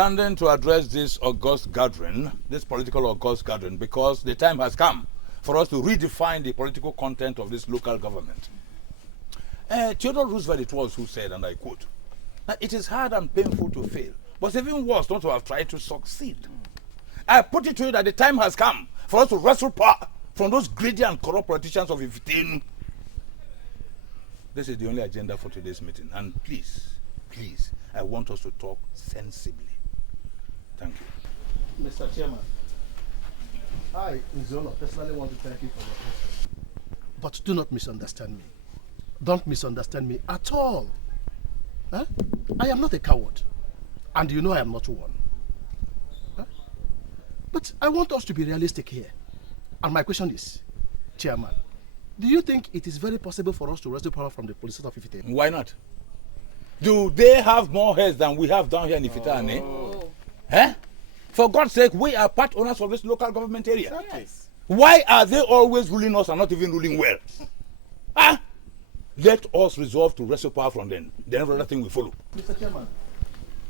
standing to address this august gathering, this political august gathering, because the time has come for us to redefine the political content of this local government. Theodore Roosevelt it was who said, and I quote, that it is hard and painful to fail, but it's even worse not to have tried to succeed. I put it to you that the time has come for us to wrestle power from those greedy and corrupt politicians of Ifitenu. This is the only agenda for today's meeting, and please, I want us to talk sensibly. Thank you. Mr. Chairman, I, Nzono, personally want to thank you for your effort. But do not misunderstand me. Don't misunderstand me at all. Huh? I am not a coward, and you know I am not one. Huh? But I want us to be realistic here. And my question is, Chairman, do you think it is very possible for us to wrestle power from the police of Ifitane? Why not? Do they have more heads than we have down here in Ifitane? Oh. Eh? For God's sake, we are part owners of this local government area. Yes. Why are they always ruling us and not even ruling well? Ah? Let us resolve to wrestle power from them. Then every other thing will follow. Mr. Chairman,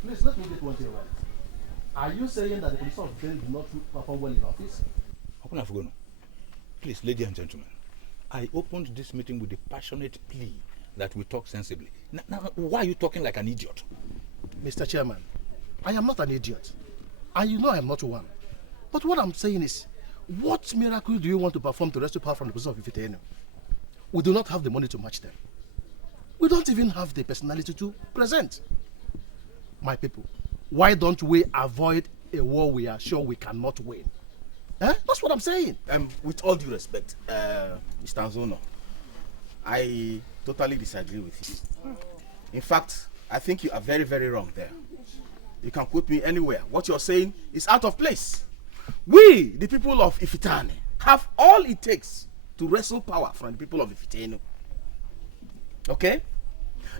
please let me get one thing right. Are you saying that the police of Ifitane do not perform well in office? Please, ladies and gentlemen, I opened this meeting with a passionate plea that we talk sensibly. Now, why are you talking like an idiot? Mr. Chairman, I am not an idiot. And you know I am not one. But what I'm saying is, what miracle do you want to perform to rescue power from the position of Ifitane? We do not have the money to match them. We don't even have the personality to present. My people, why don't we avoid a war we are sure we cannot win? Eh? That's what I'm saying. With all due respect, Mr. Nzono, I totally disagree with you. In fact, I think you are very, very wrong there. You can quote me anywhere. What you're saying is out of place. We, the people of Ifitane, have all it takes to wrestle power from the people of Ifitane. Okay?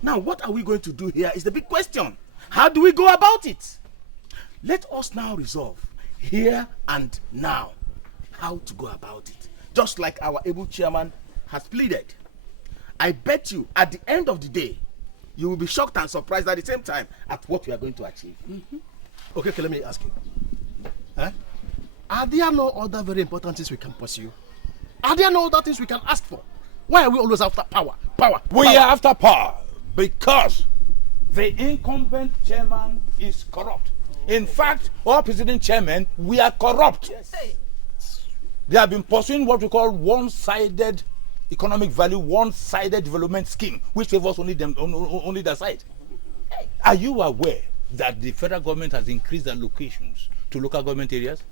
Now, what are we going to do here is the big question. How do we go about it? Let us now resolve, here and now, how to go about it. Just like our able chairman has pleaded. I bet you, at the end of the day, you will be shocked and surprised at the same time at what we are going to achieve. Okay, let me ask you. Are there no other very important things we can pursue? Are there no other things we can ask for? Why are we always after power? We are after power because the incumbent chairman is corrupt. In fact, all president chairmen, we are corrupt. Yes. They have been pursuing what we call one-sided economic value, one-sided development scheme, which favors only them, only their side. Are you aware that the federal government has increased allocations to local government areas?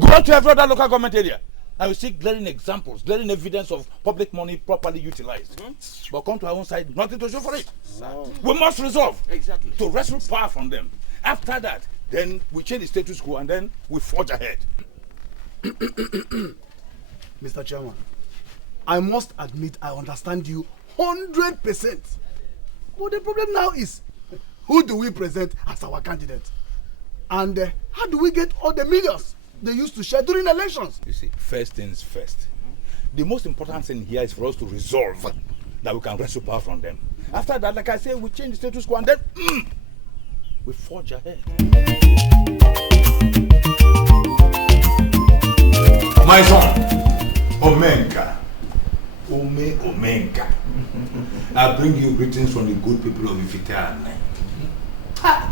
Go to every other local government area, and we see glaring examples, glaring evidence of public money properly utilized. But come to our own side, nothing to show for it. We must resolve to wrestle power from them. After that, then we change the status quo and then we forge ahead. Mr. Chairman, I must admit I understand you 100%. But the problem now is, who do we present as our candidate? And how do we get all the millions they used to share during elections? You see, first things first. The most important thing here is for us to resolve that we can wrestle power from them. After that, like I say, we change the status quo and then we forge ahead. My son, Omenka. Omenka. I bring you greetings from the good people of Ifitane.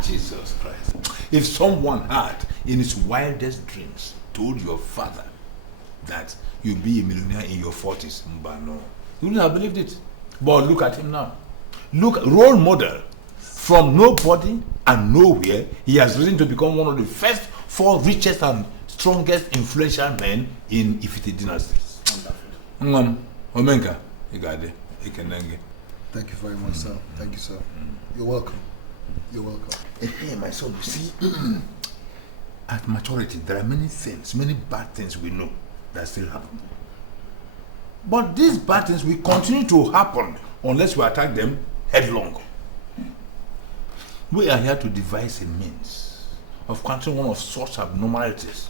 Jesus Christ. If someone had, in his wildest dreams, told your father that you'll be a millionaire in your 40s, no, you wouldn't have believed it. But look at him now. Look, role model. From nobody and nowhere, he has risen to become one of the first 4 richest and strongest influential men in Ifite dynasty. Omenka, thank you very much, sir. Thank you, sir. You're welcome. You're welcome. Hey, my son, you see, at maturity, there are many things, many bad things we know that still happen. But these bad things will continue to happen unless we attack them headlong. We are here to devise a means of countering one of such abnormalities.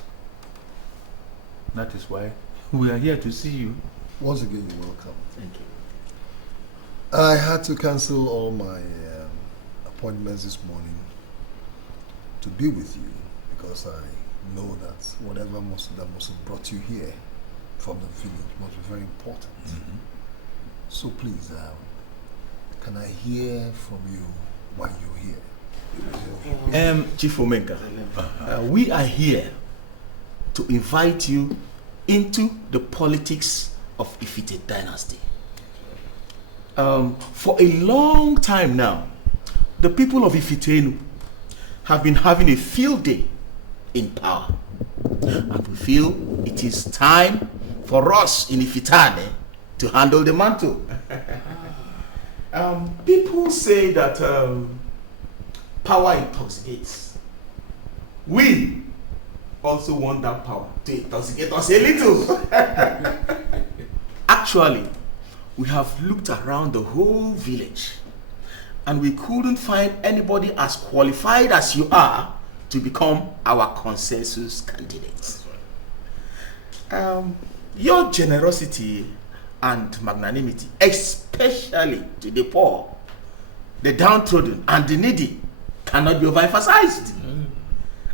That is why we are here to see you. Once again, you're welcome. Thank you. I had to cancel all my appointments this morning to be with you because I know that whatever that must have brought you here from the village must be very important. So please, can I hear from you why you're here? Chief Omenka, we are here to invite you into the politics of Ifite dynasty. For a long time now, the people of Ifitenu have been having a field day in power. And we feel it is time for us in Ifitane to handle the mantle. People say that power intoxicates. We also want that power to intoxicate us a little. Actually, we have looked around the whole village and we couldn't find anybody as qualified as you are to become our consensus candidate. Your generosity and magnanimity, especially to the poor, the downtrodden and the needy, cannot be overemphasized.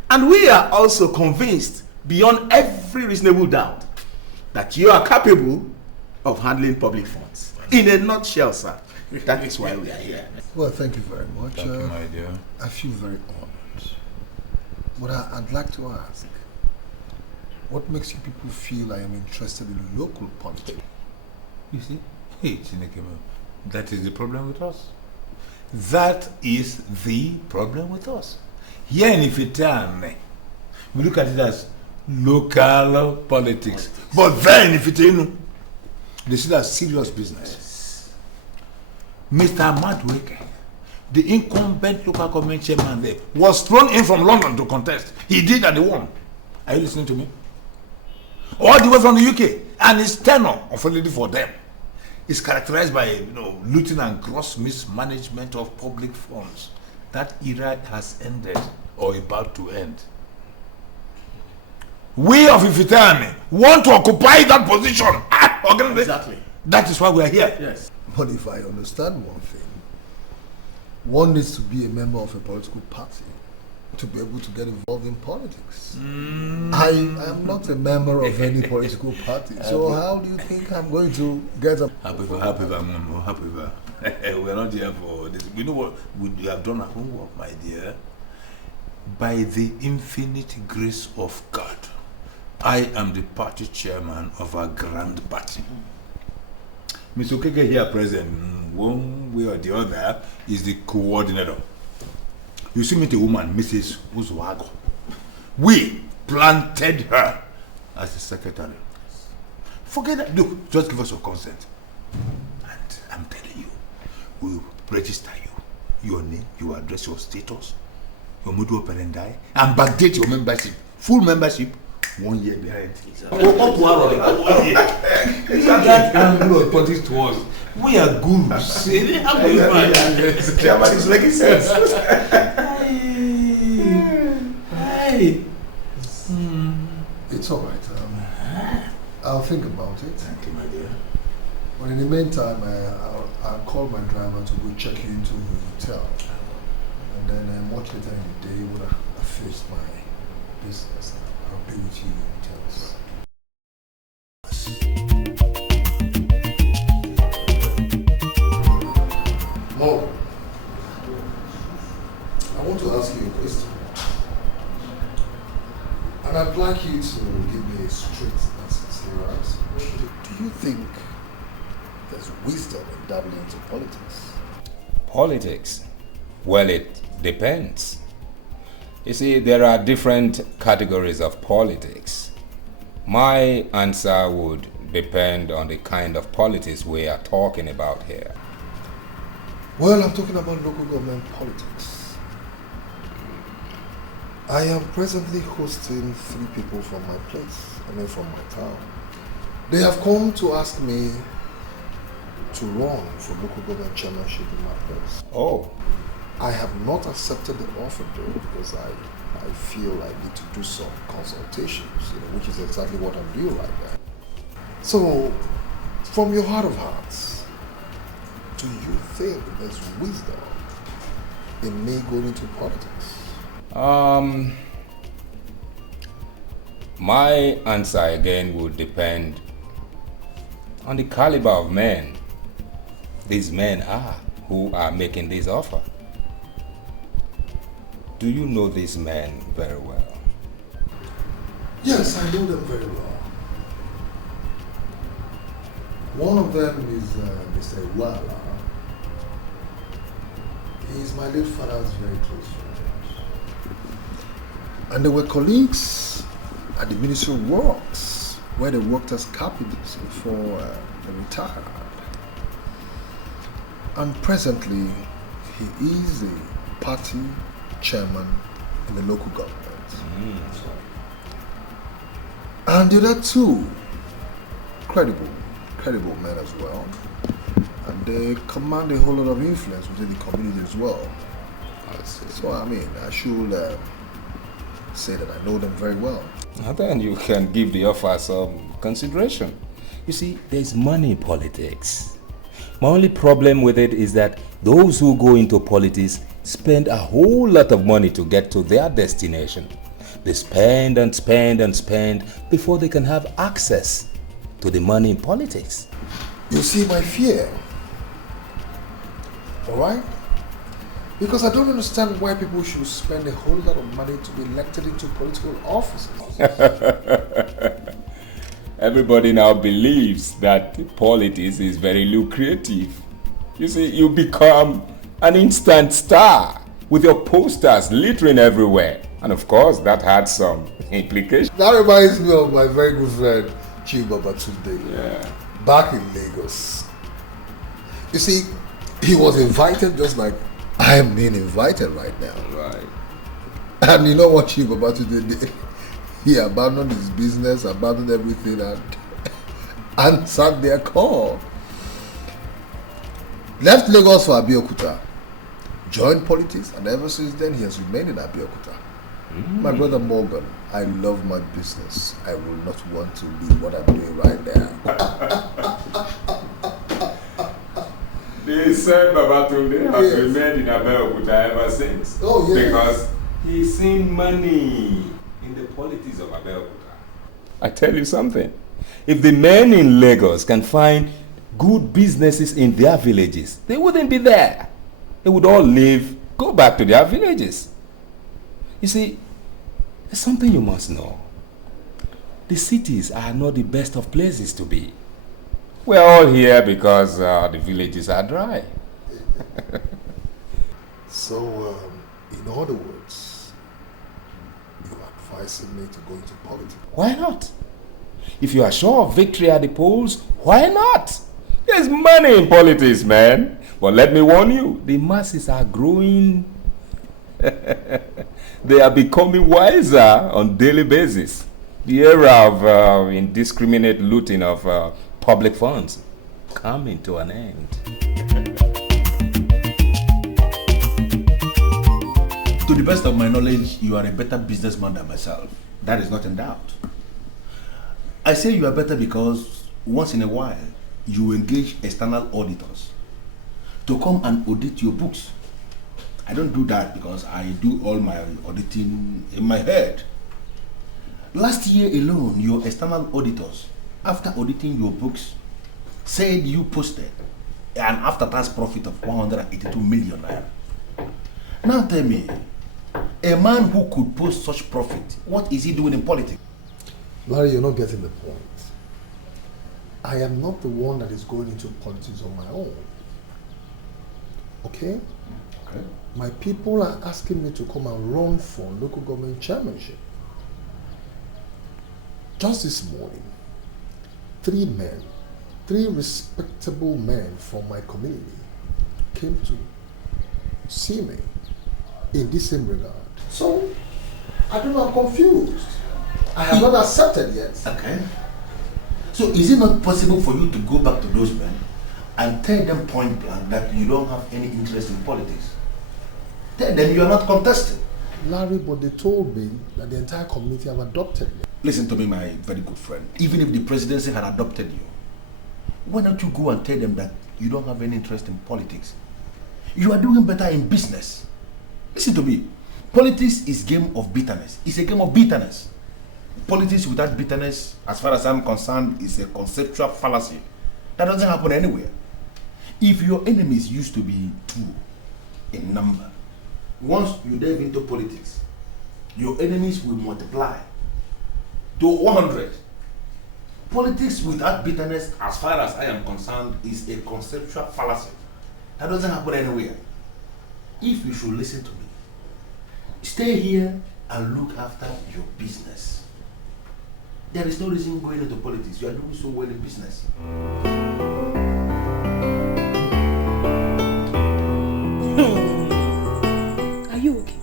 And we are also convinced beyond every reasonable doubt that you are capable of handling public funds. In a nutshell, sir, that is why we are here. Well, thank you very much. Thank you, my dear. I feel very honored. But I'd like to ask, what makes you people feel I am interested in local politics? You see? Hey, Chinekema, that is the problem with us. That is the problem with us. Here in Ifitane, we look at it as local politics. But then in Ifitane, they see that serious business. Mr. Madweke, the incumbent local government chairman there, was thrown in from London to contest. He did and he won. Are you listening to me? All the way from the UK, and his tenure of already for them is characterized by looting and gross mismanagement of public funds. That era has ended or about to end. We of Ifitane want to occupy that position. Exactly. That is why we are here. Yes. But if I understand one thing, one needs to be a member of a political party to be able to get involved in politics. I am not a member of any political party, so how do you think I'm going to get a... Happy. We're not here for this. We know what we have done our homework, my dear. By the infinite grace of God, I am the party chairman of our grand party. Mr. Okeke here present, one way or the other, is the coordinator. You see me the woman, Mrs. Uzwago. We planted her as the secretary. Forget that. Look, just give us your consent. And I'm telling you, we'll register you. Your name, your address, your status, your modus operandi, and backdate your membership. Full membership, 1 year behind. That angle of politics to us. We are gurus. Chairman is making sense. It's all right. I'll think about it. Thank you, my dear. But in the meantime, I'll call my driver to go check you into the hotel. And then much later in the day, when I finish my business, I'll be with you in hotels. Mom, I want to ask you a question. And I'd like you to give me a straight and sincere answer. Do you think there's wisdom in dabbling into politics? Politics? Well, it depends. You see, there are different categories of politics. My answer would depend on the kind of politics we are talking about here. Well, I'm talking about local government politics. I am presently hosting 3 people from my place, from my town. They have come to ask me to run for local government chairmanship in my place. Oh. I have not accepted the offer though, because I feel I need to do some consultations, which is exactly what I'm doing right now. So, from your heart of hearts, do you think there's wisdom in me going into politics? My answer again would depend on the caliber of men these men are who are making this offer. Do you know these men very well? Yes, I know them very well. One of them is Mr. Iwala. He is my late father's very close friend. And they were colleagues at the Ministry of Works, where they worked as carpenters before they retired. And presently, he is a party chairman in the local government. And the other two, credible men as well. And they command a whole lot of influence within the community as well. So I mean, I should say that I know them very well. And then you can give the offer some consideration. You see, there's money in politics. My only problem with it is that those who go into politics spend a whole lot of money to get to their destination. They spend and spend and spend before they can have access to the money in politics. You see my fear, alright? Because I don't understand why people should spend a whole lot of money to be elected into political offices. Everybody now believes that politics is very lucrative. You see, you become an instant star with your posters littering everywhere. And of course, that had some implications. That reminds me of my very good friend, Chief Babatunde. Yeah. Back in Lagos. You see, he was invited just like I am being invited right now. Right. And you know what Chief Babatunde did? He abandoned his business, abandoned everything, and answered their call. Left Lagos for Abeokuta, joined politics, and ever since then he has remained in Abeokuta. My brother Morgan, I love my business. I will not want to leave what I'm doing right now. They said Babatunde has remained in Abeokuta ever since. Oh, yes. Because he's seen money in the politics of Abeokuta. I tell you something. If the men in Lagos can find good businesses in their villages, they wouldn't be there. They would all leave, go back to their villages. You see, there's something you must know. The cities are not the best of places to be. We're all here because the villages are dry. So, in other words, you're advising me to go into politics? Why not? If you are sure of victory at the polls, why not? There's money in politics, man. But let me warn you, the masses are growing. They are becoming wiser on daily basis. The era of indiscriminate looting of public funds coming to an end. To the best of my knowledge, you are a better businessman than myself. That is not in doubt. I say you are better because once in a while, you engage external auditors to come and audit your books. I don't do that because I do all my auditing in my head. Last year alone, your external auditors, after auditing your books, said you posted an after-tax profit of 182 million naira. Now tell me, a man who could post such profit, what is he doing in politics? Larry, you're not getting the point. I am not the one that is going into politics on my own. Okay? Okay. My people are asking me to come and run for local government chairmanship. Just this morning, 3 respectable men from my community came to see me in this same regard. So, I don't know, I'm confused. I have not accepted yet. Okay. So is it not possible for you to go back to those men and tell them point blank that you don't have any interest in politics? Tell them you are not contesting. Larry, but they told me that the entire community have adopted me. Listen to me, my very good friend. Even if the presidency had adopted you, why don't you go and tell them that you don't have any interest in politics? You are doing better in business. Listen to me. Politics is game of bitterness. It's a game of bitterness. Politics without bitterness, as far as I'm concerned, is a conceptual fallacy. That doesn't happen anywhere. If your enemies used to be 2 in number, once you delve into politics, your enemies will multiply to 100. Politics without bitterness, as far as I am concerned, is a conceptual fallacy. That doesn't happen anywhere. If you should listen to me, stay here and look after your business. There is no reason going into politics. You are doing so well in business. Are you okay?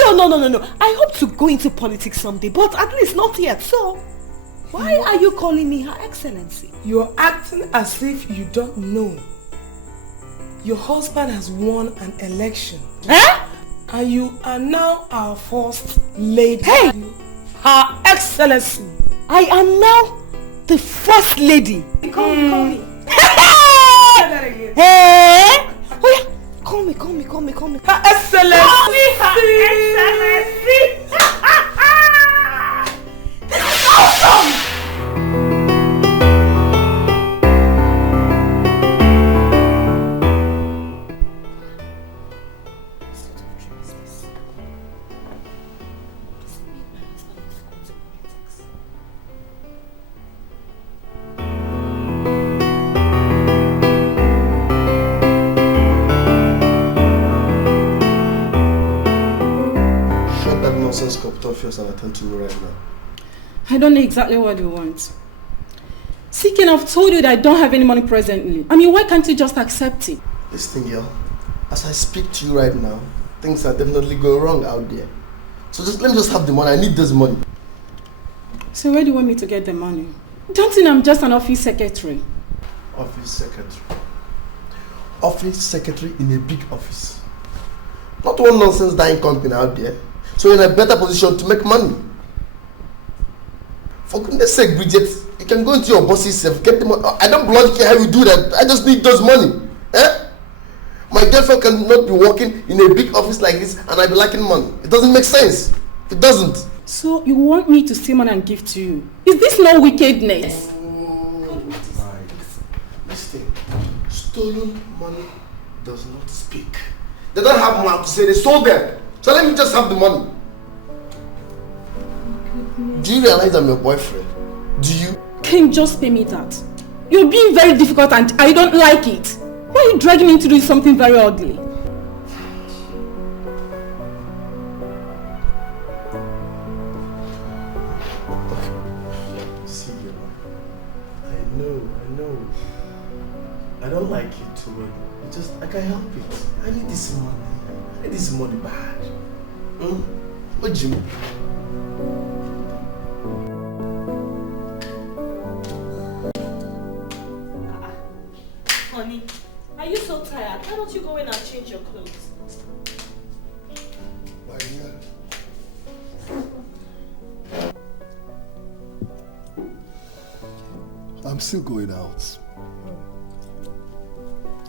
No. I hope to go into politics someday, but at least not yet. So, why are you calling me Her Excellency? You're acting as if you don't know. Your husband has won an election. Eh? And you are now our first lady. Hey! Her Excellency. I am now the first lady. Call me. Hey! Oh yeah, call me. Her Excellency. Call me Her Excellency. This is awesome! And attend to me right now. I don't know exactly what you want. Seeking, I've told you that I don't have any money presently. I mean, why can't you just accept it? Listen, girl, as I speak to you right now, things are definitely going wrong out there. So let me just have the money. I need this money. So where do you want me to get the money? Don't think I'm just an office secretary. Office secretary. Office secretary in a big office. Not one nonsense dying company out there. So you're in a better position to make money. For goodness sake, Bridget, you can go into your boss's self, get the money. I don't bloody care how you do that. I just need those money. Eh? My girlfriend cannot be working in a big office like this and I be lacking money. It doesn't make sense. It doesnn't. So you want me to steal money and give to you? Is this no wickedness? Listen, stolen money does not speak. They don't have mouth to say they stole them. So let me just have the money. Do you realize I'm your boyfriend? Do you? Can you just pay me that? You're being very difficult and I don't like it. Why are you dragging me into doing something very ugly? See, I know. I don't like it too well. It's just, I can't help it. I need this money. I need this money bad. What do you mean? Honey, are you so tired? Why don't you go in and change your clothes? My dear. I'm still going out.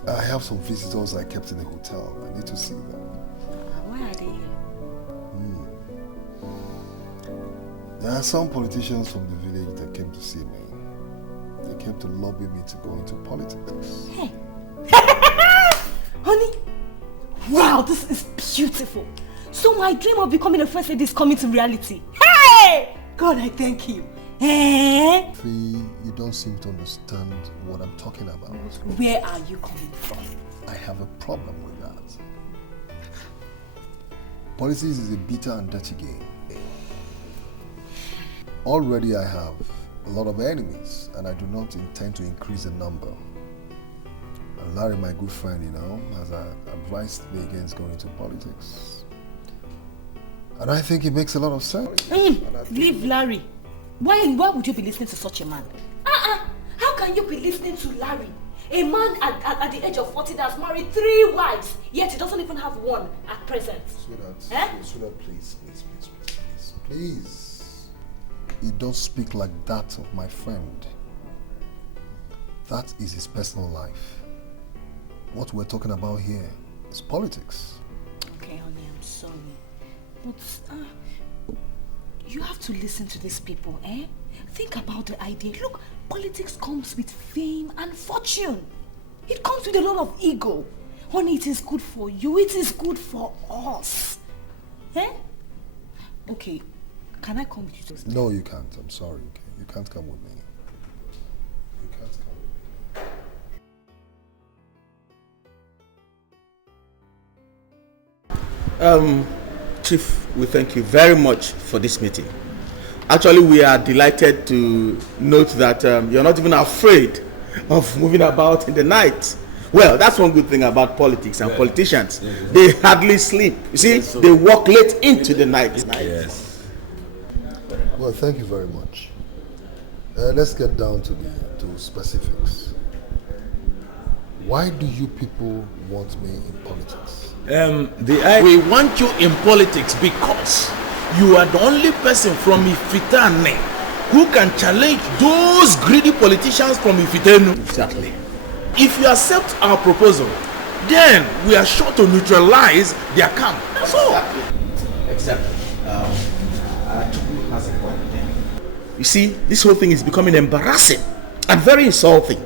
I have some visitors I kept in the hotel. I need to see them. Why are they here? There are some politicians from the village that came to see me. They came to lobby me to go into politics. Hey. Honey, wow, this is beautiful. So my dream of becoming a first lady is coming to reality. Hey! God, I thank you. Eh? Fee, you don't seem to understand what I'm talking about. Where are you coming from? I have a problem with that. Politics is a bitter and dirty game. Already I have a lot of enemies and I do not intend to increase the number. And Larry, my good friend, has advised me against going into politics. And I think it makes a lot of sense. Leave Larry. Why would you be listening to such a man? How can you be listening to Larry? A man at the age of 40 that's married 3 wives, yet he doesn't even have one at present. Sweetheart, please. You don't speak like that of my friend. That is his personal life. What we're talking about here is politics. Okay, honey, I'm sorry. But you have to listen to these people, eh? Think about the idea. Look, politics comes with fame and fortune. It comes with a lot of ego. Honey, it is good for you. It is good for us. Eh? Okay, can I come with you? No, you can't. I'm sorry. Okay? You can't come with me. You can't come with me. Chief, we thank you very much for this meeting. Actually, we are delighted to note that you're not even afraid of moving about in the night. Well, that's one good thing about politics and politicians. They hardly sleep. You see, they walk late into the night. Yes. Well, thank you very much. Let's get down to specifics. Why do you people want me in politics? We want you in politics because you are the only person from Ifitane who can challenge those greedy politicians from Ifitenu. Exactly. If you accept our proposal, then we are sure to neutralize their camp. That's all. Exactly. Chukwu has a point there. You see, this whole thing is becoming embarrassing and very insulting.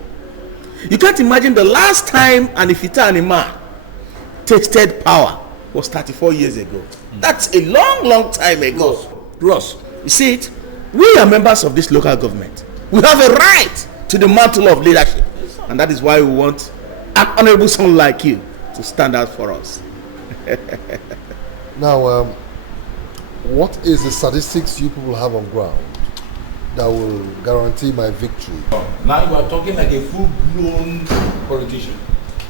You can't imagine the last time an Ifitani man tasted power was 34 years ago. That's a long, long time ago. Ross, you see it? We are members of this local government. We have a right to the mantle of leadership. And that is why we want an honorable son like you to stand out for us. Now, what is the statistics you people have on ground that will guarantee my victory? Now you are talking like a full-blown politician.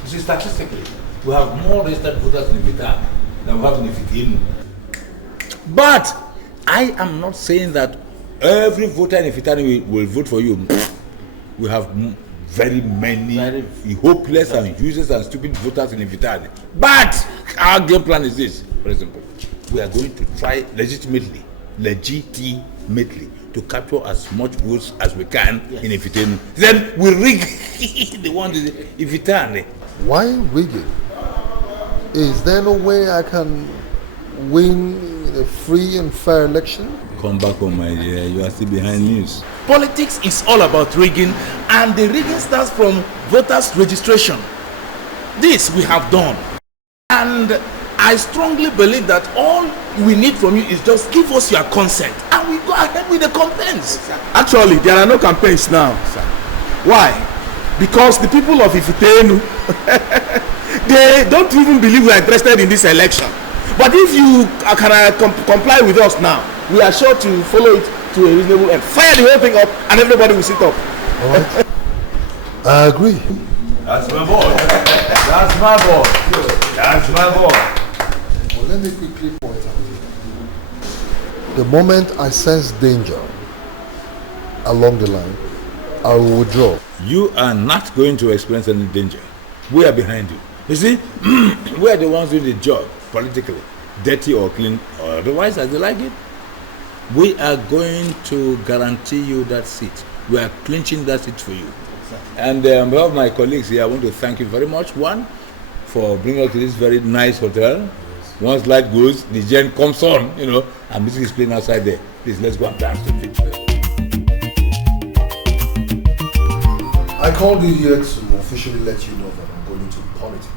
You see, statistically, we have more registered voters in Vita than we have in Ifitinu. But I am not saying that every voter in Ifitinu will vote for you. We have very many hopeless and useless and stupid voters in Ifitani. But our game plan is this, for example. We are going to try legitimately to capture as much votes as we can in Ifitani. Then we rig the one in Ifitani. Why rig it? Is there no way I can win in a free and fair election? Come back home, my dear. You are still behind news. Politics is all about rigging, and the rigging starts from voters' registration. This we have done. And I strongly believe that all we need from you is just give us your consent, and we go ahead with the campaigns. Actually, there are no campaigns now. Why? Because the people of Ifitenu, they don't even believe we are interested in this election. But if you can comply with us now, we are sure to follow it to a reasonable end. Fire the whole thing up and everybody will sit up. All right. I agree. That's my boy. That's my boy. That's my boy. Well, let me quickly point out. The moment I sense danger along the line, I will withdraw. You are not going to experience any danger. We are behind you. You see, we are the ones doing the job politically, dirty or clean, or otherwise as they like it. We are going to guarantee you that seat. We are clinching that seat for you. Exactly. And on behalf of my colleagues here, I want to thank you very much. One, for bringing us to this very nice hotel. Yes. Once light goes, the gen comes on, and music is playing outside there. Please, let's go and dance to it. I called you here to officially let you know that I'm going into politics.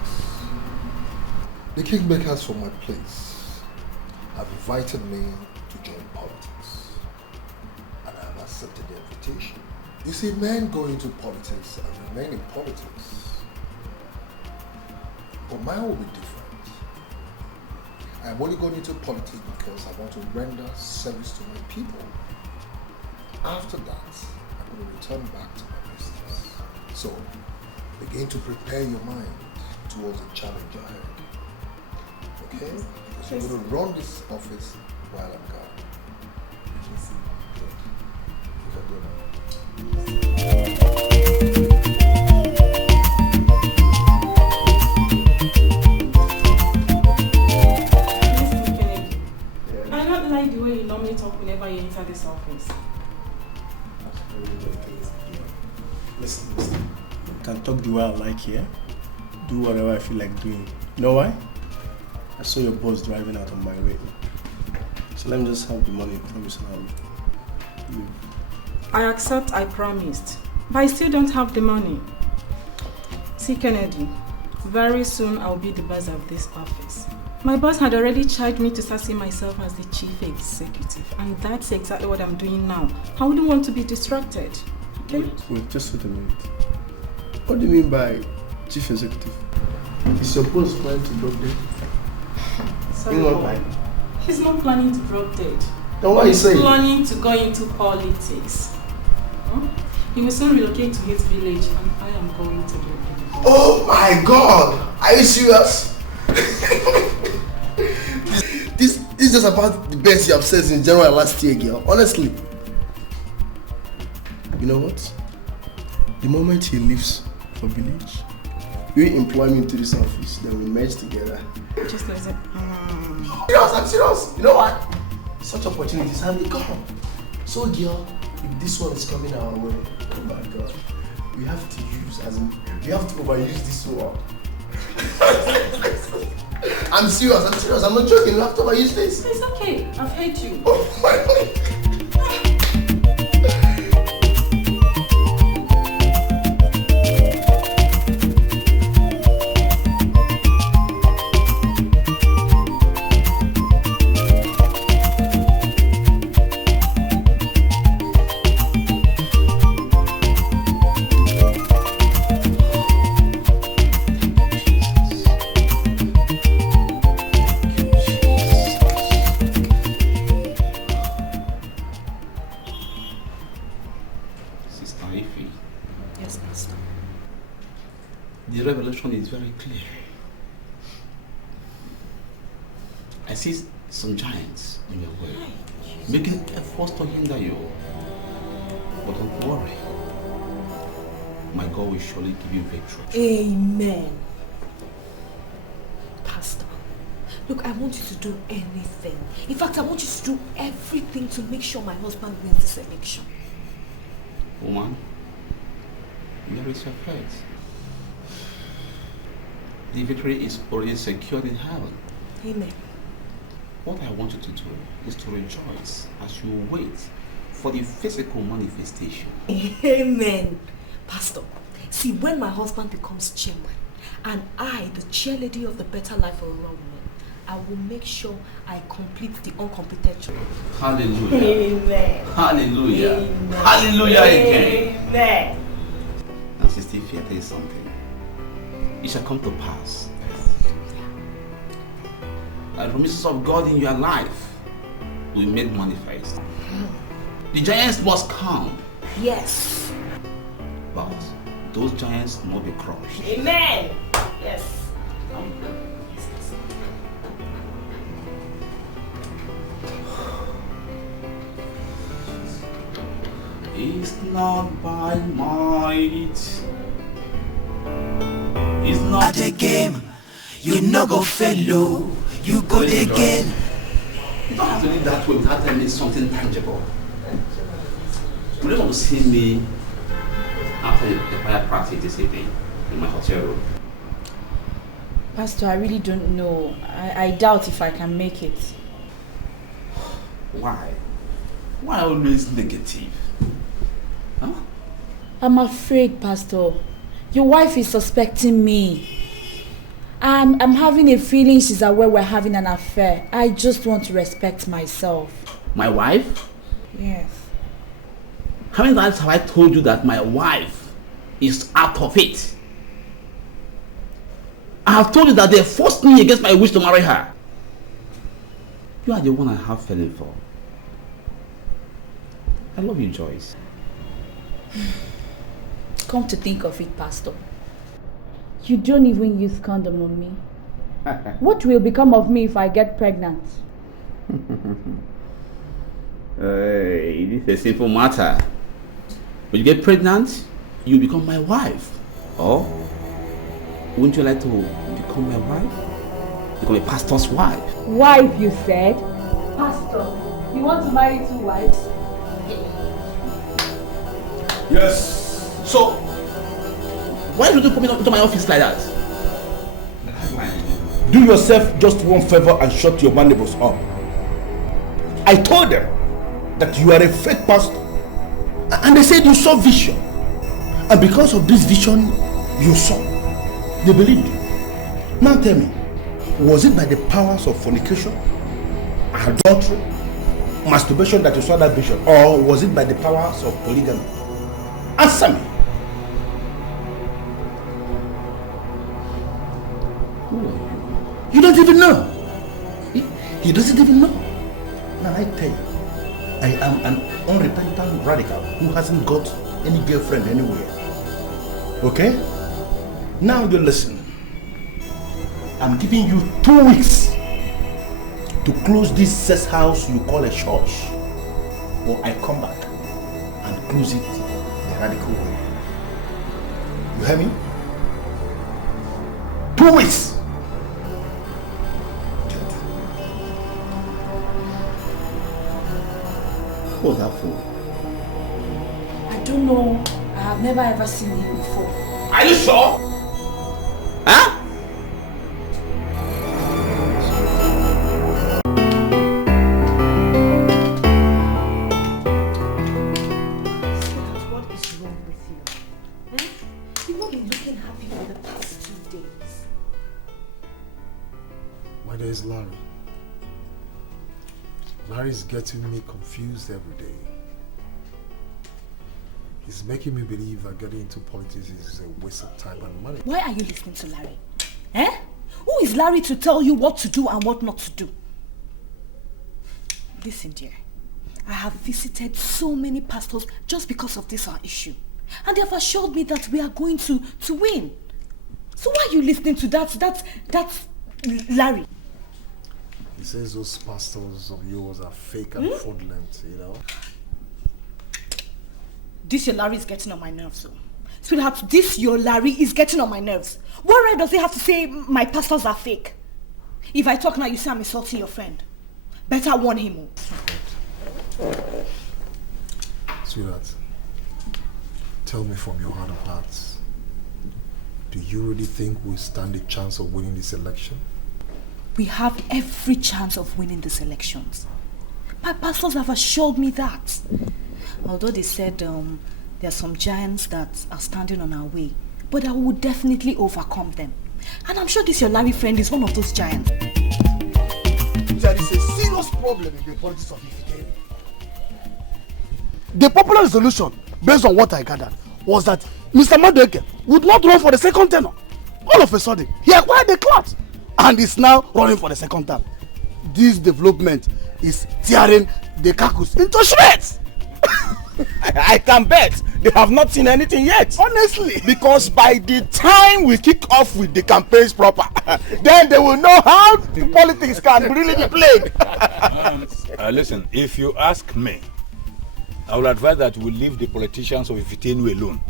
The kingmakers from my place have invited me to join politics, and I have accepted the invitation. You see, men go into politics and remain in politics, but mine will be different. I'm only going into politics because I want to render service to my people. After that, I'm going to return back to my business. So, begin to prepare your mind towards the challenge ahead. Okay? Because you're going to run this office while I'm gone. I don't like the way you normally talk whenever you enter this office. Listen. I can talk the way I like here. Do whatever I feel like doing. You know why? I saw your boss driving out on my way. So let me just have the money, promise, and I'll leave. I accept I promised, but I still don't have the money. See, Kennedy, very soon I'll be the boss of this office. My boss had already charged me to start seeing myself as the chief executive, and that's exactly what I'm doing now. I wouldn't want to be distracted. Okay? Wait, just wait a minute. What do you mean by chief executive? Is your boss planning to drop dead? Sorry, he's not planning to drop dead. Then what are you saying? He's planning to go into politics. He will soon relocate to his village, and I am going to do it. Oh my God! Are you serious? This is just about the best you have said in January last year, girl. Honestly. You know what? The moment he leaves for village, you employ me into this office, then we merge together. Just like that. I'm serious. You know what? Such opportunities have they come. So, girl, if this one is coming our way, oh my God, we have to use, we have to overuse this one. I'm serious. I'm not joking. We have to overuse this. It's okay. I've heard you. Oh my God. Is very clear. I see some giants on your way, making efforts to hinder you. But don't worry, my God will surely give you victory. Amen. Pastor, look, I want you to do anything. In fact, I want you to do everything to make sure my husband wins this election. Woman, where is your faith? The victory is already secured in heaven. Amen. What I want you to do is to rejoice as you wait for the physical manifestation. Amen. Pastor, see, when my husband becomes chairman and I, the chairlady of the Better Life for Rural Women, I will make sure I complete the uncompetent. Hallelujah. Amen. Hallelujah. Amen. Hallelujah again. Amen. And Sister Ify, I tell you something. It shall come to pass. The promises of God in your life will be made manifest. The giants must come. Yes. But those giants must be crushed. Amen. Yes. It's not by might. It's not a game. You no go fellow. You go again. You don't have to live that way without telling me something tangible. You don't want to see me after the choir practice this evening in my hotel room. Pastor, I really don't know. I doubt if I can make it. Why? Why always negative? Huh? I'm afraid, Pastor. Your wife is suspecting me. I'm having a feeling she's aware we're having an affair. I just want to respect myself. My wife? Yes. How many times have I told you that my wife is out of it? I have told you that they forced me against my wish to marry her. You are the one I have fallen for. I love you, Joyce. Come to think of it, Pastor, you don't even use condom on me. What will become of me if I get pregnant? Hey, this is a simple matter. When you get pregnant, you become my wife. Or wouldn't you like to become my wife? Become a pastor's wife. Wife, you said? Pastor, you want to marry 2 wives? Yes. So, why did you come into my office like that? Do yourself just one favor and shut your mandibles up. I told them that you are a fake pastor. And they said you saw vision. And because of this vision you saw, they believed you. Now tell me, was it by the powers of fornication, adultery, masturbation that you saw that vision, or was it by the powers of polygamy? Answer me. You don't even know. He doesn't even know. Now I tell you, I am an unrepentant radical who hasn't got any girlfriend anywhere. Okay? Now you listen. I'm giving you 2 weeks to close this sex house you call a church, or I come back and close it the radical way. You hear me? 2 weeks. What's that for? I don't know. I have never ever seen him before. Are you sure? Huh? What is wrong with you? You've not been looking happy for the past 2 days. My name is Larry. Larry's getting me confused every day. He's making me believe that getting into politics is a waste of time and money. Why are you listening to Larry? Who is Larry to tell you what to do and what not to do? Listen, dear. I have visited so many pastors just because of this our issue. And they have assured me that we are going to win. So why are you listening to that Larry? He says those pastors of yours are fake and fraudulent, you know. This your Larry is getting on my nerves, though. Sweetheart, this your Larry is getting on my nerves. What right does he have to say my pastors are fake? If I talk now, you say I'm insulting your friend. Better warn him. Sweetheart, tell me from your heart of hearts, do you really think we stand a chance of winning this election? We have every chance of winning these elections. My pastors have assured me that. Although they said there are some giants that are standing on our way, but I will definitely overcome them. And I'm sure this your Larry friend is one of those giants. There is a serious problem in the politics of Ifiteri. The popular resolution, based on what I gathered, was that Mr. Madueke would not run for the second tenure. All of a sudden, he acquired the clout and is now running for the second term. This development is tearing the Caucus into shreds. I can bet they have not seen anything yet. Honestly. Because by the time we kick off with the campaigns proper, then they will know how the politics can really be played. Listen, if you ask me, I would advise that we leave the politicians of Ifitenu alone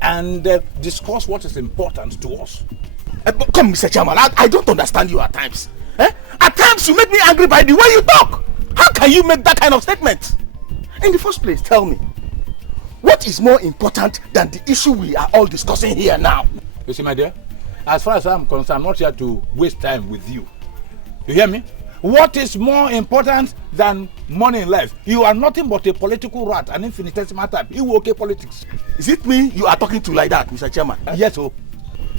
and discuss what is important to us. Come, Mr. Chairman, I don't understand you at times. At times you make me angry by the way you talk. How can you make that kind of statement? In the first place, tell me, what is more important than the issue we are all discussing here now? You see, my dear, as far as I'm concerned, I'm not here to waste time with you. You hear me? What is more important than money in life? You are nothing but a political rat, an infinitesimal type. You okay politics? Is it me you are talking to like that, Mr. Chairman? Yes, sir.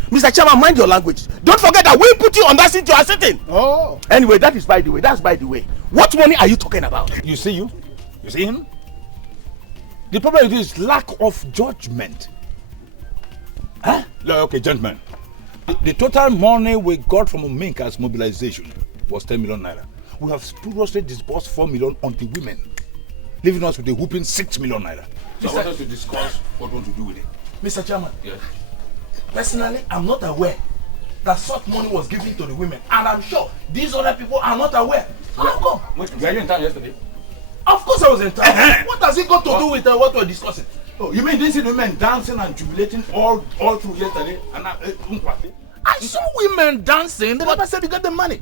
Mr. Chairman, mind your language. Don't forget that we put you on that seat you are sitting. Oh. Anyway, that is by the way. That's by the way. What money are you talking about? You see you? You see him? The problem is lack of judgment. Huh? Okay, gentlemen. The total money we got from Ominka's mobilization was 10 million naira. We have spuriously disbursed 4 million on the women, leaving us with a whooping 6 million naira. So I want us to discuss what we want to do with it. Mr. Chairman, yes. Personally, I'm not aware that such money was given to the women, and I'm sure these other people are not aware. How come? Were you in town yesterday? Of course I was in town. What has it got to do with what we're discussing? Oh, you mean these women dancing and jubilating all through yesterday? And I saw women dancing, they never said you got the money.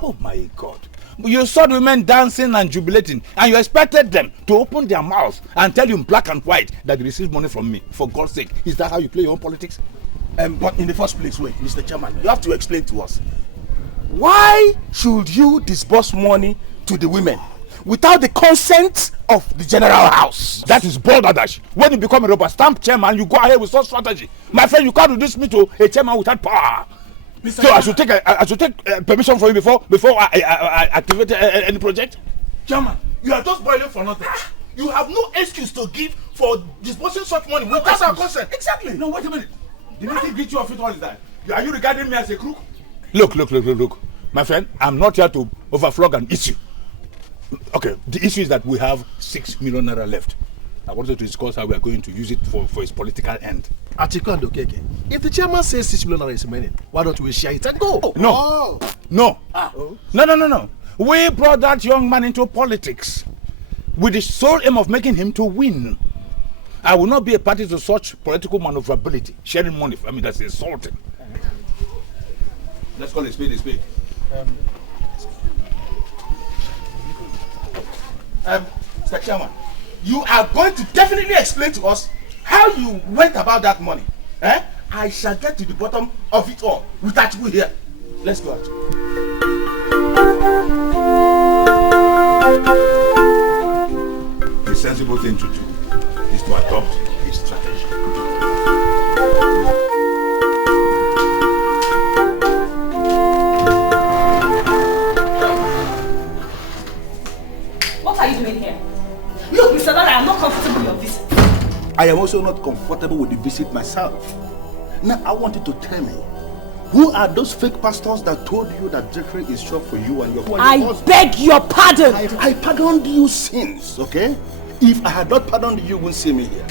Oh my God. You saw the women dancing and jubilating, and you expected them to open their mouths and tell you in black and white that they received money from me. For God's sake, is that how you play your own politics? But in the first place, wait, Mr. Chairman, you have to explain to us. Why should you disburse money to the women without the consent of the general house. That is balderdash. When you become a rubber stamp chairman, you go ahead with such strategy. My friend, you can't reduce me to a chairman without power. Mr. So I should take permission from you before I activate any project? Chairman, you are just boiling for nothing. You have no excuse to give for disposing such money without our consent. Exactly. No, wait a minute. The meeting greet you of it all is that. Are you regarding me as a crook? Look. My friend, I'm not here to overflog an issue. Okay, the issue is that we have 6 million naira left. I wanted to discuss how we are going to use it for its political end. Atiku and Okeke, if the chairman says 6 million naira is remaining, why don't we share it and go? No. No. We brought that young man into politics with the sole aim of making him to win. I will not be a party to such political maneuverability. Sharing money, that's insulting. Let's call it a spade. Mr. Chairman, you are going to definitely explain to us how you went about that money. I shall get to the bottom of it all without you here. Let's go out. The sensible thing to do is to adopt a strategy. What are you doing here? Look, Mr. Dada, I am not comfortable with your visit. I am also not comfortable with the visit myself. Now, I want you to tell me, who are those fake pastors that told you that Jeffrey is short for you and your husband? I beg your pardon. I pardoned you since, okay? If I had not pardoned you, you wouldn't see me here.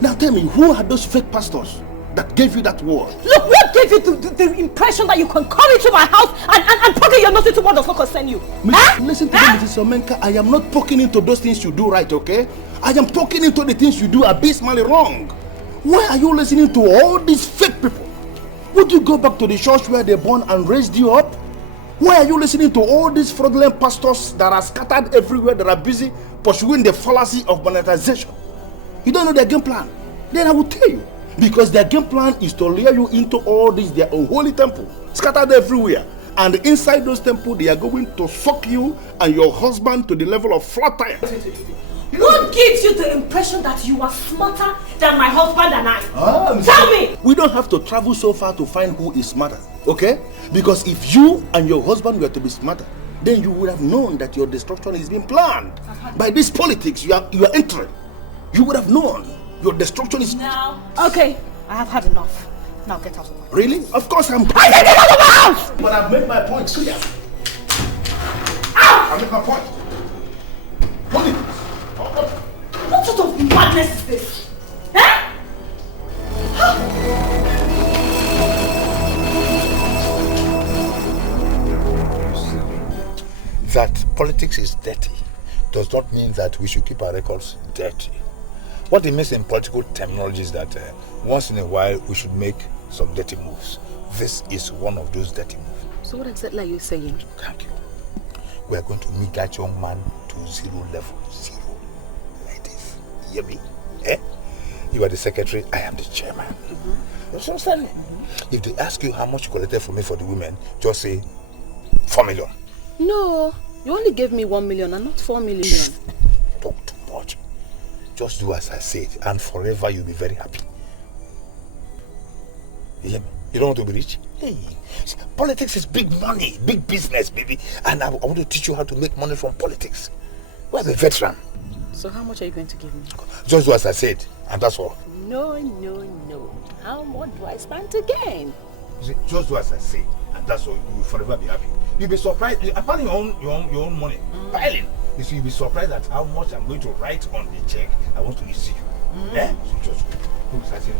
Now tell me, who are those fake pastors that gave you that word? Look, what gave you the impression that you can come into my house and poke your nose into what does not concern you? Listen to me, Mrs. Omenka. I am not poking into those things you do right, okay? I am poking into the things you do abysmally wrong. Why are you listening to all these fake people? Would you go back to the church where they born and raised you up? Why are you listening to all these fraudulent pastors that are scattered everywhere, that are busy pursuing the fallacy of monetization? You don't know their game plan? Then I will tell you. Because their game plan is to lure you into all these, their unholy temple, scattered everywhere. And inside those temples, they are going to suck you and your husband to the level of flat tire. What gives you the impression that you are smarter than my husband and I? Tell me! We don't have to travel so far to find who is smarter, okay? Because if you and your husband were to be smarter, then you would have known that your destruction is being planned. By this politics you are entering. You would have known your destruction is... Now, okay, I have had enough. Now get out of my house. Really? Of course I'm... I said get out of my house! But I've made my point clear. I've made my point. Hold it. What sort of madness is this? That politics is dirty does not mean that we should keep our records dirty. What it means in political terminology is that once in a while we should make some dirty moves. This is one of those dirty moves. So what exactly are you saying? Thank you. We are going to meet that young man to zero level. Zero. Like this. You hear me? You are the secretary, I am the chairman. You understand me? If they ask you how much you collected for me for the women, just say 4 million. No, you only gave me 1 million and not 4 million. Talk too much. Just do as I said, and forever you'll be very happy. You hear me? You don't want to be rich? Hey, politics is big money, big business, baby. And I want to teach you how to make money from politics. We're a veteran. So how much are you going to give me? Just do as I said, and that's all. No. How much do I stand to gain? Just do as I say, and that's all. You will forever be happy. You'll be surprised. Apart your own money, piling. You see, you'll be surprised at how much I'm going to write on the check I want to issue you. So just go. Start saying.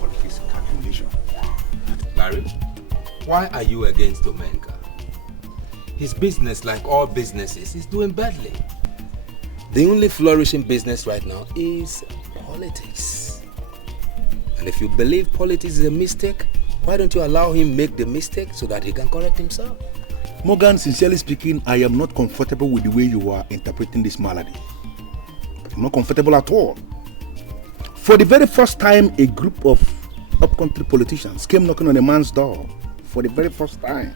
Politics calculation. Larry, why are you against Omenka? His business, like all businesses, is doing badly. The only flourishing business right now is politics. And if you believe politics is a mistake, why don't you allow him make the mistake so that he can correct himself? Morgan, sincerely speaking, I am not comfortable with the way you are interpreting this malady. I'm not comfortable at all. For the very first time, a group of upcountry politicians came knocking on a man's door for the very first time.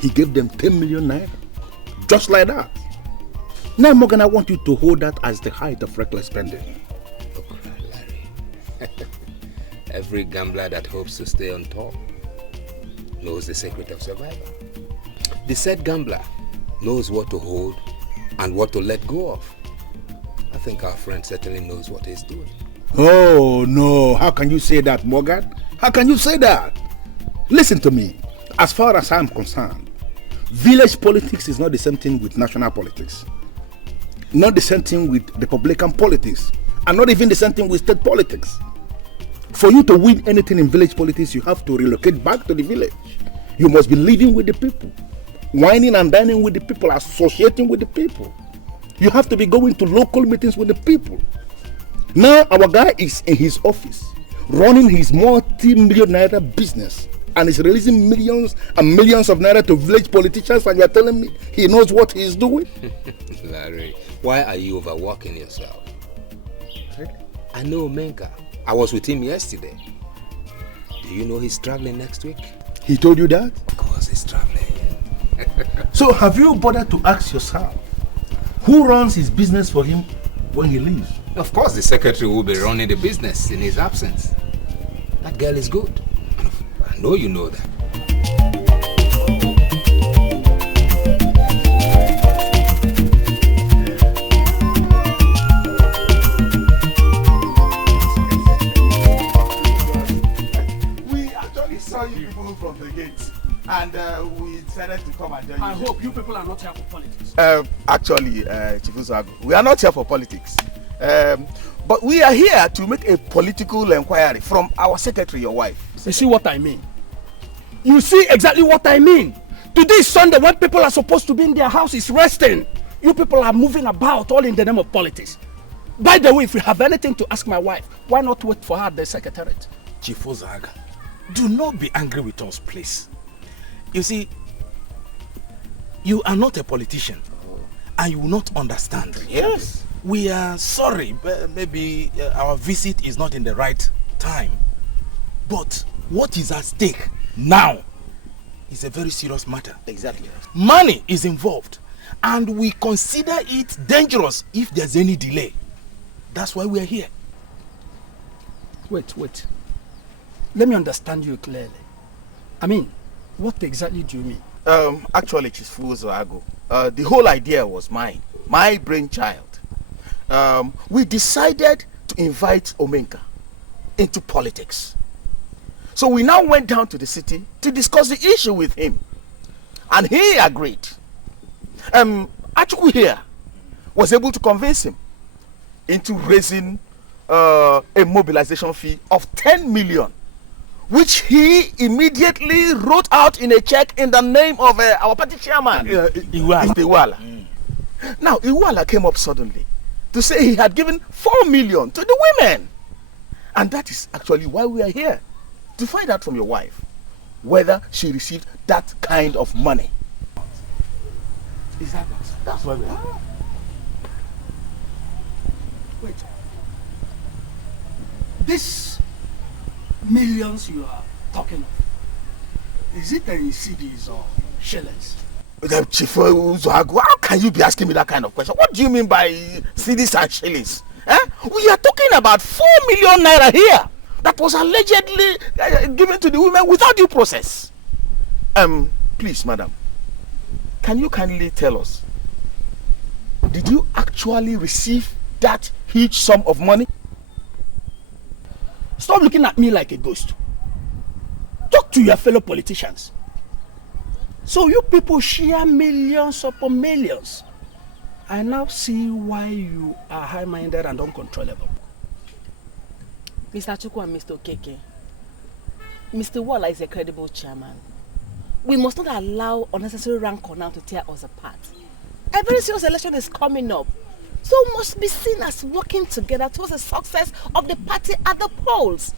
He gave them 10 million naira. Just like that. Now, Morgan, I want you to hold that as the height of reckless spending. Look, Larry. Every gambler that hopes to stay on top knows the secret of survival. The said gambler knows what to hold and what to let go of. I think our friend certainly knows what he's doing. Oh, no. How can you say that, Morgan? How can you say that? Listen to me. As far as I'm concerned, village politics is not the same thing with national politics. Not the same thing with Republican politics. And not even the same thing with state politics. For you to win anything in village politics, you have to relocate back to the village. You must be living with the people. Whining and dining with the people, associating with the people. You have to be going to local meetings with the people. Now our guy is in his office, running his multi-million naira business, and is releasing millions and millions of naira to village politicians, and you are telling me he knows what he is doing? Larry, why are you overworking yourself? I know Menka. I was with him yesterday. Do you know he's traveling next week? He told you that? Of course he's traveling. So have you bothered to ask yourself, who runs his business for him when he leaves? Of course the secretary will be running the business in his absence. That girl is good. I know you know that. We actually saw you people from the gate, and we decided to come and join you. I hope you people are not here for politics. Actually, Chief Uzago, we are not here for politics. But we are here to make a political inquiry from our secretary, your wife. You see what I mean? You see exactly what I mean. Today is Sunday when people are supposed to be in their houses resting. You people are moving about all in the name of politics. By the way, if you have anything to ask my wife, why not wait for her at the secretariat? Chief Ozaga, do not be angry with us, please. You see, you are not a politician and you will not understand. Yes. We are sorry, maybe our visit is not in the right time. But what is at stake now is a very serious matter. Exactly. Money is involved, and we consider it dangerous if there's any delay. That's why we are here. Wait. Let me understand you clearly. I mean, what exactly do you mean? Actually, Chief Uzago, the whole idea was mine, my brainchild. We decided to invite Omenka into politics. So we now went down to the city to discuss the issue with him. And he agreed. Achuku here was able to convince him into raising a mobilization fee of 10 million, which he immediately wrote out in a check in the name of our party chairman, Iwala. Now, Iwala came up suddenly to say he had given 4 million to the women. And that is actually why we are here, to find out from your wife whether she received that kind of money. Is that not? That's why we are here. Wait. These millions you are talking of, is it in CDs or shillings? Chief Uzago, how can you be asking me that kind of question? What do you mean by CDs and shillings? We are talking about 4 million naira here that was allegedly given to the women without due process. Please, madam, can you kindly tell us, did you actually receive that huge sum of money? Stop looking at me like a ghost. Talk to your fellow politicians. So you people share millions upon millions. I now see why you are high-minded and uncontrollable. Mr. Chukwu and Mr. Okeke, Mr. Walla is a credible chairman. We must not allow unnecessary rancor now to tear us apart. A very serious election is coming up, so must be seen as working together towards the success of the party at the polls.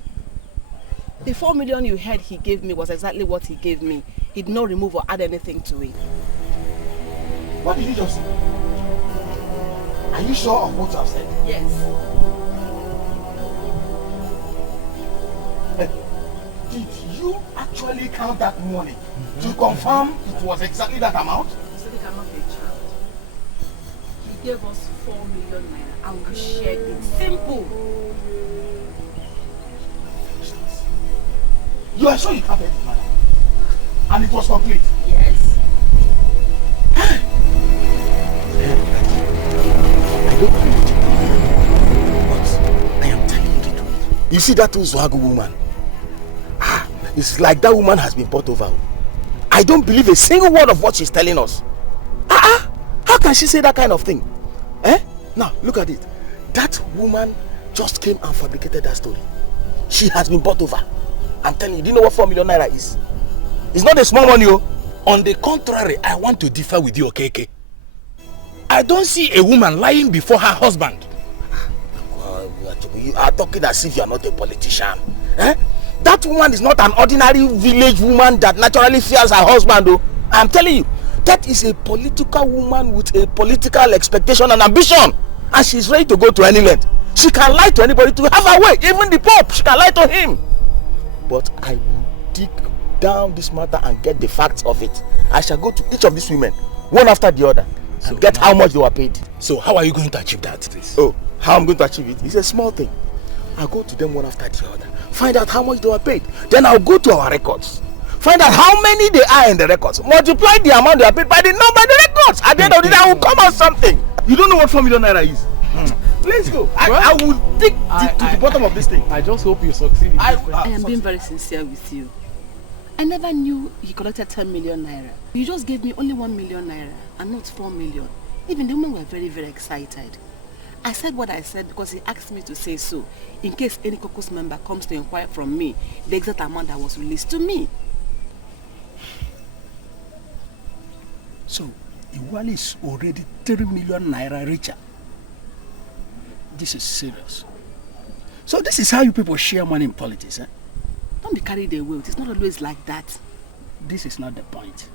The 4 million you heard he gave me was exactly what he gave me. He did not remove or add anything to it. What did you just say? Are you sure of what you have said? Yes. Did you actually actually count that money to confirm it was exactly that amount? He said he cannot be a child. He gave us 4 million naira and we shared it. Simple. You are sure you counted the money? And it was complete? Yes. I don't believe it. But I am telling you the truth. You see that Zwagu woman? It's like that woman has been bought over. I don't believe a single word of what she's telling us. How can she say that kind of thing? Now, look at it. That woman just came and fabricated that story. She has been bought over. I'm telling you, do you know what 4 million naira is? It's not a small money. On the contrary, I want to differ with you, Okeke. I don't see a woman lying before her husband. You are talking as if you are not a politician. That woman is not an ordinary village woman that naturally fears her husband. I'm telling you, that is a political woman with a political expectation and ambition. And she's ready to go to any length. She can lie to anybody to have her way. Even the Pope, she can lie to him. But I will dig down this matter and get the facts of it. I shall go to each of these women, one after the other, and get how much they were paid. So how are you going to achieve that? Oh, how I'm going to achieve it? It's a small thing. I'll go to them one after the other, find out how much they were paid. Then I'll go to our records, find out how many they are in the records, multiply the amount they are paid by the number in the records. At the end of the day, I will come out something. You don't know what 4 million naira is? Let's go. I will dig to the bottom of this thing. I just hope you succeed. I am being very sincere with you. I never knew he collected 10 million naira. You just gave me only 1 million naira and not 4 million. Even the women were very, very excited. I said what I said because he asked me to say so, in case any Caucus member comes to inquire from me the exact amount that was released to me. So, Iwali is already 3 million naira richer. This is serious. So this is how you people share money in politics, eh? Don't be carried away. It's not always like that. This is not the point.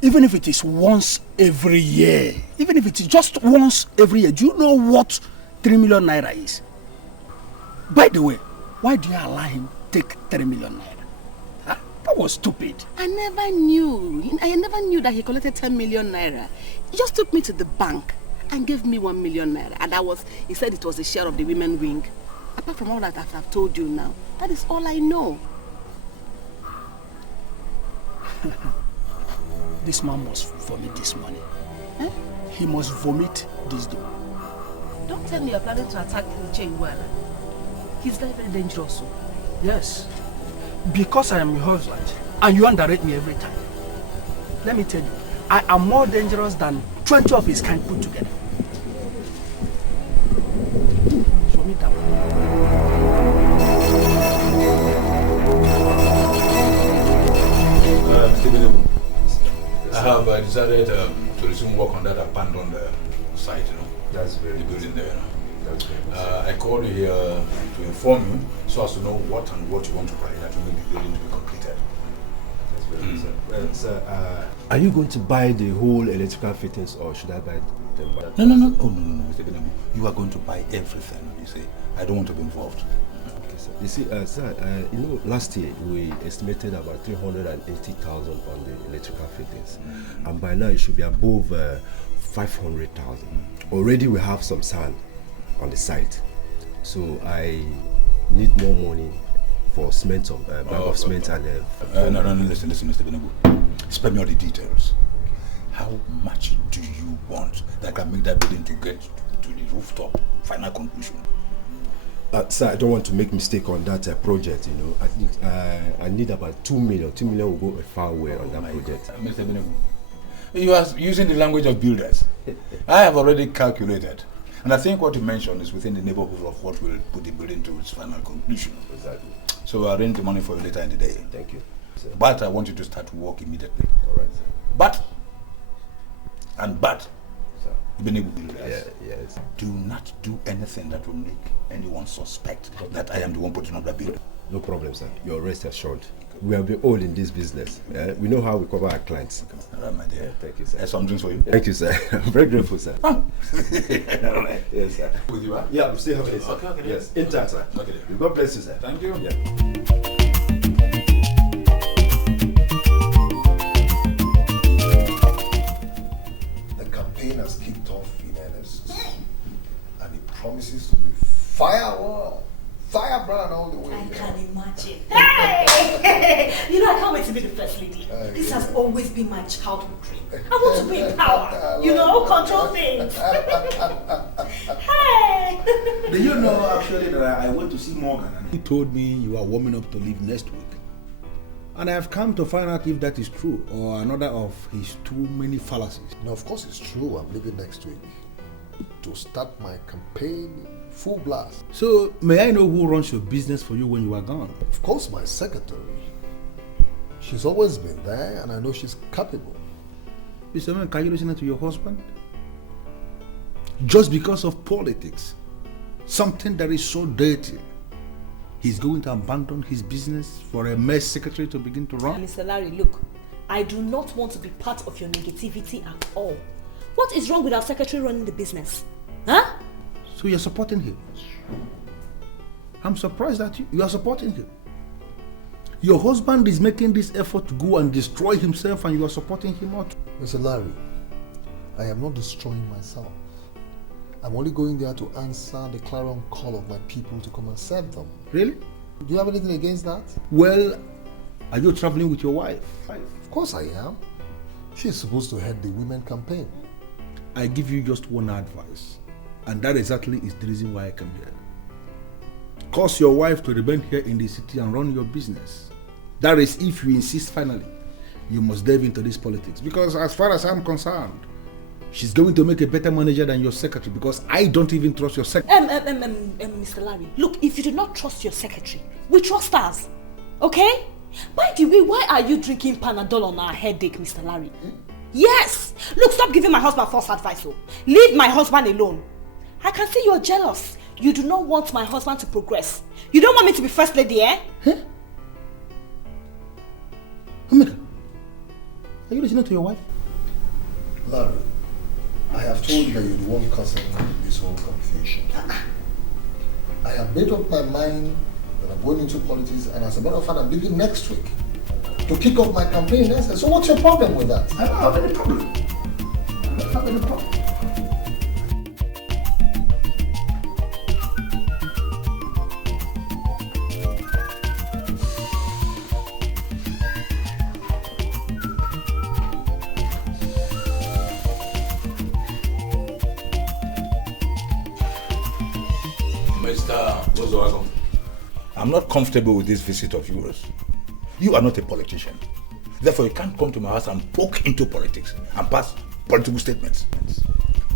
Even if it is once every year, even if it is just once every year, do you know what 3 million naira is? By the way, why do you allow him take 3 million naira? Huh? That was stupid. I never knew that he collected 10 million naira. He just took me to the bank and gave me 1 million naira. And he said it was a share of the women wing. Apart from all that I've told you now, that is all I know. This man must vomit this money. Eh? He must vomit this dough. Don't tell me you're planning to attack UCHE Elendu. He's very, very dangerous. Yes. Because I am your husband and you underrate me every time. Let me tell you, I am more dangerous than 20 of his kind put together. Vomit that one. I have decided to resume work on that abandoned site, That's very the building there. That's very I called you here to inform you so as to know what you want to buy that will be building to be completed. That's very good, sir. Are you going to buy the whole electrical fittings or should I buy them? No. Oh, no, Mr. Benemu. You are going to buy everything. You see, I don't want to be involved. You see, sir, last year we estimated about 380,000 on the electrical fittings, and by now it should be above 500,000. Already we have some sand on the site, so I need more money for cement, bag of cement and. No, listen, Mr. Benemu. Spare me all the details. How much do you want that can make that building to get to the rooftop? Final conclusion. Sir, I don't want to make mistake on that project, I think I need about 2 million. 2 million will go a far way on that project. Mr. Benegu, you are using the language of builders. I have already calculated. And I think what you mentioned is within the neighborhood of what will put the building to its final conclusion. Exactly. So I'll arrange the money for you later in the day. Thank you, sir. But I want you to start work immediately. All right, sir. But, sir. Benegu builders, yes. do not do anything that will make anyone suspect that I am the one putting up that building. No problem, sir. You're rest assured. We have been all in this business. We know how we cover our clients. All right, my dear. Thank you, sir. There's some drinks for you. Thank you, sir. I'm very grateful, sir. All right. Yes, sir. With you, huh? Yeah, I'm still having it, sir. Okay. Yes, in time, sir. Okay. God bless you, sir. Thank you. Yeah. campaign has kicked off in earnest. And it promises to be firebrand all the way. I can imagine. Hey! You know, I can't wait to be the first lady. This has always been my childhood dream. I want to be in power. You know, control things. Hey! Do you know actually that I went to see Morgan and he told me you are warming up to leave next week. And I have come to find out if that is true or another of his too many fallacies. No, of course it's true. I'm leaving next week to start my campaign full blast. So, may I know who runs your business for you when you are gone? Of course, my secretary. She's always been there and I know she's capable. Mr. Man, can you listen to your husband? Just because of politics, something that is so dirty, he's going to abandon his business for a mess secretary to begin to run? Mr. Larry, look, I do not want to be part of your negativity at all. What is wrong with our secretary running the business? Huh? So you're supporting him? I'm surprised that you are supporting him. Your husband is making this effort to go and destroy himself and you are supporting him out. Mr. Larry, I am not destroying myself. I'm only going there to answer the clarion call of my people to come and serve them. Really? Do you have anything against that? Well, are you traveling with your wife? Of course I am. She's supposed to head the women campaign. I give you just one advice, and that exactly is the reason why I come here. Cause your wife to remain here in the city and run your business. That is, if you insist finally, you must delve into this politics. Because as far as I'm concerned, she's going to make a better manager than your secretary because I don't even trust your secretary. Mr. Larry, look, if you do not trust your secretary, we trust us. Okay? By the way, why are you drinking Panadol on our headache, Mr. Larry? Yes! Look, stop giving my husband false advice. Oh. Leave my husband alone. I can see you're jealous. You do not want my husband to progress. You don't want me to be first lady, eh? Huh? Omega, are you listening to your wife? Larry, I have told you that you're the one causing this whole confusion. I have made up my mind that I'm going into politics, and as a matter of fact, I'm leaving next week to kick off my campaign. So what's your problem with that? I don't have any problem. I don't have any problem. I'm not comfortable with this visit of yours. You are not a politician. Therefore, you can't come to my house and poke into politics and pass political statements.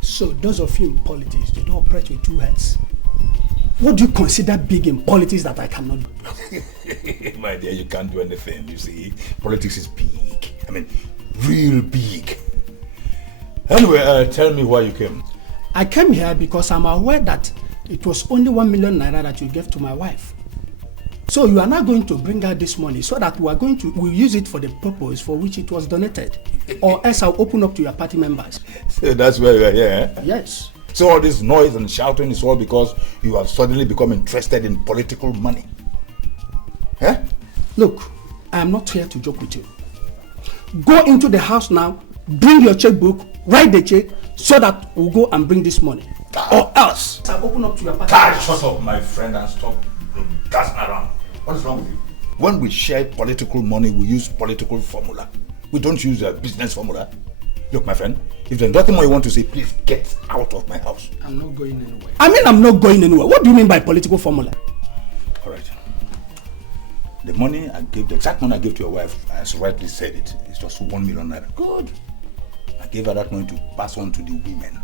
So those of you in politics, they don't operate with two heads. What do you consider big in politics that I cannot do? My dear, you can't do anything, you see. Politics is big. I mean, real big. Anyway, tell me why you came. I came here because I'm aware that it was only 1 million naira that you gave to my wife. So you are not going to bring out this money so that we'll use it for the purpose for which it was donated. Or else I'll open up to your party members. So that's why you are here, eh? Yes. So all this noise and shouting is all because you have suddenly become interested in political money. Eh? Look, I am not here to joke with you. Go into the house now, bring your checkbook, write the check, so that we'll go and bring this money. Or else I'll open up to your party. Shut up, my friend, and stop gassing around. What is wrong with you? When we share political money, we use political formula. We don't use a business formula. Look, my friend, if there's nothing more you want to say, please get out of my house. I'm not going anywhere. I mean, I'm not going anywhere. What do you mean by political formula? All right. The money I gave, the exact money I gave to your wife, as rightly said it, is just 1 million naira. Good. I gave her that money to pass on to the women.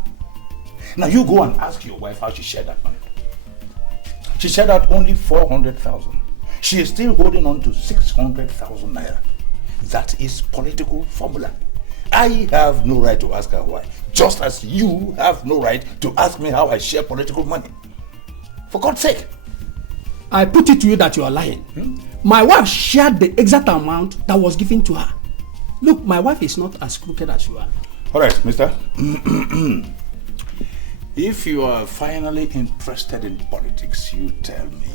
Now you go and ask your wife how she shared that money. She shared out only 400,000. She is still holding on to 600,000 naira. That is political formula. I have no right to ask her why, just as you have no right to ask me how I share political money. For God's sake. I put it to you that you are lying. My wife shared the exact amount that was given to her. Look, my wife is not as crooked as you are. All right, mister. If you are finally interested in politics, you tell me.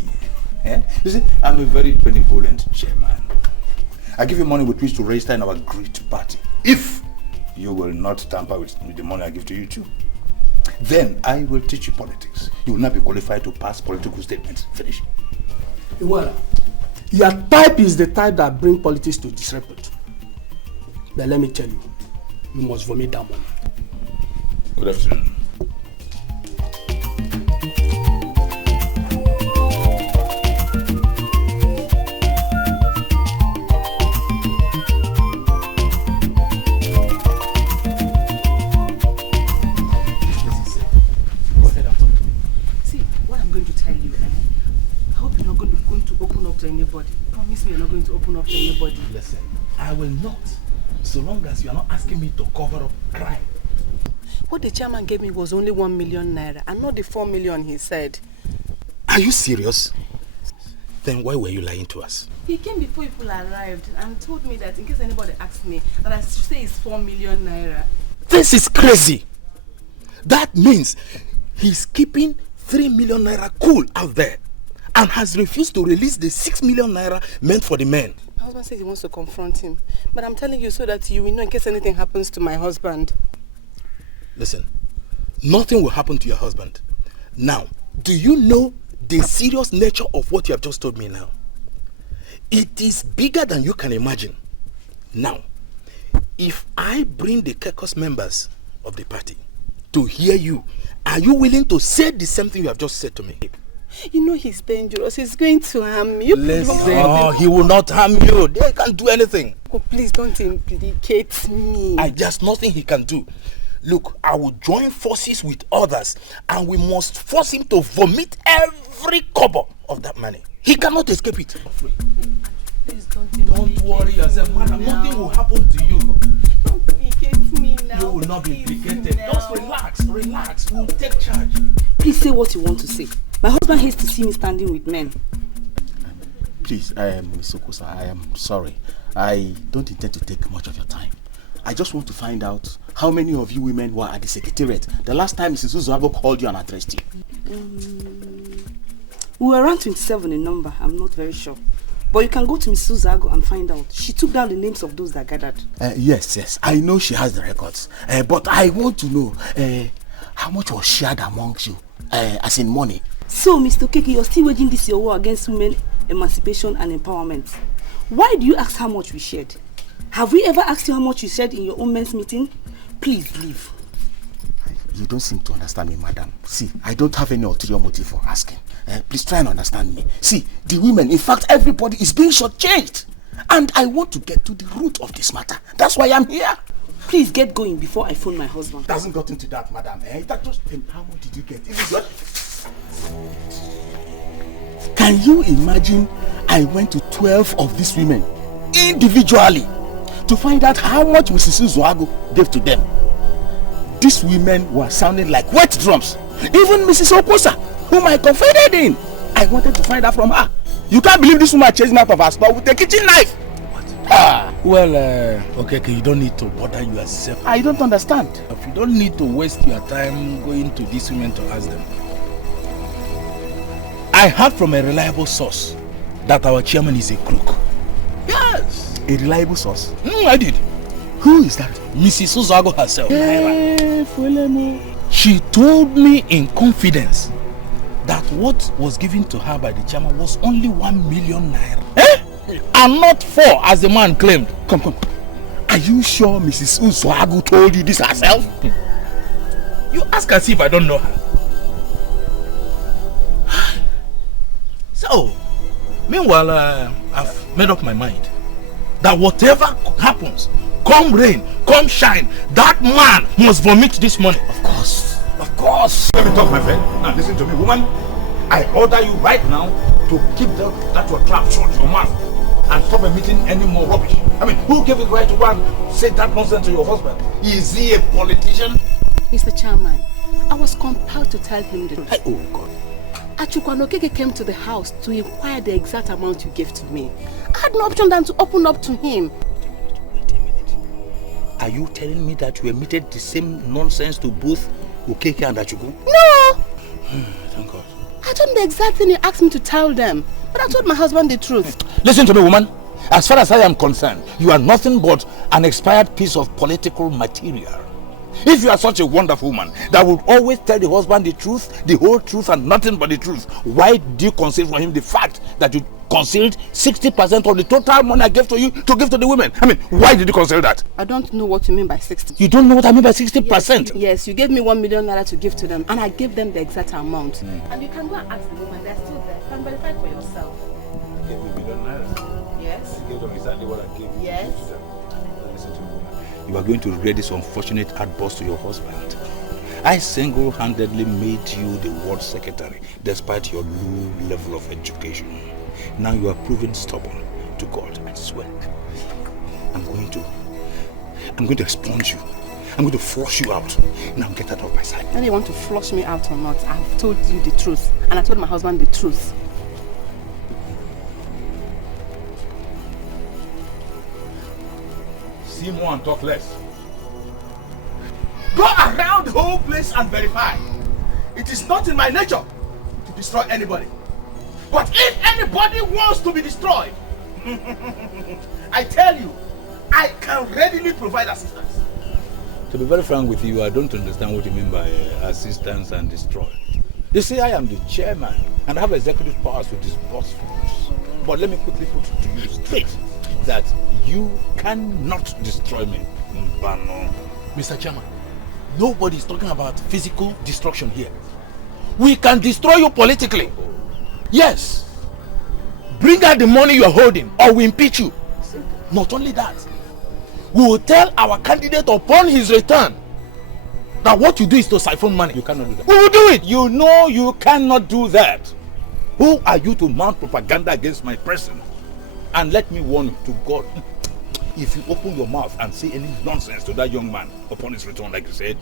Eh? You see, I'm a very benevolent chairman. I give you money with which to register in our great party. If you will not tamper with the money I give to you too. Then I will teach you politics. You will not be qualified to pass political statements. Finish. Well, your type is the type that bring politics to disrepute. But let me tell you, you must vomit that money. Good afternoon. Anybody. Promise me you're not going to open up to anybody. Listen, I will not. So long as you are not asking me to cover up crime. What the chairman gave me was only 1 million naira and not the 4 million he said. Are you serious? Then why were you lying to us? He came before people arrived and told me that in case anybody asked me that I should say it's 4 million naira. This is crazy. That means he's keeping 3 million naira cool out there and has refused to release the 6 million naira meant for the men. My husband says he wants to confront him. But I'm telling you so that you will know in case anything happens to my husband. Listen, nothing will happen to your husband. Now, do you know the serious nature of what you have just told me now? It is bigger than you can imagine. Now, if I bring the Caucus members of the party to hear you, are you willing to say the same thing you have just said to me? You know he's dangerous. He's going to harm you. No, he will not harm you. They can't do anything. Oh, please don't implicate me. There's nothing he can do. Look, I will join forces with others and we must force him to vomit every kobo of that money. He cannot escape it. Please don't worry yourself, madam. Nothing will happen to you. Don't implicate me now. You will not be implicated. Just relax. We'll take charge. Please say what you want to say. My husband hates to see me standing with men. Please, Ms. Okusa, I am sorry. I don't intend to take much of your time. I just want to find out how many of you women were at the secretariat the last time Mrs. Uzoago called you and addressed you. We were around 27 in number. I'm not very sure. But you can go to Mrs. Uzoago and find out. She took down the names of those that gathered. Yes. I know she has the records. But I want to know how much was shared amongst you, as in money. So, Mr. Okeke, you're still waging this your war against women emancipation and empowerment. Why do you ask how much we shared? Have we ever asked you how much you shared in your own men's meeting? Please leave. You don't seem to understand me, madam. See, I don't have any ulterior motive for asking. Please try and understand me. See, the women, in fact, everybody is being shortchanged. And I want to get to the root of this matter. That's why I'm here. Please get going before I phone my husband. Doesn't got into that, madam. That just how much did you get? Is it good? Can you imagine I went to 12 of these women individually to find out how much Mrs. Uzoago gave to them? These women were sounding like wet drums. Even Mrs. Oposa, whom I confided in, I wanted to find out from her. You can't believe this woman chased me out of her store with a kitchen knife. Well, okay, you don't need to bother yourself. I don't understand. If you don't need to waste your time going to these women to ask them. I heard from a reliable source that our chairman is a crook. Yes! A reliable source? I did. Who is that? Mrs. Uzoago herself. She told me in confidence that what was given to her by the chairman was only 1 million naira. And not 4 as the man claimed. Come. Are you sure Mrs. Uzoago told you this herself? You ask as if I don't know her. So, meanwhile, I've made up my mind that whatever happens, come rain, come shine, that man must vomit this money. Of course. Let me talk, my friend. Now listen to me, woman. I order you right now to keep that your trap shut your mouth and stop emitting any more rubbish. I mean, who gave it right to go and say that nonsense to your husband? Is he a politician? Mr. Chairman, I was compelled to tell him the truth. Oh God. Achukwu Okeke came to the house to inquire the exact amount you gave to me. I had no option than to open up to him. Wait a minute. Are you telling me that you emitted the same nonsense to both Okeke and Achukwu? No! Thank God. I told him the exact thing he asked me to tell them. But I told my husband the truth. Listen to me, woman. As far as I am concerned, you are nothing but an expired piece of political material. If you are such a wonderful woman that would always tell the husband the truth, the whole truth and nothing but the truth, why do you conceal from him the fact that you concealed 60% of the total money I gave to you to give to the women? I mean, why did you conceal that? I don't know what you mean by 60. You don't know what I mean by 60%? Yes, you gave me 1 million naira to give to them, and I gave them the exact amount. And you can go and ask the woman, they're still there. You can verify for yourself. You gave me 1 million naira? Yes. You gave them exactly what I gave you. Yes. Listen to me. You are going to regret this unfortunate outburst to your husband. I single-handedly made you the ward secretary despite your low level of education. Now you are proving stubborn to God, I swear. I'm going to expunge you. I'm going to flush you out. Now get out of my sight. Whether you want to flush me out or not, I've told you the truth. And I told my husband the truth. See more and talk less. Go around the whole place and verify. It is not in my nature to destroy anybody. But if anybody wants to be destroyed, I tell you, I can readily provide assistance. To be very frank with you, I don't understand what you mean by assistance and destroy. You see, I am the chairman and I have executive powers to disburse funds. But let me quickly put it to you straight that you cannot destroy me. Mr. Chairman, nobody is talking about physical destruction here. We can destroy you politically. Yes. Bring out the money you are holding or we impeach you. Not only that, we will tell our candidate upon his return that what you do is to siphon money. You cannot do that. We will do it. You know you cannot do that. Who are you to mount propaganda against my person? And let me warn you to God, if you open your mouth and say any nonsense to that young man upon his return, like you said,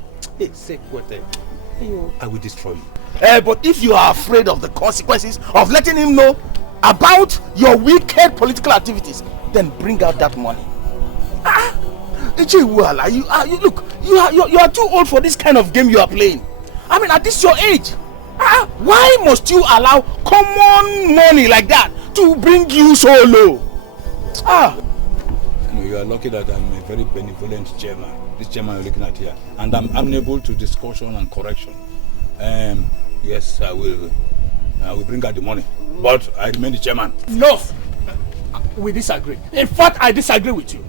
I will destroy you. But if you are afraid of the consequences of letting him know about your wicked political activities, then bring out that money. Look, you are too old for this kind of game you are playing. I mean, at this your age, why must you allow common money like that to bring you so low? You are lucky that I'm a very benevolent chairman. This chairman you're looking at here, and I'm amenable to discussion and correction. Yes, I will bring out the money, but I remain the chairman. No, we disagree. In fact, I disagree with you.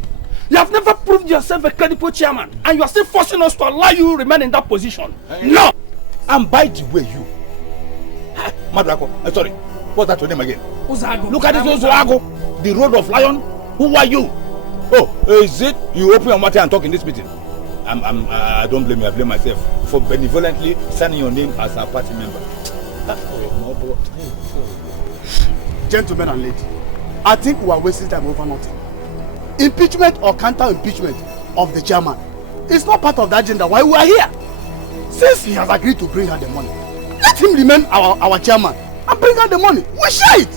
You have never proved yourself a credible chairman, and you are still forcing us to allow you to remain in that position. No! And by the way, you, Madrako, sorry, what's that your name again? Uzago. Look at this Uzago, the road of lion. Who are you? Oh, is it you open your mouth and talk in this meeting? I don't blame you, I blame myself for benevolently signing your name as a party member. Gentlemen and ladies, I think we are wasting time over nothing. Impeachment or counter-impeachment of the chairman is not part of the agenda why we are here. Since he has agreed to bring out the money, let him remain our chairman and bring out the money. We share it.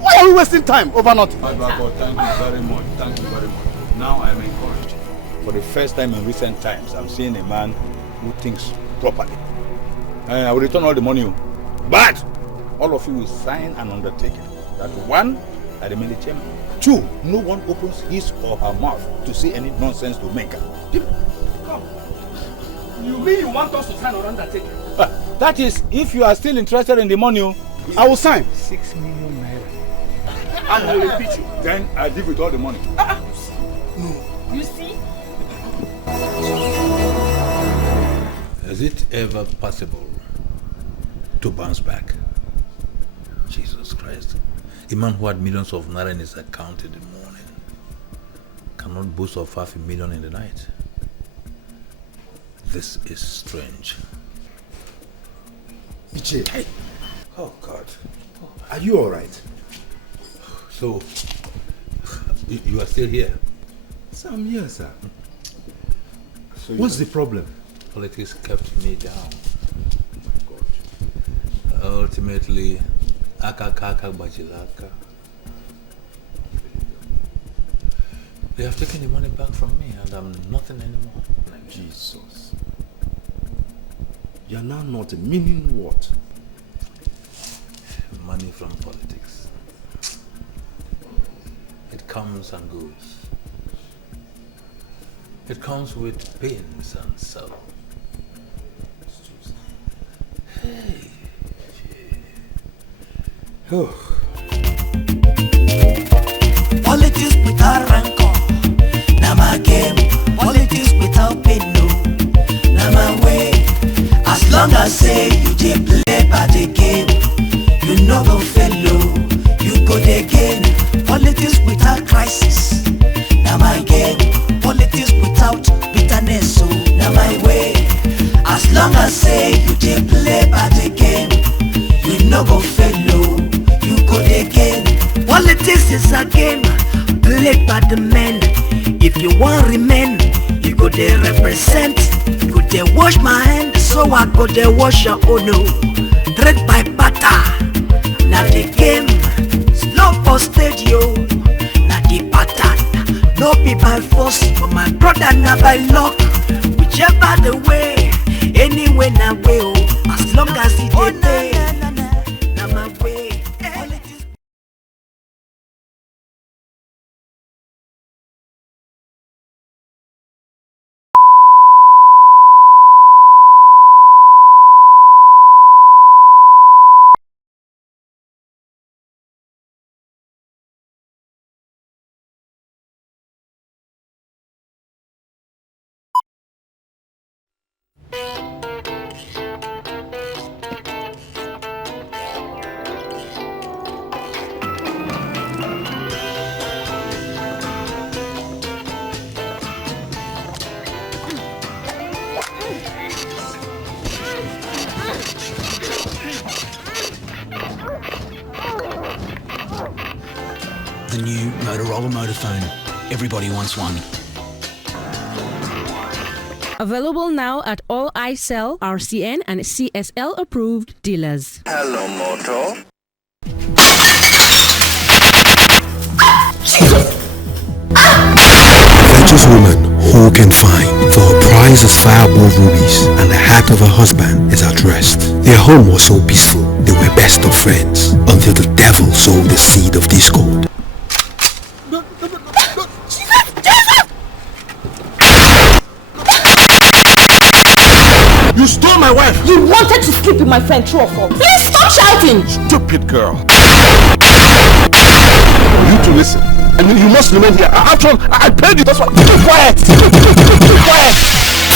Why are we wasting time over nothing? Thank you very much. Thank you very much. Now I am encouraged. For the first time in recent times, I'm seeing a man who thinks properly. I will return all the money, but all of you will sign an undertaking that one, I remain the chairman. Two, no one opens his or her mouth to say any nonsense to Menka. Come. You mean you want us to sign an undertaking? That is, if you are still interested in the money, I will sign. 6 million naira. And I will impeach you. Then I deal with all the money. No. You see? Is it ever possible to bounce back? Jesus Christ. A man who had millions of naira in his account in the morning cannot boast of 500,000 in the night. This is strange. Iche. Hey. Oh God. Are you alright? So, you are still here? Sir, I'm here, sir. So what's the problem? Politics kept me down. Oh my God. Ultimately, Akakaka Bajilaka. They have taken the money back from me and I'm nothing anymore. Jesus. You're now not meaning what? Money from politics. It comes and goes. It comes with pains and sorrow. Hey. Politics without rancor, na my game. Politics without pain, no, na my way. As long as say you dey play by the game, you no go fail, you go dey gain. Politics without crisis, na my game. Politics without bitterness, so na my way. As long as say you dey play by the game, you no go fail, you go dey gain. Politics is a game played by the men. If you want remain, you go dey represent. You go dey wash my hand, so I go dey wash your own. Trade by barter, na the game. Slow for stage, yo, na the pattern. No be by force, but my brother na by luck. Whichever the way, anyway na way, oh. As long as it dey pay, na my way. The new Motorola Motorphone. Everybody wants one. Available now at all iCell, RCN and CSL approved dealers. Hello, Moto. Virtuous woman who can find, for her prize is far above rubies, and the heart of her husband is at rest. Their home was so peaceful, they were best of friends, until the devil sowed the seed of discord. You stole my wife! You wanted to sleep with my friend, true or false? Please stop shouting! Stupid girl. You to listen. And you must remain here. After all, I paid you. That's why. Keep quiet! Keep quiet!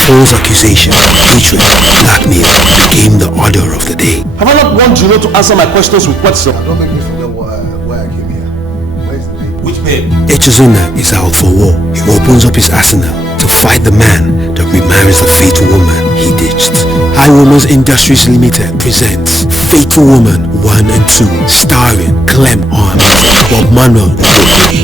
False accusation, hatred, blackmail became the order of the day. Have I not warned you not to answer my questions with questions? Don't make me forget why I came here. Where is the babe? Which babe? Echezona is out for war. He opens up his arsenal to fight the man that remarries the fatal woman he ditched. High Woman's Industries Limited presents Fatal Woman 1 and 2, starring Clem, Ohameze, Bob Manuel,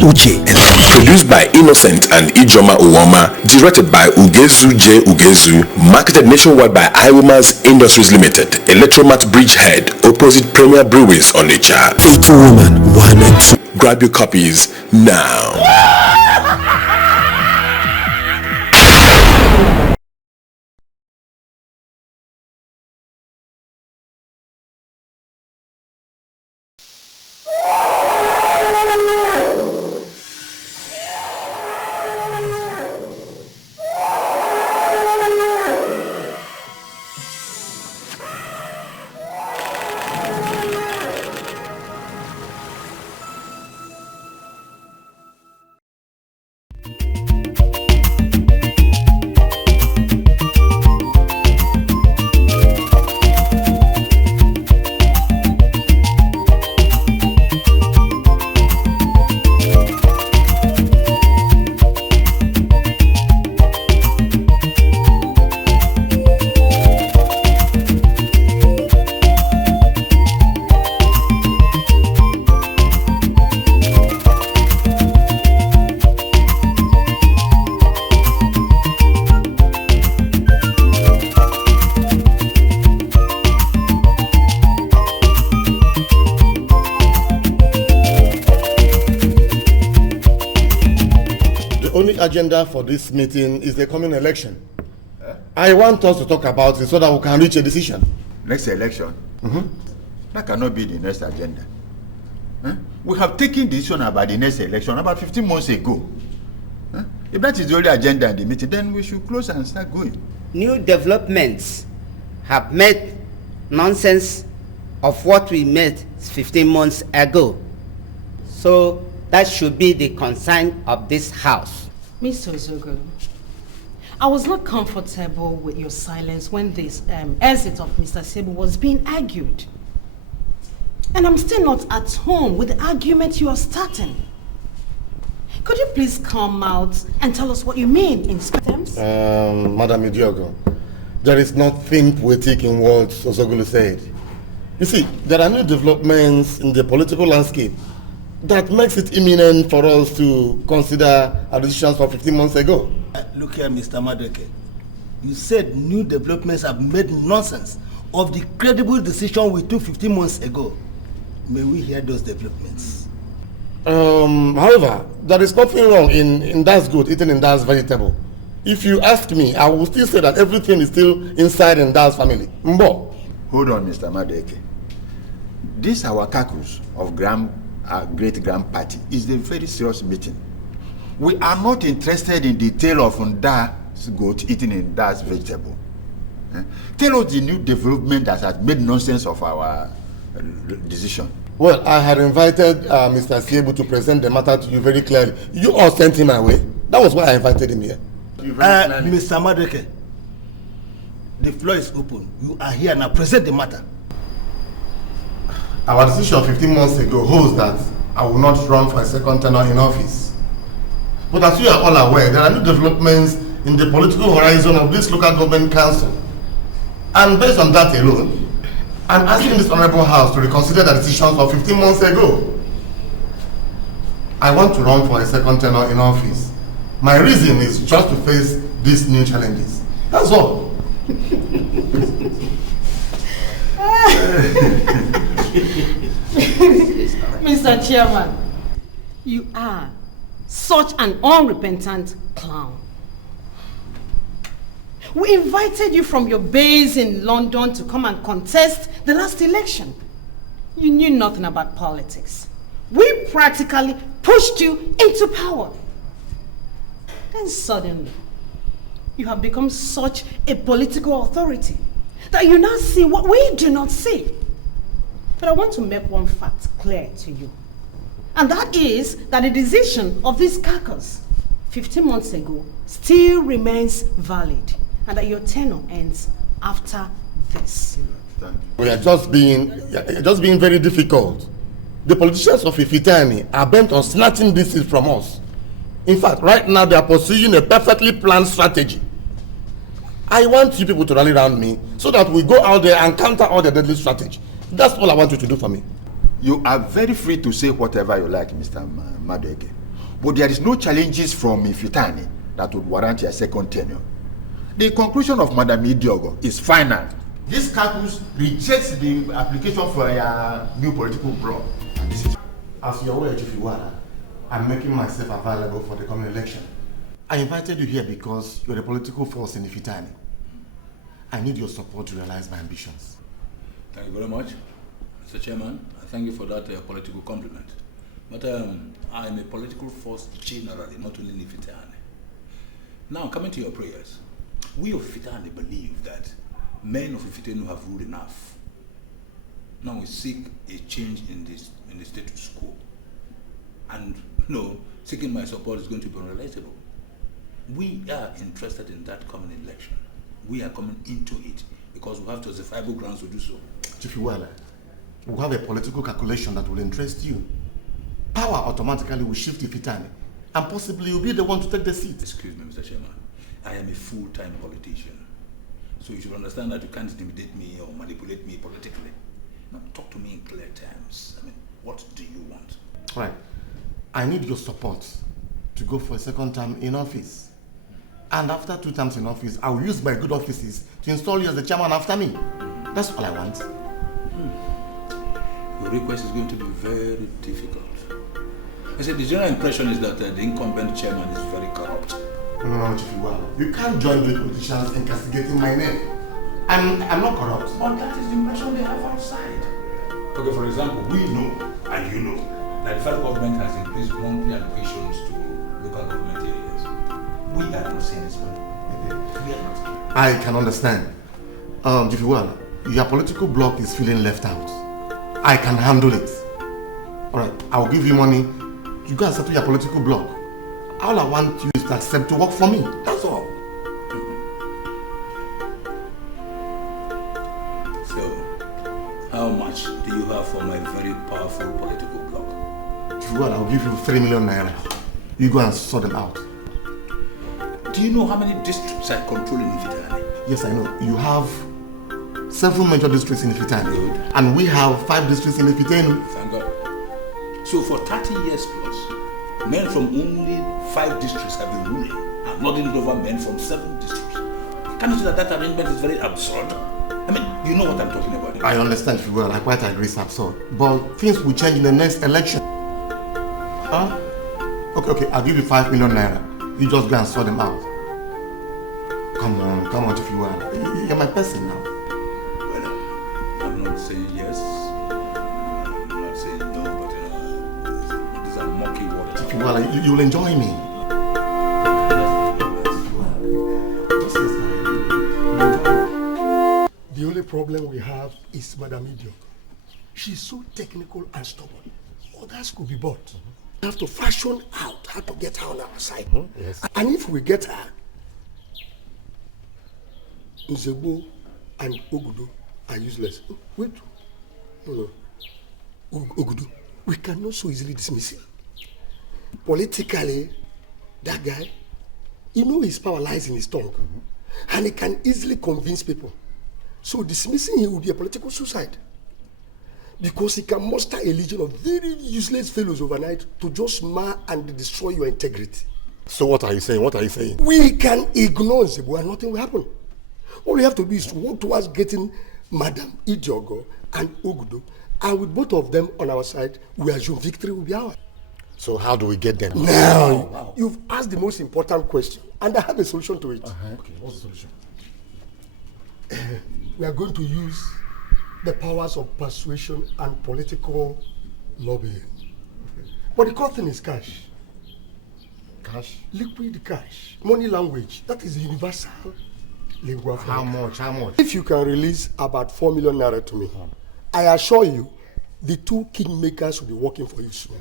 UCHE ELENDU. Produced by Innocent and Ijoma Uwama, directed by Ugezu J. Ugezu, marketed nationwide by High Woman's Industries Limited, Electromat Bridgehead, opposite Premier Breweries on Onitsha. Fatal Woman 1 and 2. Grab your copies now. Agenda for this meeting is the coming election. I want us to talk about it so that we can reach a decision. Next election? That cannot be the next agenda. We have taken decision about the next election about 15 months ago. If that is the only agenda at the meeting, then we should close and start going. New developments have made nonsense of what we made 15 months ago. So that should be the concern of this house. Mr. Ozogolo, I was not comfortable with your silence when this exit of Mr. Sebu was being argued. And I'm still not at home with the argument you are starting. Could you please come out and tell us what you mean in terms? Madam Idiogo, there is nothing poetic in what Ozogolo said. You see, there are new developments in the political landscape that makes it imminent for us to consider our decisions from 15 months ago. Look here, Mr. Madueke. You said new developments have made nonsense of the credible decision we took 15 months ago. May we hear those developments? However, there is nothing wrong in that's good, eating in that's vegetable. If you ask me, I will still say that everything is still inside in that's family. Mbo. Hold on, Mr. Madueke. This our caucus of great-grand party is a very serious meeting. We are not interested in the tale of Nda's goat eating in Nda's vegetable. Tell us the new development that has made nonsense of our decision. Well, I had invited Mr. Siebu to present the matter to you very clearly. You all sent him away. That was why I invited him here. Mr. Madueke, the floor is open. You are here now. Present the matter. Our decision 15 months ago holds that I will not run for a second tenure in office. But as you are all aware, there are new developments in the political horizon of this local government council. And based on that alone, I'm asking this honorable house to reconsider the decisions of 15 months ago. I want to run for a second tenure in office. My reason is just to face these new challenges. That's all. Mr. Chairman, you are such an unrepentant clown. We invited you from your base in London to come and contest the last election. You knew nothing about politics. We practically pushed you into power. Then suddenly, you have become such a political authority that you now see what we do not see. But I want to make one fact clear to you. And that is that the decision of this caucus 15 months ago still remains valid, and that your tenure ends after this. We are just being very difficult. The politicians of Ifitani are bent on snatching this seat from us. In fact, right now they are pursuing a perfectly planned strategy. I want you people to rally around me so that we go out there and counter all the deadly strategy. That's all I want you to do for me. You are very free to say whatever you like, Mr. Madueke. But there is no challenges from Ifitani that would warrant your second tenure. The conclusion of Madam Idiogo is final. This caucus rejects the application for a new political bloc. As you're aware, Chief Iwara, I'm making myself available for the coming election. I invited you here because you're a political force in Ifitani. I need your support to realize my ambitions. Thank you very much, Mr. Chairman. I thank you for that political compliment. But I am a political force generally, not only in Ifitani. Now, coming to your prayers, we of Ifitani believe that men of Ifitani have ruled enough. Now we seek a change in the status quo. And seeking my support is going to be unrelatable. We are interested in that coming election. We are coming into it because we have justifiable grounds to do so. Chief Iwala, we have a political calculation that will interest you. Power automatically will shift Ifitani, and possibly you'll be the one to take the seat. Excuse me, Mr. Chairman. I am a full-time politician. So you should understand that you can't intimidate me or manipulate me politically. Now, talk to me in clear terms. I mean, what do you want? Right. I need your support to go for a second term in office. And after 2 terms in office, I will use my good offices to install you as the chairman after me. That's all I want. Your request is going to be very difficult. I said the general impression is that the incumbent chairman is very corrupt. No, Chief Iwala. You can't join with politicians in castigating my name. I'm not corrupt. But that is the impression they have outside. Okay, for example, we know, and you know, that the federal government has increased monthly allocations to local government areas. We are not seeing this money. We are not. I can understand. If you will, your political bloc is feeling left out. I can handle it. Alright, I'll give you money. You go and settle your political bloc. All I want you is to accept to work for me. That's all. So, how much do you have for my very powerful political bloc? If you will, I'll give you 3 million naira. You go and sort them out. Do you know how many districts I control in Ifitani? Yes, I know. You have 7 major districts in Ifitani. And we have 5 districts in Ifitani. Thank God. So for 30 years plus, men from only 5 districts have been ruling and lording it over men from 7 districts. Can you see that arrangement is very absurd? I mean, you know what I'm talking about. I understand if you will. I quite agree it's absurd. But things will change in the next election. Huh? Okay, I'll give you 5 million naira. You just go and sort them out. Come on, if you will. You're my person now. Well, I'm not saying yes. I'm not saying no, but these are murky waters. If you will, you'll enjoy me. The only problem we have is Madam Idio. She's so technical and stubborn. Others could be bought. We have to fashion out how to get her on our side. Yes. And if we get her, Nzebo and Ogudu are useless. Wait. No. Ogudu, we cannot so easily dismiss him. Politically, that guy, his power lies in his tongue. And he can easily convince people. So dismissing him would be a political suicide. Because he can muster a legion of very useless fellows overnight to just mar and destroy your integrity. So what are you saying? We can ignore Nzebo and nothing will happen. All we have to do is to work towards getting Madam Idiogo and Ogudu, and with both of them on our side, we assume victory will be ours. So how do we get them? Now, you've asked the most important question, and I have a solution to it. Okay, what's the solution? We are going to use the powers of persuasion and political lobbying. But the core thing is cash. Cash? Liquid cash. Money language. That is universal. How much? If you can release about 4 million naira to me, I assure you, the 2 kingmakers will be working for you soon.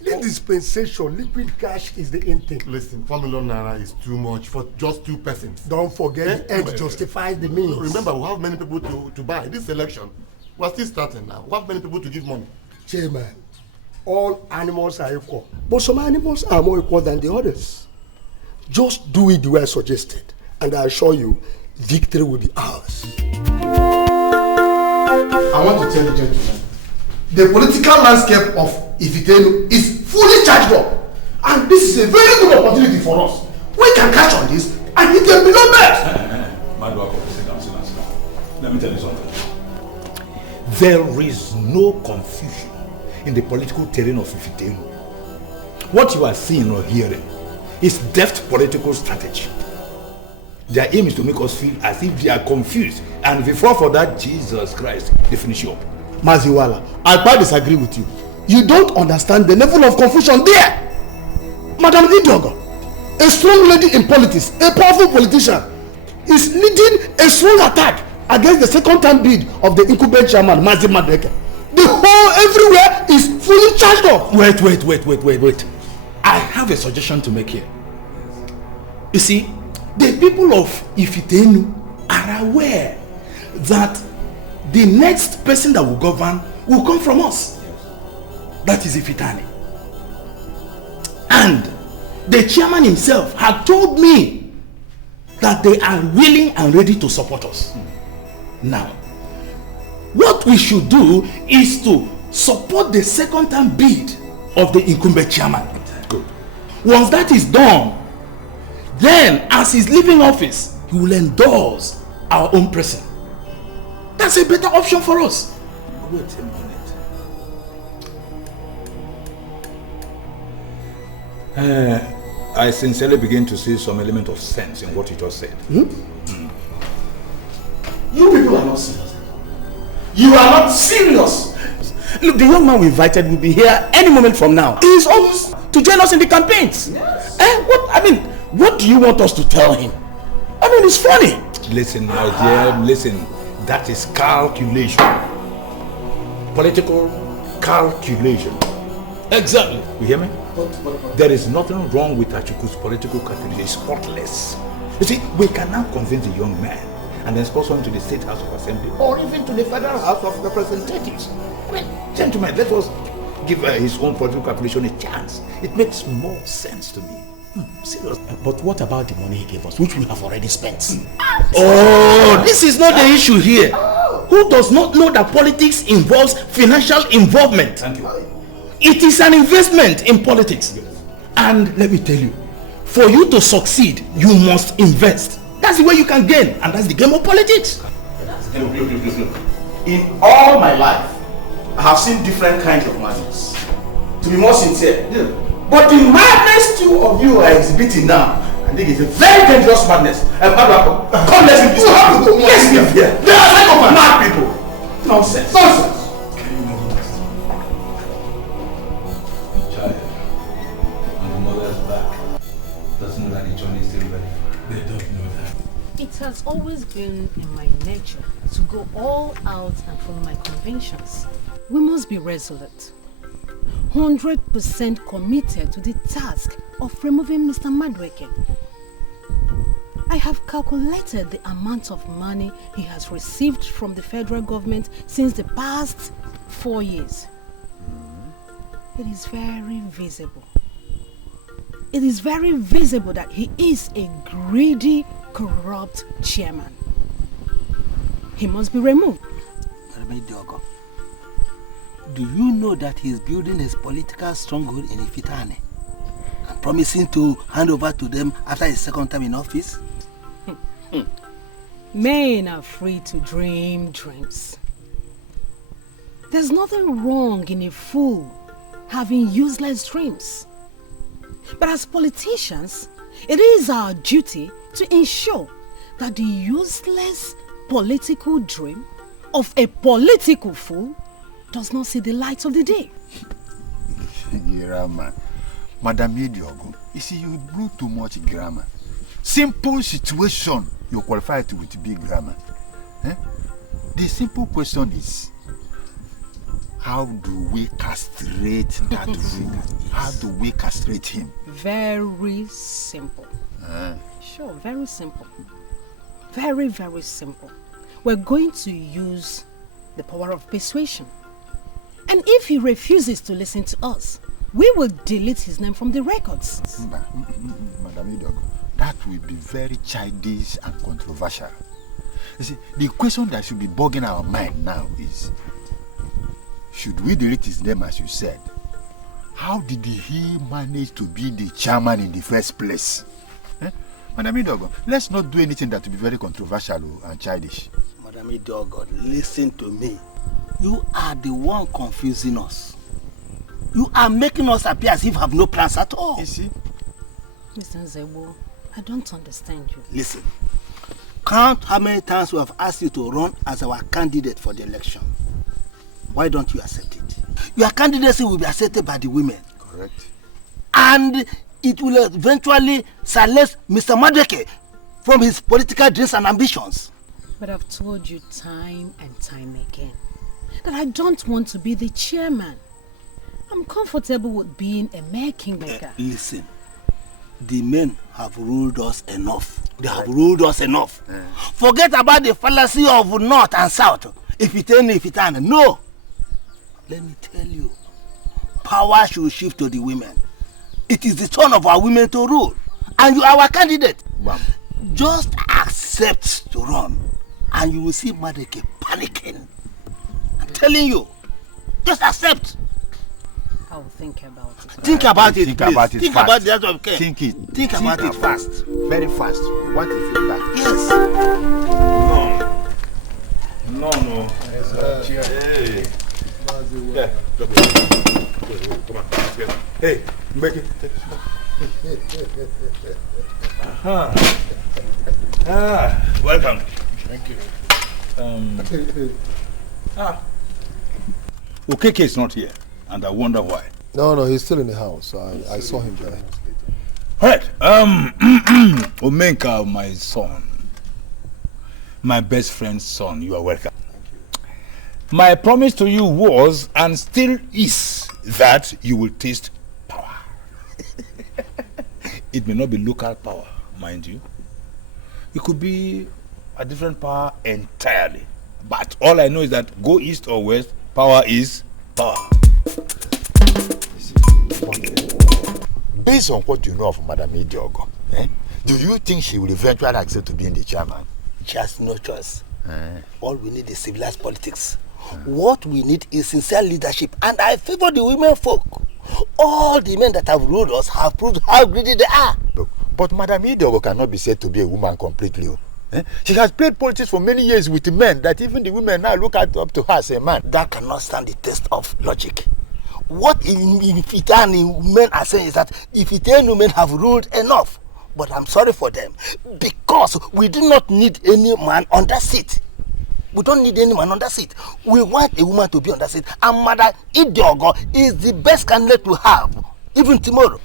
The dispensation, liquid cash is the end thing. Listen, 4 million naira is too much for just 2 persons. Don't forget, the end justifies the means. Remember, we have many people to buy. This election, we're still starting now. We have many people to give money. Chairman, all animals are equal. But some animals are more equal than the others. Just do it the way I suggested. And I assure you, victory will be ours. I want to tell the gentleman, the political landscape of Ifitenu is fully charged up. And this is a very good opportunity for us. We can catch on this and it can be no best. Sit down. Let me tell you something. There is no confusion in the political terrain of Ifitenu. What you are seeing or hearing is deft political strategy. Their aim is to make us feel as if they are confused, and if you fall for that, Jesus Christ, they finish you up. Maziwala, I quite disagree with you. You don't understand the level of confusion there. Madam Idiogo, a strong lady in politics, a powerful politician, is leading a strong attack against the second-term bid of the incumbent chairman, Mazi Madeke. The whole everywhere is fully charged up. Wait. I have a suggestion to make here. You see, the people of Ifitenu are aware that the next person that will govern will come from us. That is Ifitani. And the chairman himself had told me that they are willing and ready to support us. Now, what we should do is to support the second-term bid of the incumbent chairman. Good. Once that is done, then as he's leaving office, he will endorse our own person. That's a better option for us. Wait a minute. I sincerely begin to see some element of sense in what you just said. You people are not serious. You are not serious. Look, the young man we invited will be here any moment from now. He is almost to join us in the campaigns. Yes. What do you want us to tell him? I mean, it's funny. Listen, my dear, listen. That is calculation. Political calculation. Exactly. You hear me? There is nothing wrong with Achukwu's political calculation. It's spotless. You see, we can now convince a young man and then sponsor him to the State House of Assembly or even to the Federal House of Representatives. I mean, gentlemen, let us give his own political calculation a chance. It makes more sense to me. Serious. But what about the money he gave us, which we have already spent? Oh, this is not the issue here. Who does not know that politics involves financial involvement? Thank you. It is an investment in politics. And let me tell you, for you to succeed, you must invest. That's the way you can gain, and that's the game of politics. Look. In all my life, I have seen different kinds of madness. To be more sincere, but the madness two of you are exhibiting now, I think it's a very dangerous madness. Come, let's be peaceful. Let's be here. They are like of mad people. Nonsense. Nonsense. Child, when the mother's back, doesn't know that the journey is still ready. They don't know that. It has always been in my nature to go all out and follow my convictions. We must be resolute. 100% committed to the task of removing Mr. Madueke. I have calculated the amount of money he has received from the federal government since the past 4 years. It is very visible. It is very visible that he is a greedy, corrupt chairman. He must be removed. Do you know that he is building his political stronghold in Ifitane and promising to hand over to them after his second term in office? Men are free to dream dreams. There's nothing wrong in a fool having useless dreams. But as politicians, it is our duty to ensure that the useless political dream of a political fool does not see the light of the day. Grammar. Madam Idiogo, you see, you blew too much grammar. Simple situation, you're qualified to with big grammar. The simple question is, how do we castrate that fool? How do we castrate him? Very simple. Sure, very simple. Very, very simple. We're going to use the power of persuasion. And if he refuses to listen to us, we will delete his name from the records. Madam Idogo, that will be very childish and controversial. You see, the question that should be bugging our mind now is, should we delete his name as you said? How did he manage to be the chairman in the first place? Madam Idogo, let's not do anything that will be very controversial and childish. Madam Idogo, listen to me. You are the one confusing us. You are making us appear as if we have no plans at all. You see? Mr. Nzebo, I don't understand you. Listen, count how many times we have asked you to run as our candidate for the election. Why don't you accept it? Your candidacy will be accepted by the women. Correct. And it will eventually silence Mr. Madueke from his political dreams and ambitions. But I've told you time and time again that I don't want to be the chairman. I'm comfortable with being a mere kingmaker. Listen, the men have ruled us enough. They have ruled us enough. Forget about the fallacy of north and south. If it ain't, no. Let me tell you, power should shift to the women. It is the turn of our women to rule. And you are our candidate. Wow. Just accept to run. And you will see Madueke panicking. I'm telling you. Just accept. I'll think about it. Think about it, Think please. about it Think fast. about the other okay. Think it. Think about it fast. Very fast. What if you back? Yes. No. Hey. Yeah. Come on. Let's get it. Hey, make it. Welcome. Thank you. Okeke is not here, and I wonder why. No, he's still in the house. I saw him there. Right. Omenka, my son. My best friend's son, you are welcome. My promise to you was and still is that you will taste power. It may not be local power, mind you. It could be a different power entirely. But all I know is that go east or west, power is power. Based on what you know of Madam Idiogo, do you think she will eventually accept to be in the chairman? She has no choice. All we need is civilized politics. What we need is sincere leadership, and I favor the women folk. All the men that have ruled us have proved how greedy they are. Look, but Madam Idiogo cannot be said to be a woman completely. She has played politics for many years with men that even the women now look up to her as a man. That cannot stand the test of logic. What Ifitani men are saying is that Ifitani women have ruled enough. But I'm sorry for them, because we do not need any man on that seat. We don't need any man on that seat. We want a woman to be on that seat. And Madam Idiogo is the best candidate to have, even tomorrow.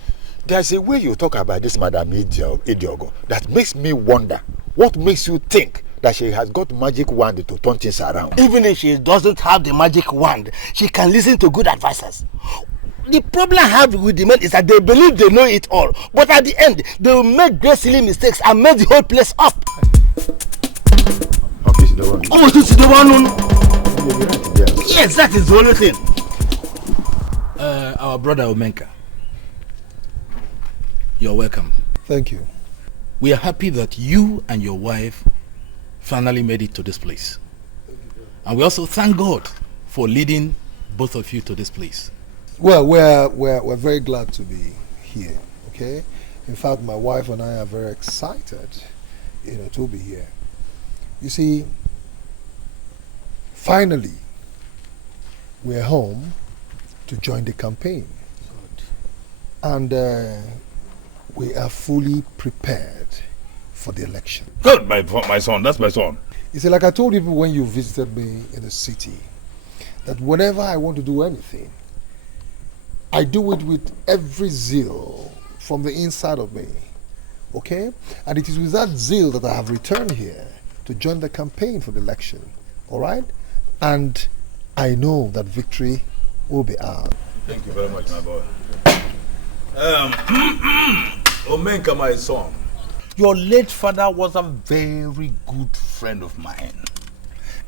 There's a way you talk about this Madam Idiogo that makes me wonder. What makes you think that she has got magic wand to turn things around? Even if she doesn't have the magic wand, she can listen to good advisors. The problem I have with the men is that they believe they know it all, but at the end, they will make great silly mistakes and mess the whole place up. Yes, that is the only thing. Our brother Omenka, you're welcome. Thank you. We are happy that you and your wife finally made it to this place. And we also thank God for leading both of you to this place. Well, we're very glad to be here, okay? In fact, my wife and I are very excited, to be here. You see, finally, we're home to join the campaign. And we are fully prepared for the election. Good, my son, that's my son. You see, like I told you when you visited me in the city, that whenever I want to do anything, I do it with every zeal from the inside of me, okay? And it is with that zeal that I have returned here to join the campaign for the election, all right? And I know that victory will be ours. Thank you very much, my boy. Omenka, my son, your late father was a very good friend of mine.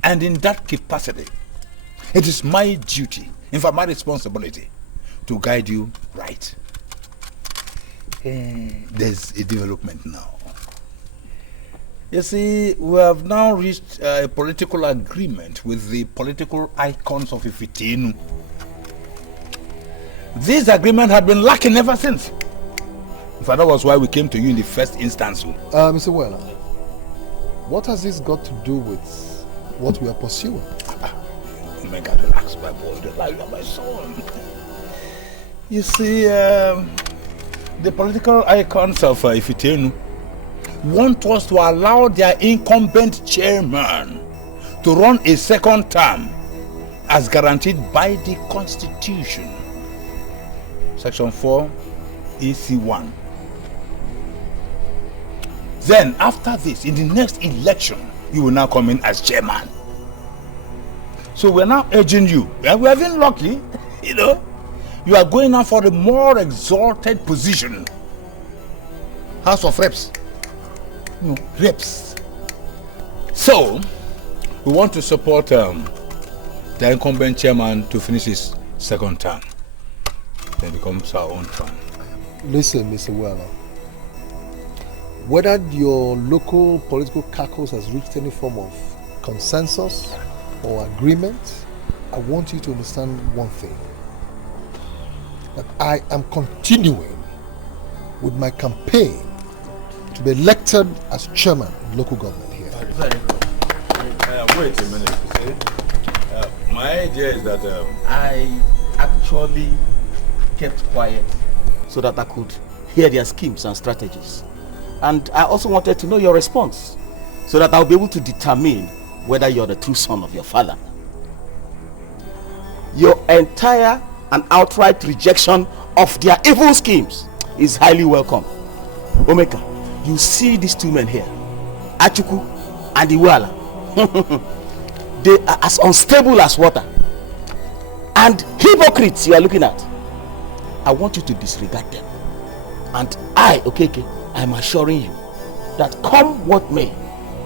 And in that capacity, it is my duty, in fact my responsibility, to guide you right. There's a development now. You see, we have now reached a political agreement with the political icons of Ifitinu. This agreement had been lacking ever since. In fact, that was why we came to you in the first instance. Mr. Weller, what has this got to do with what we are pursuing? Make her relax, my boy. Relax, you are my son. You see, the political icons of Ifitenu want us to allow their incumbent chairman to run a second term as guaranteed by the Constitution. Section 4, EC1. Then, after this, in the next election, you will now come in as chairman. So we're now urging you, and we have been lucky, you are going out for a more exalted position. House of Reps. No, Reps. So, we want to support the incumbent chairman to finish his second term. Then becomes our own turn. Listen, Mr. Weller. Whether your local political caucus has reached any form of consensus or agreement, I want you to understand one thing. That I am continuing with my campaign to be elected as chairman of local government here. Wait a minute. My idea is that I actually kept quiet so that I could hear their schemes and strategies. And I also wanted to know your response so that I'll be able to determine whether you're the true son of your father. Your entire and outright rejection of their evil schemes is highly welcome. Omeka, you see these two men here, Achuku and Iwala. They are as unstable as water. And hypocrites you are looking at. I want you to disregard them. And I, Okeke, I am assuring you that come what may,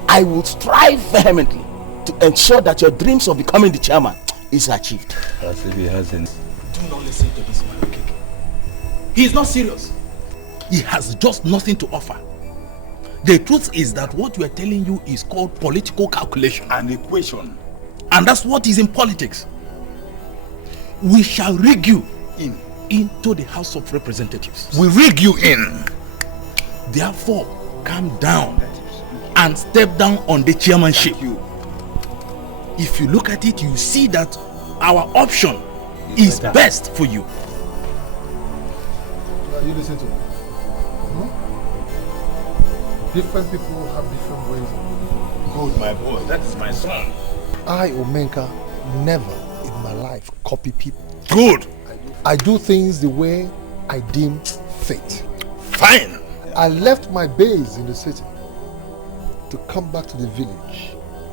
I will strive vehemently to ensure that your dreams of becoming the chairman is achieved. As if he hasn't. Do not listen to this man, Okeke. He is not serious. He has just nothing to offer. The truth is that what we are telling you is called political calculation. An equation. And that's what is in politics. We shall rig you into the House of Representatives. We rig you in. Therefore, calm down and step down on the chairmanship. If you look at it, you see that our option is best for you. Now you listen to me. Different people have different ways of living. Good, my boy. That is my son. I, Omenka, never in my life copy people. Good. I do things the way I deem fit. Fine. I left my base in the city to come back to the village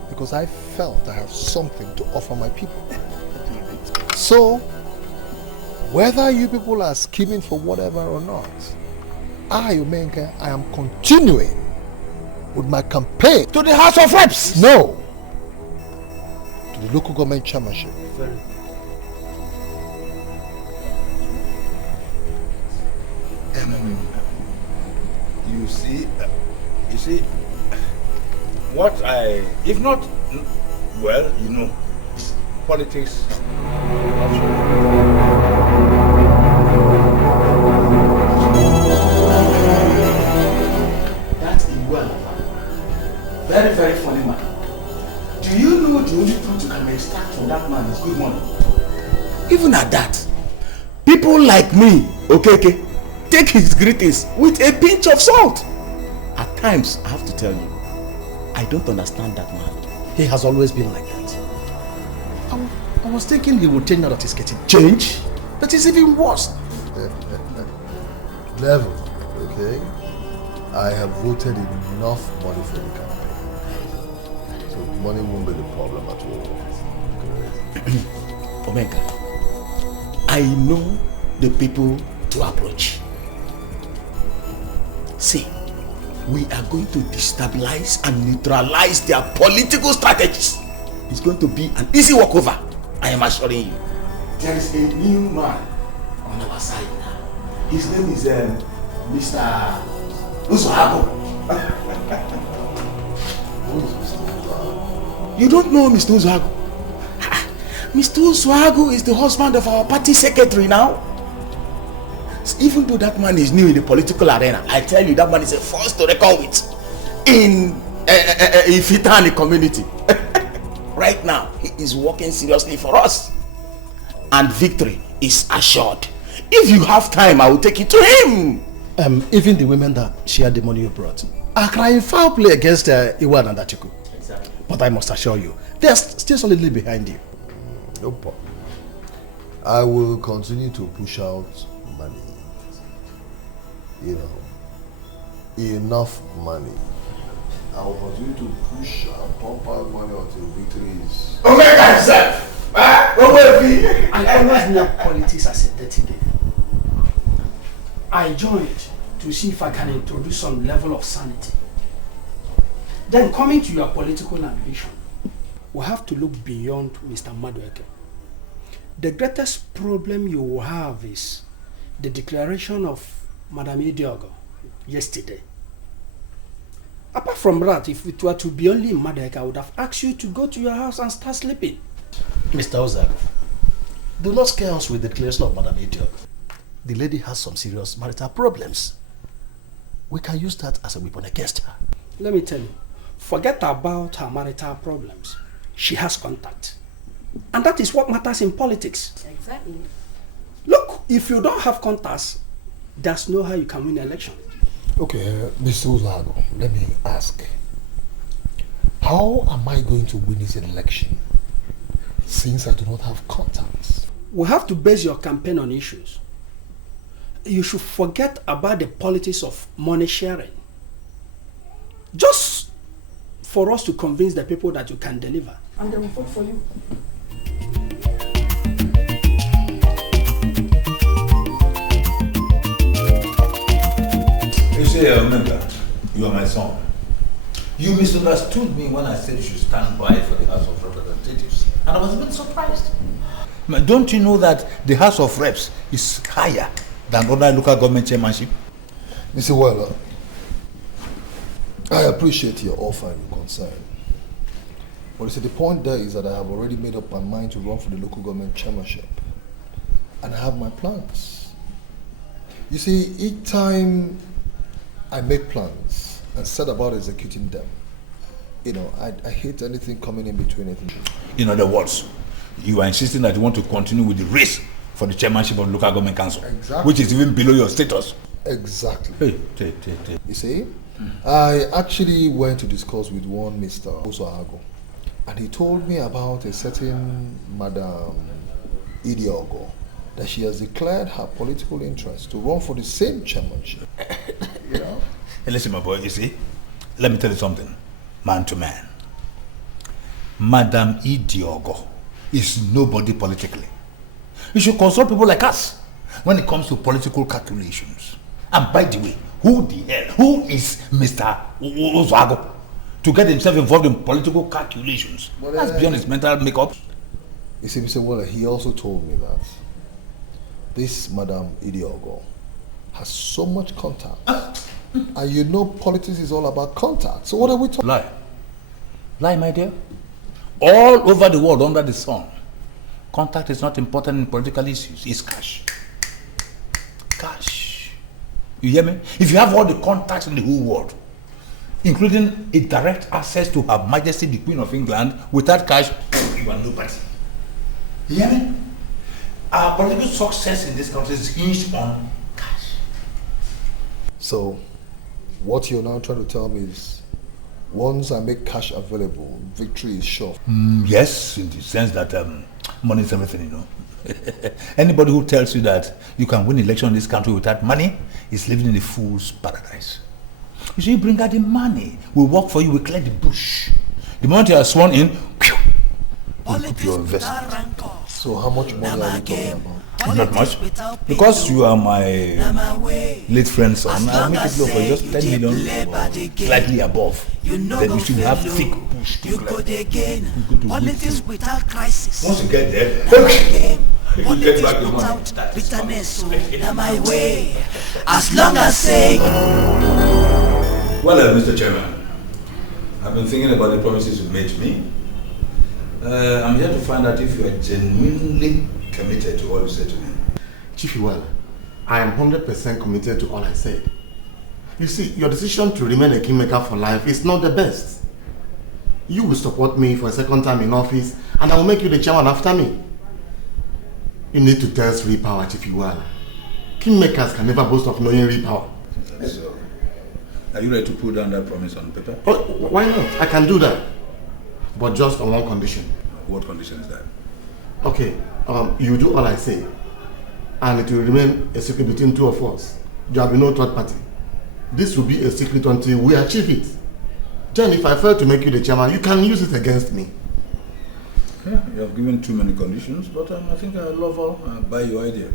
because I felt I have something to offer my people. So, whether you people are scheming for whatever or not, I, Omenka, I am continuing with my campaign to the House of Reps. No, to the local government chairmanship. Very You see, what if not, well, you know, politics. That's Iwala. Very, very funny man. Do you know the only fruit you can extract from that man is good money? Even at that, people like me, okay, take his greetings with a pinch of salt. At times, I have to tell you, I don't understand that man. He has always been like that. I was thinking he would change now that he's getting change. That is even worse. Level, okay? I have voted enough money for the campaign. So money won't be the problem at all. Omega, I know the people to approach. See, we are going to destabilize and neutralize their political strategies. It's going to be an easy walkover, I am assuring you. There is a new man on our side now. His name is Mr. Uzohago. Who is Mr. Uzohago? You don't know Mr. Uzohago? Mr. Uzohago is the husband of our party secretary now. Even though that man is new in the political arena, I tell you that man is a force to reckon with in Ifitani community. Right now, he is working seriously for us. And victory is assured. If you have time, I will take you to him. Even the women that shared the money you brought are crying foul play against Iwan and Atiku. Exactly. But I must assure you, they are still solidly behind you. No problem. I will continue to push out money. You know, enough money. I will continue to push and pump out money until victory is. Omega himself! I always knew politics as a dirty game. I joined to see if I can introduce some level of sanity. Then coming to your political ambition, we have to look beyond Mr. Madueke. The greatest problem you will have is the declaration of Madam Idiogo yesterday. Apart from that, if it were to be only in Madueke, I would have asked you to go to your house and start sleeping. Mr. Ozago, do not scare us with the declaration of Madam Idiogo. The lady has some serious marital problems. We can use that as a weapon against her. Let me tell you, forget about her marital problems. She has contact. And that is what matters in politics. Exactly. Look, if you don't have contacts, there's no how you can win an election. Okay, Mr. Uzago, let me ask. How am I going to win this election since I do not have contacts? We have to base your campaign on issues. you should forget about the politics of money sharing. Just for us to convince the people that you can deliver. And they will vote for you. You say, remember, you are my son. You misunderstood me when I said you should stand by for the House of Representatives. And I was a bit surprised. Don't you know that the House of Reps is higher than other local government chairmanship? Mr. Weller, I appreciate your offer and your concern. But you see, the point there is that I have already made up my mind to run for the local government chairmanship. And I have my plans. You see, each time I make plans and set about executing them, you know, I hate anything coming in between it. In other words, you are insisting that you want to continue with the race for the chairmanship of the local government council, exactly, which is even below your status. Exactly. You see, I actually went to discuss with one Mr. Ozoago, and he told me about a certain Madam Idiogo, that she has declared her political interest to run for the same chairmanship. You know? Hey, listen, my boy, you see, let me tell you something, man to man. Madam Idiogo is nobody politically. You should consult people like us when it comes to political calculations. And by the way, who is Mr. Ozoago to get himself involved in political calculations? Well, that's beyond his mental makeup. You see, Mr. Waller, he also told me that this Madam Idiogo has so much contact. And you know politics is all about contact. So what are we talking about? Lie, my dear. All over the world under the sun, contact is not important in political issues. It's cash. Cash. You hear me? If you have all the contacts in the whole world, including a direct access to Her Majesty the Queen of England, without cash, you are nobody. You hear me? Our political success in this country is hinged on cash. So, what you're now trying to tell me is, once I make cash available, victory is sure. Yes, in the sense that money is everything, you know. Anybody who tells you that you can win election in this country without money is living in a fool's paradise. You see, you bring out the money, we work for you, we clear the bush. The moment you are sworn in, you put your investment. So how much money are you talking about? Not much. Because you are my late friend's son, I'll make it low for just 10 million or slightly above. Then you should have thick push to clear. Politics without crisis. Once you get there, you get back the money. Bitterness, so now my way. As long as say. Well, Mr. Chairman, I've been thinking about the promises you made to me. I'm here to find out if you are genuinely committed to all you said to me. Chief Iwala, I am 100% committed to all I said. You see, your decision to remain a kingmaker for life is not the best. You will support me for a second time in office, and I will make you the chairman after me. You need to test real power, Chief Iwala. Kingmakers can never boast of knowing real power. So, are you ready to put down that promise on paper? Oh, why not? I can do that. But just on one condition. What condition is that? Okay, you do all I say, and it will remain a secret between two of us. There will be no third party. This will be a secret until we achieve it. Then if I fail to make you the chairman, you can use it against me. Yeah, you have given too many conditions, but I think I love all. I buy your idea.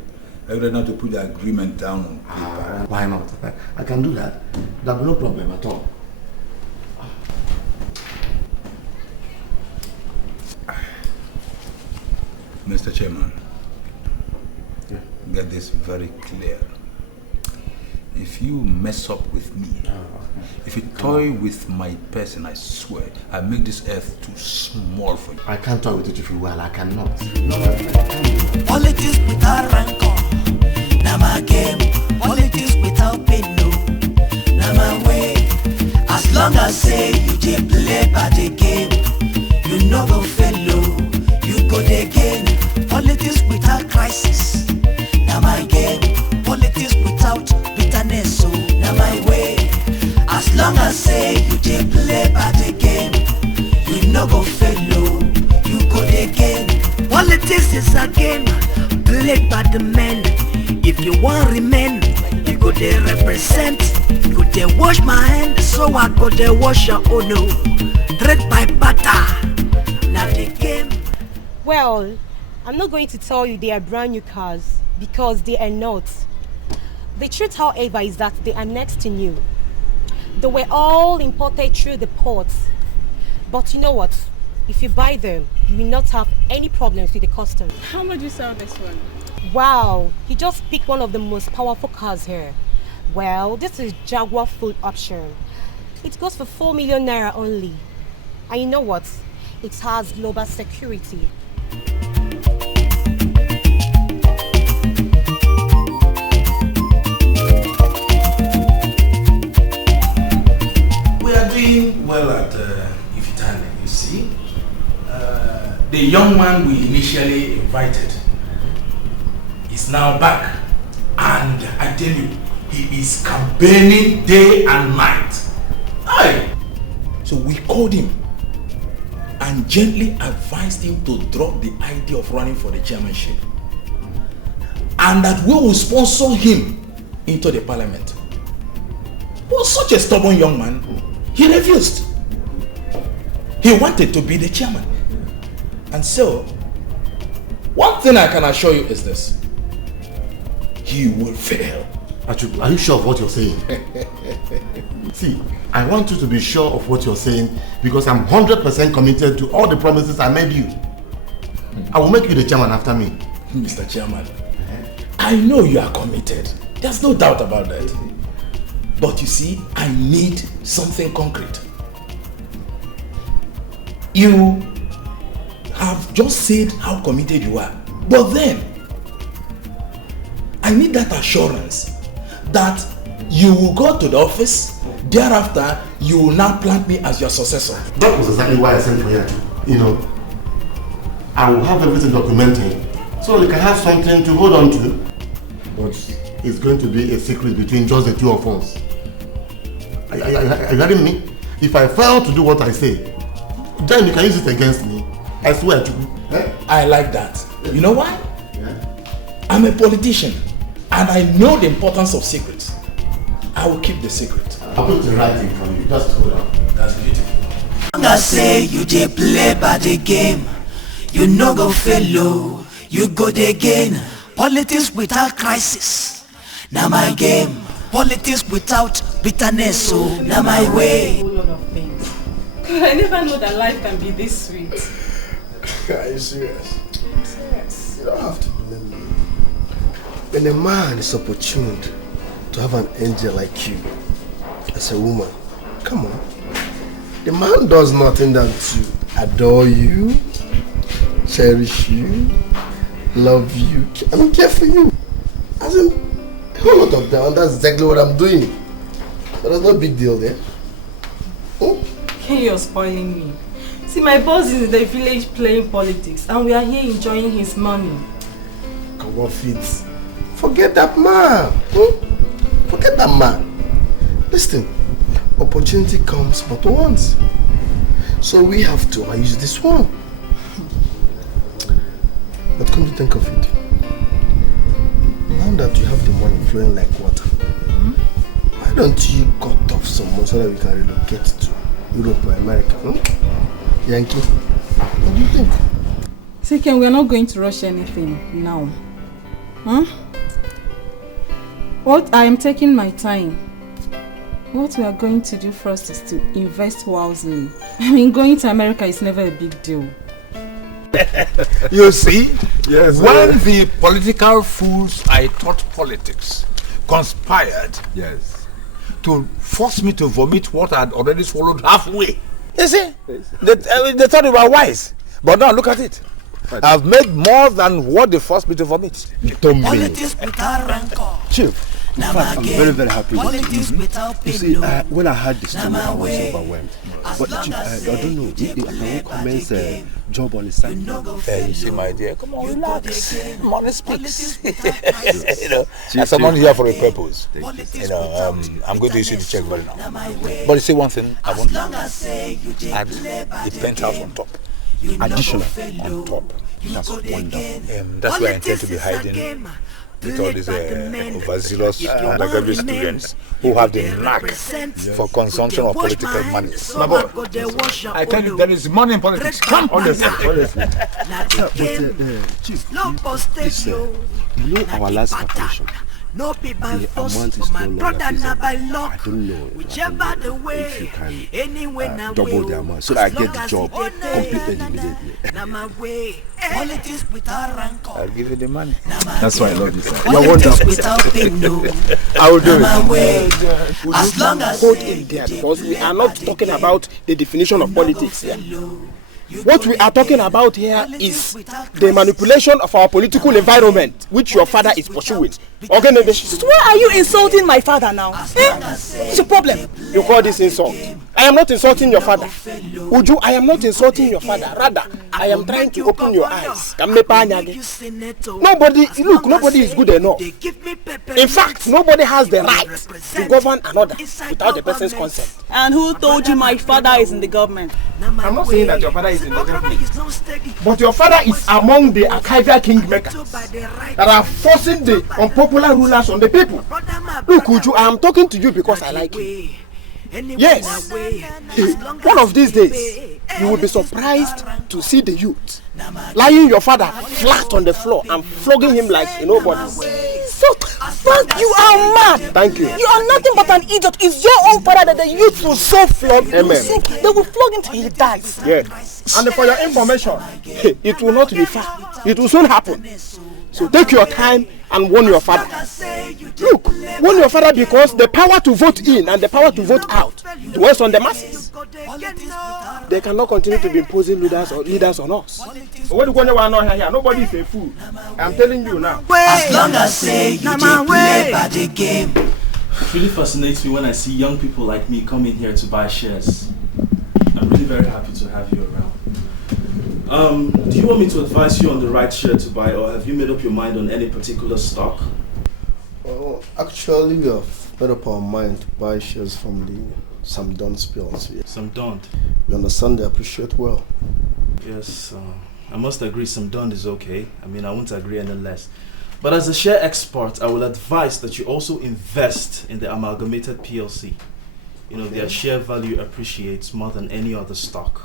I would not to put the agreement down on paper. Why not? I can do that. There will be no problem at all. Mr. Chairman, get this very clear. If you mess up with me, if you toy with my person, I swear, I make this earth too small for you. I can't toy with it if you will, I cannot. Politics without rancor, now my game. Politics without pain, no, now my way. As long as say you just play by the game, you know go fellow, you go again. Politics without crisis, now my game. Politics without bitterness, so now my way. As long as say you just play by the game, you know go fellow, you go again. Politics is a game played by the men. If you want remain, you go there represent. You go there wash my hand, so I go there wash your own. No. Trade by butter. Now the game. Well, I'm not going to tell you they are brand new cars because they are not. The truth, however, is that they are next to new. They were all imported through the ports. But you know what? If you buy them, you will not have any problems with the customs. How much do you sell this one? Wow, you just picked one of the most powerful cars here. Well, this is Jaguar full option. It goes for 4 million naira only. And you know what? It has global security. We are doing well at Ifitane, you see. The young man we initially invited is now back, and I tell you, he is campaigning day and night. Aye. So we called him and gently advised him to drop the idea of running for the chairmanship, and that we will sponsor him into the parliament. He was such a stubborn young man. He refused. He wanted to be the chairman. And so, one thing I can assure you is this: he will fail. Achubu, are you sure of what you're saying? See, I want you to be sure of what you're saying because I'm 100% committed to all the promises I made you. I will make you the chairman after me. Mr. Chairman, I know you are committed. There's no doubt about that. But you see, I need something concrete. You have just said how committed you are, but then I need that assurance that you will go to the office, thereafter you will now plant me as your successor. That was exactly why I sent for you. You know, I will have everything documented so you can have something to hold on to. But it's going to be a secret between just the two of us. Are you hearing me? If I fail to do what I say, then you can use it against me. I swear to you. I like that. You know why? I'm a politician and I know the importance of secrets. I will keep the secret. I'll put the right thing for you. Just hold on. That's beautiful. I say you dey play by the game. You no go fail low. You go there again. Politics without crisis. Now my game. Politics without bitterness. So now my way. A whole lot of things. I never know that life can be this sweet. Are you serious? I'm serious. You don't have to blame me. When a man is opportuned to have an angel like you as a woman, come on. The man does nothing than to adore you, cherish you, love you, care for you. As in, a whole lot of that, and that's exactly what I'm doing. But there's no big deal there. Oh? You're spoiling me. See, my boss is in the village playing politics, and we are here enjoying his money. Come on, Fitz. Forget that man. Forget that man. Listen, opportunity comes but once. So we have to use this one. But come to think of it, now that you have the money flowing like water, why don't you cut off some more so that we can relocate to Europe or America? Yankee, what do you think? See, Ken, we're not going to rush anything now. What I am taking my time. What we are going to do first is to invest wisely. I mean, going to America is never a big deal. You see, yes, when the political fools I taught politics conspired to force me to vomit what I had already swallowed halfway. You see, they thought they were wise, but now look at it. I've made more than what they forced me to vomit. Politics without rancor. Chief, in fact, I'm very, very happy. Politics without You see, when I heard the story, I was overwhelmed. But Chief, I don't know, I will commence a job on the side. You see, my dear, come on, relax. Money speaks. You know, as someone here for a purpose. You know, I'm going to issue the check right now. But you see one thing, I want to add the penthouse on top. Additional on top. That's wonderful. That's where I intend to be hiding with all these overzealous undergraduate students who have the knack for consumption of political money. My boy, I tell you, there is money in politics. Come, honestly. Chief, listen, you know our last calculation. No be by The force, amount is but my no brother longer na by feasible. luck. I don't know Whichever the way, if you can anyway na double way. the amount so that I get the job completed immediately. Na my way. Politics without rancor. I'll give you the money. That's why I love you, sir. You're wonderful. Without pain, no. I will do it. My way. As long as hold it there, because we are not talking about the definition of politics here. What we are talking about here is the manipulation of our political environment, which your father is pursuing. Okay, So why are you insulting my father now? What's your problem? You call this insult? I am not insulting your father. Uju, I am not insulting your father. Rather, I am trying to open your eyes. Nobody is good enough. In fact, nobody has the right to govern another without the person's consent. And who told you my father is in the government? I'm not saying that your father is in the government, but your father is among the archival kingmakers that are forcing the unpopular rulers on the people. Look, Uju, I am talking to you because I like you. Yes, one of these days, you will be surprised to see the youth lying your father flat on the floor and flogging him like a nobody. So, Frank, you are mad. Thank you. You are nothing but an idiot. It's your own father that the youth will so flog. Amen. They will flog him till he dies. Yeah. And for your information, it will not be far. It will soon happen. So take your time and warn your father. Look, warn your father because the power to vote in and the power to vote out dwells on the masses. They cannot continue to be imposing leaders on us. Nobody is a fool. I'm telling you now. As long as say you play by the game. It really fascinates me when I see young people like me come in here to buy shares. I'm really very happy to have you around. Do you want me to advise you on the right share to buy, or have you made up your mind on any particular stock? Oh, actually, we have made up our mind to buy shares from the Sam Don's PLC. Sam Don? We understand they appreciate well. Yes, I must agree Sam Don is okay. I mean, I won't agree any less. But as a share expert, I will advise that you also invest in the Amalgamated PLC. You know, their share value appreciates more than any other stock.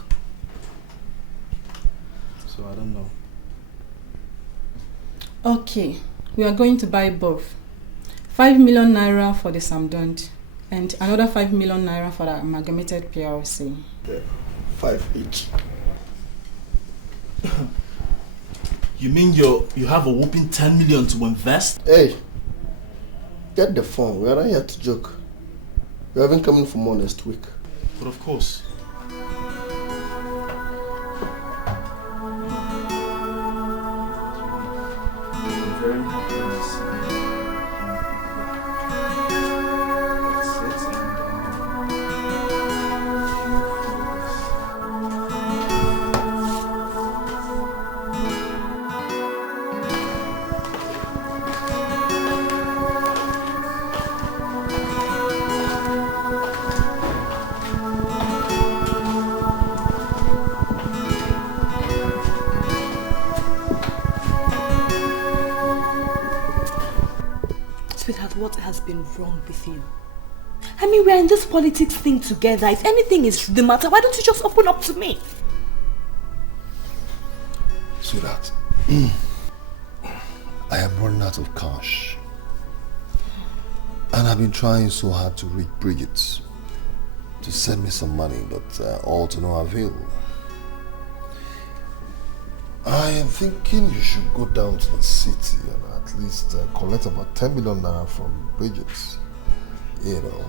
So I don't know. Okay, we are going to buy both. 5 million naira for the Samdund and another 5 million naira for the Amalgamated PLC. 5 each. You mean you have a whopping 10 million to invest? Hey, get the phone. We are not here to joke. We are even coming for more next week. But of course. Very happy to see you. Sweetheart, what has been wrong with you? I mean, we're in this politics thing together. If anything is the matter, why don't you just open up to me? Sweetheart, I am running out of cash. And I've been trying so hard to reach Bridget to send me some money, but all to no avail. I am thinking you should go down to the city and at least collect about 10 million naira from Bridget. You know,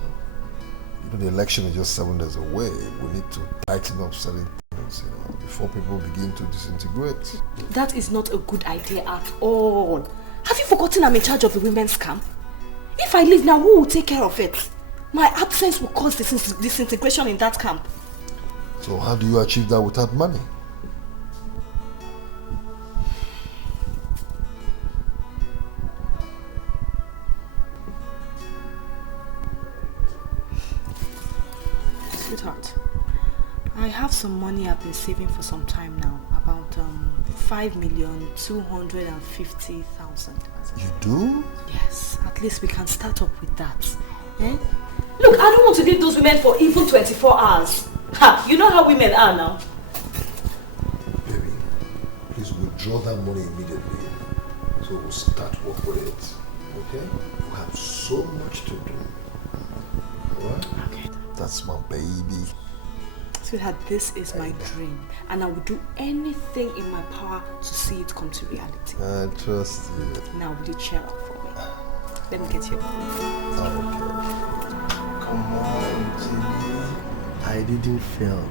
the election is just 7 days away. We need to tighten up certain things, before people begin to disintegrate. That is not a good idea at all. Have you forgotten I'm in charge of the women's camp? If I leave now, who will take care of it? My absence will cause disintegration in that camp. So how do you achieve that without money? Sweetheart, I have some money I've been saving for some time now, about 5,250,000. You do? Yes, at least we can start up with that. Eh? Look, I don't want to leave those women for even 24 hours. Ha, you know how women are now. Baby, please withdraw that money immediately. So we'll start work with it. Okay? You have so much to do. Alright? Okay. That's my baby. Sweetheart, this is my dream. And I will do anything in my power to see it come to reality. I trust you. Now, will you cheer up for me? Let me get your phone. Okay. Come on, Jimmy. I didn't fail.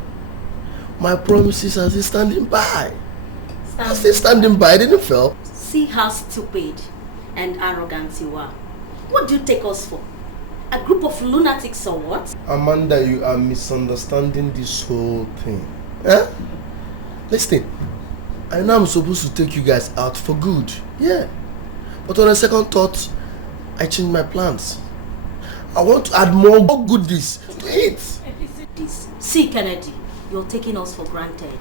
My promises are still standing by. I'm still standing by. I didn't fail. See how stupid and arrogant you are. What do you take us for? A group of lunatics or what? Amanda, you are misunderstanding this whole thing. Eh? Listen, I know I'm supposed to take you guys out for good. Yeah. But on a second thought, I changed my plans. I want to add more goodies to it. See, Kennedy, you're taking us for granted.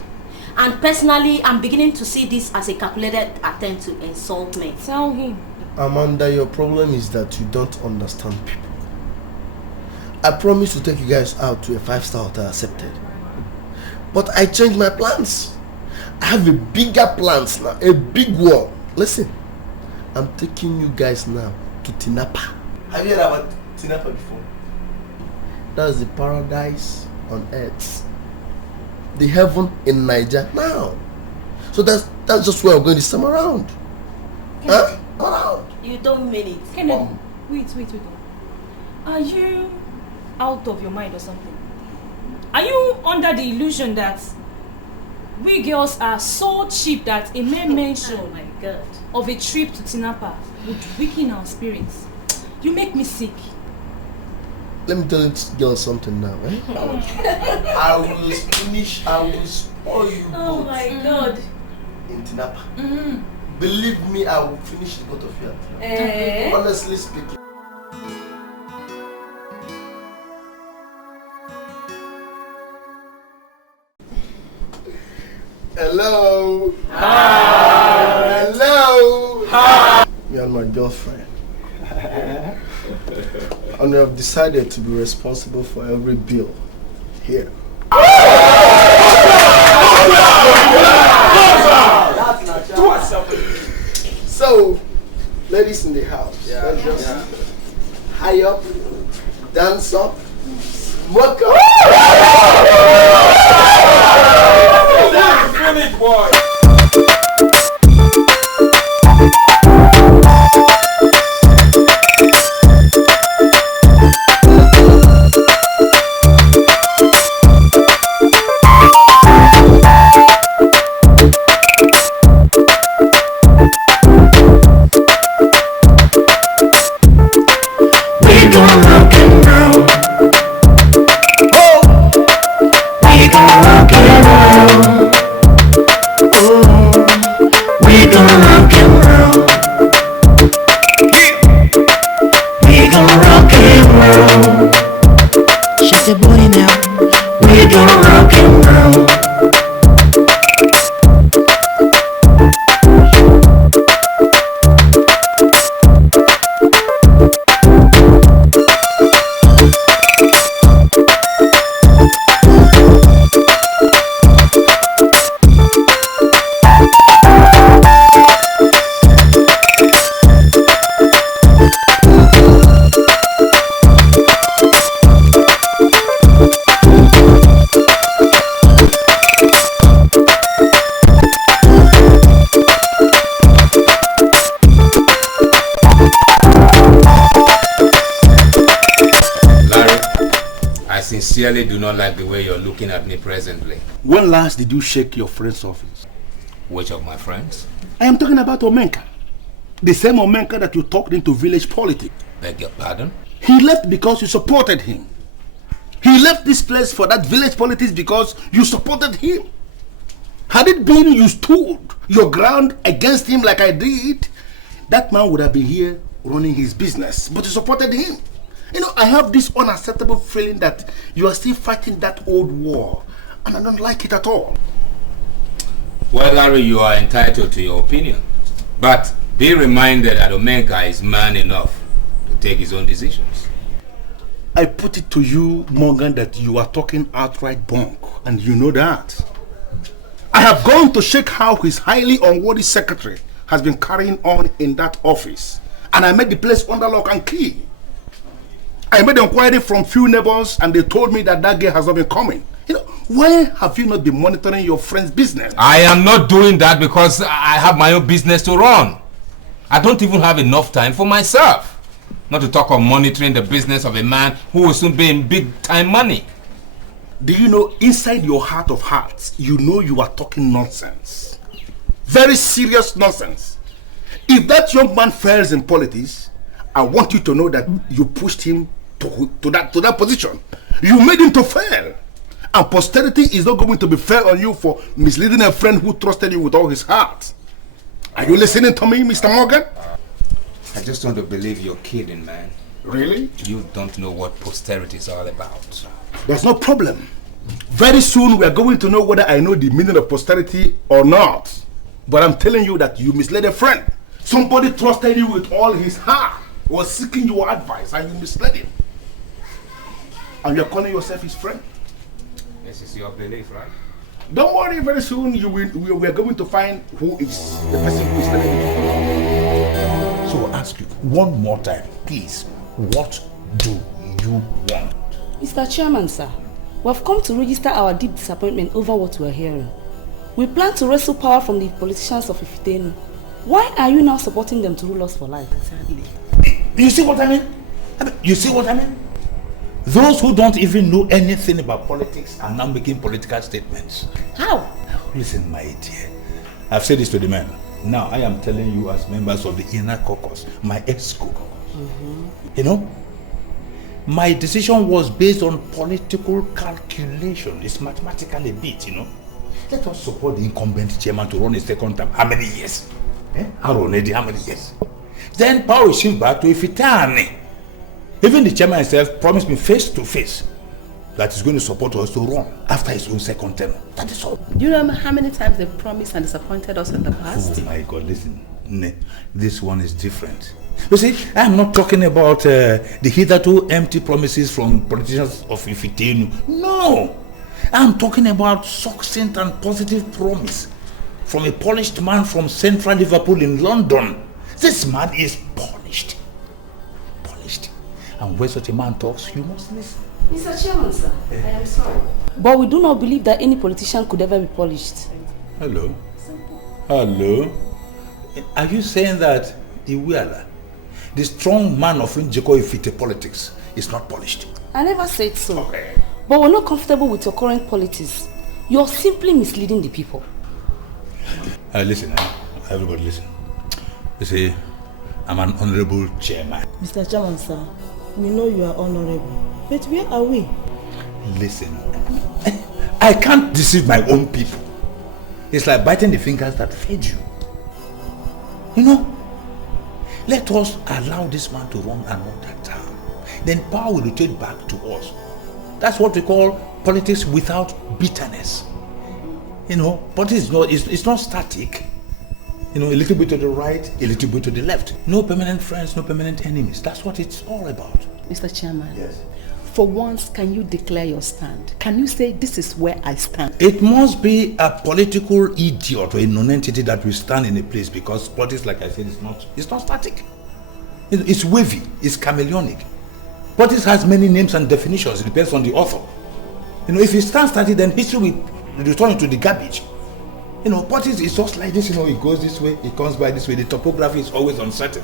And personally, I'm beginning to see this as a calculated attempt to insult me. Tell him. Amanda, your problem is that you don't understand people. I promised to take you guys out to a 5-star hotel, accepted. But I changed my plans. I have a bigger plans now, a big one. Listen, I'm taking you guys now to Tinapa. Have you heard about Tinapa before? That's the paradise on earth. The heaven in Niger now. So that's just where I'm going this time around. Huh? Around. You don't mean it. Kennedy, wait. Are you out of your mind or something? Are you under the illusion that we girls are so cheap that a mere mention of a trip to Tinapa would weaken our spirits? You make me sick. Let me tell you girls something now, eh? I will spoil you both. Oh my God. In Tinapa. Believe me, I will finish the both of you. Honestly speaking. Hello. Hi. Hello. Hi. Me and my girlfriend. And we have decided to be responsible for every bill here. So, ladies in the house, let's just high up, dance up, smoke up. Finish, boy. Sincerely do not like the way you're looking at me presently. When last did you shake your friend's office? Which of my friends? I am talking about Omenka. The same Omenka that you talked into village politics. Beg your pardon? He left because you supported him. He left this place for that village politics because you supported him. Had it been you stood your ground against him like I did, that man would have been here running his business. But you supported him. You know, I have this unacceptable feeling that you are still fighting that old war, and I don't like it at all. Well, Larry, you are entitled to your opinion, but Be reminded that Omenka is man enough to take his own decisions. I put it to you, Morgan, that you are talking outright bunk, and you know that. I have gone to check how his highly unworthy secretary has been carrying on in that office, and I made the place under lock and key. I made inquiry from few neighbors, and they told me that girl has not been coming. You know, why have you not been monitoring your friend's business? I am not doing that because I have my own business to run. I don't even have enough time for myself. Not to talk of monitoring the business of a man who will soon be in big time money. Do you know, inside your heart of hearts, you know you are talking nonsense. Very serious nonsense. If that young man fails in politics, I want you to know that you pushed him to that position. You made him to fail. And posterity is not going to be fair on you for misleading a friend who trusted you with all his heart. Are you listening to me, Mr. Morgan? I just want to believe you're kidding, man. Really? You don't know what posterity is all about. There's no problem. Very soon we are going to know whether I know the meaning of posterity or not. But I'm telling you that you misled a friend. Somebody trusted you with all his heart, was seeking your advice, and you misled him. And you're calling yourself his friend. This is your belief, right? Don't worry, very soon we are going to find who is the person who is telling you. So I'll ask you one more time, please. What do you want? Mr. Chairman, sir, we have come to register our deep disappointment over what we are hearing. We plan to wrestle power from the politicians of Ifitenu. Why are you now supporting them to rule us for life? Exactly. You see what I mean? You see what I mean? Those who don't even know anything about politics are now making political statements. How? Listen, my dear. I've said this to the men. Now I am telling you as members of the inner caucus, my ESCO. You know, my decision was based on political calculation. It's mathematically beat, you know. Let us support the incumbent chairman to run a second term. How many years? How many years? Then power is shifted back to Ifitani. Even the chairman himself promised me face to face that he's going to support us to run after his own second term. That is all. Do you remember how many times they promised and disappointed us in the past? Oh my God, listen. This one is different. You see, I'm not talking about the hitherto empty promises from politicians of Ifitenu. No! I'm talking about succinct and positive promise from a polished man from central Liverpool in London. This man is polished. And when such a man talks, you must listen. Mr. Chairman, sir, I am sorry. But we do not believe that any politician could ever be polished. Hello? Hello? Are you saying that Iweala, the strong man of Njeko Ifite politics, is not polished? I never said so. Okay. But we're not comfortable with your current politics. You're simply misleading the people. Listen, everybody listen. You see, I'm an honorable chairman. Mr. Chairman, sir, we know you are honorable. But where are we? Listen, I can't deceive my own people. It's like biting the fingers that feed you. You know, let us allow this man to run another term. Then power will rotate back to us. That's what we call politics without bitterness. You know, politics it's not static. You know, a little bit to the right, a little bit to the left. No permanent friends, no permanent enemies. That's what it's all about. Mr. Chairman. Yes. For once, can you declare your stand? Can you say this is where I stand? It must be a political idiot or a non-entity that will stand in a place, because politics, like I said, it's not static. It's wavy, it's chameleonic. Politics has many names and definitions. It depends on the author. You know, if it stands static, then history will return to the garbage. You know, politics is just like this, you know, it goes this way, it comes by this way. The topography is always uncertain.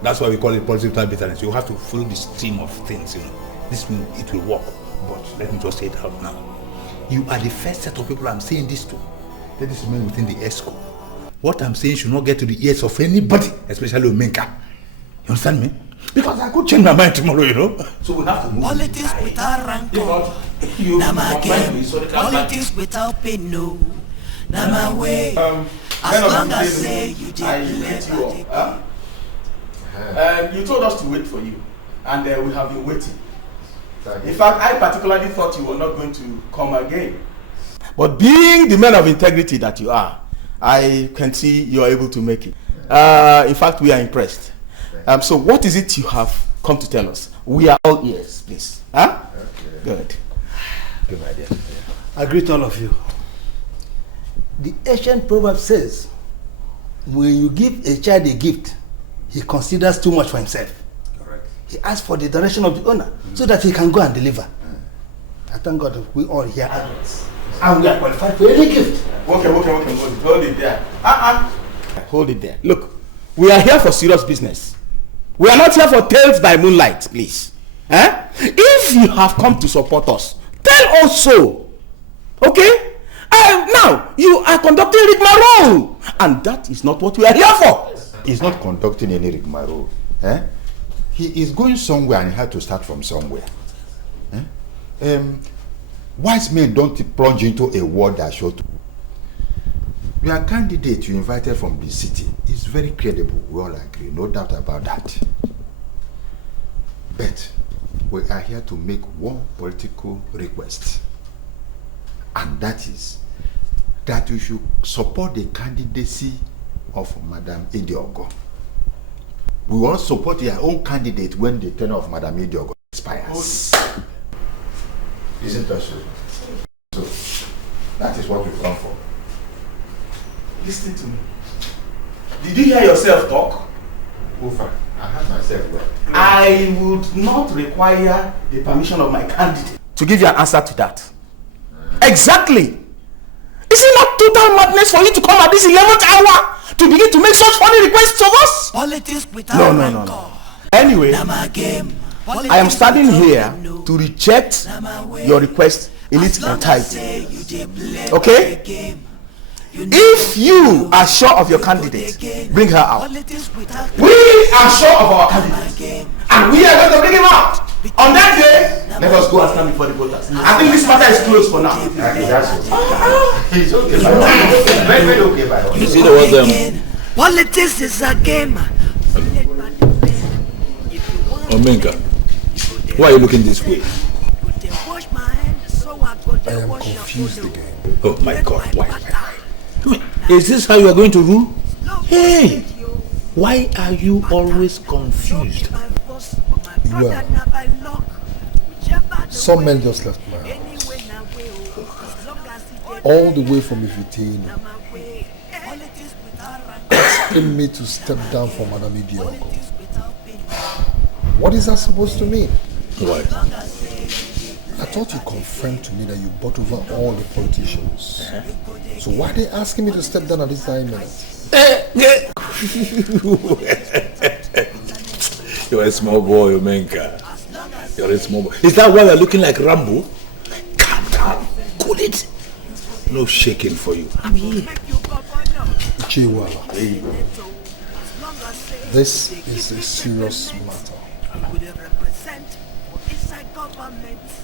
That's why we call it politics without bitterness. You have to follow the stream of things, you know. This means it will work. But let me just say it out now. You are the first set of people I'm saying this to. Let this remain within the ESCO. What I'm saying should not get to the ears of anybody, especially Omenka. You understand me? Because I could change my mind tomorrow, you know. So we have to move. Politics without rancor. Politics without pain, no. Now my way. As long as say you did. You told us to wait for you, and we have been waiting. In fact, I particularly thought you were not going to come again. But being the man of integrity that you are, I can see you are able to make it. In fact, we are impressed. So what is it you have come to tell us? We are all ears, please. Huh? Okay. Good. Good idea. I greet all of you. The ancient proverb says, when you give a child a gift, he considers too much for himself. Correct. He asks for the direction of the owner so that he can go and deliver. I thank God that we all here adults. And we are qualified for any gift. Okay. Hold it there. Hold it there. Look, we are here for serious business. We are not here for tales by moonlight, please. If you have come to support us, tell us so. Okay? Now, you are conducting rigmarole. And that is not what we are here for. He's not conducting any rigmarole. He is going somewhere and he had to start from somewhere. Wise men don't plunge into a war that short. Your candidate you invited from the city is very credible. We all agree, no doubt about that. But we are here to make one political request. And that is that you should support the candidacy of Madam Idiogo. We will support your own candidate when the tenure of Madam Idiogo expires. Isn't that so? So, that is what we come for. Listen to me. Did you hear yourself talk? Ufa, I heard myself well. I would not require the permission of my candidate to give you an answer to that. Exactly. Is it not total madness for you to come at this 11th hour to begin to make such funny requests of us? Politics without No. Anyway, I am standing here to reject your request in its entirety. Okay? If you are sure of your candidate, bring her out. We are sure of our candidate, and we are going to bring him out. On that day, let us go and stand before the voters. I think this matter is closed for now. It's okay, very okay, by the way. You see the Politics is a game. Omenka, why are you looking this way? I am confused again. Oh my God, why? Is this how you are going to rule? Hey, why are you always confused? Well, some men just left my house. All the way from Ifitino, asking me to step down for Madam Idiogo. What is that supposed to mean? Why? I thought you confirmed to me that you bought over all the politicians. So why are they asking me to step down at this time minute? You're a small boy, Omenka. You're a small boy. Is that why you're looking like Rambo? Calm down. Cool it. No shaking for you. I'm here. Chihuahua. This is a serious matter.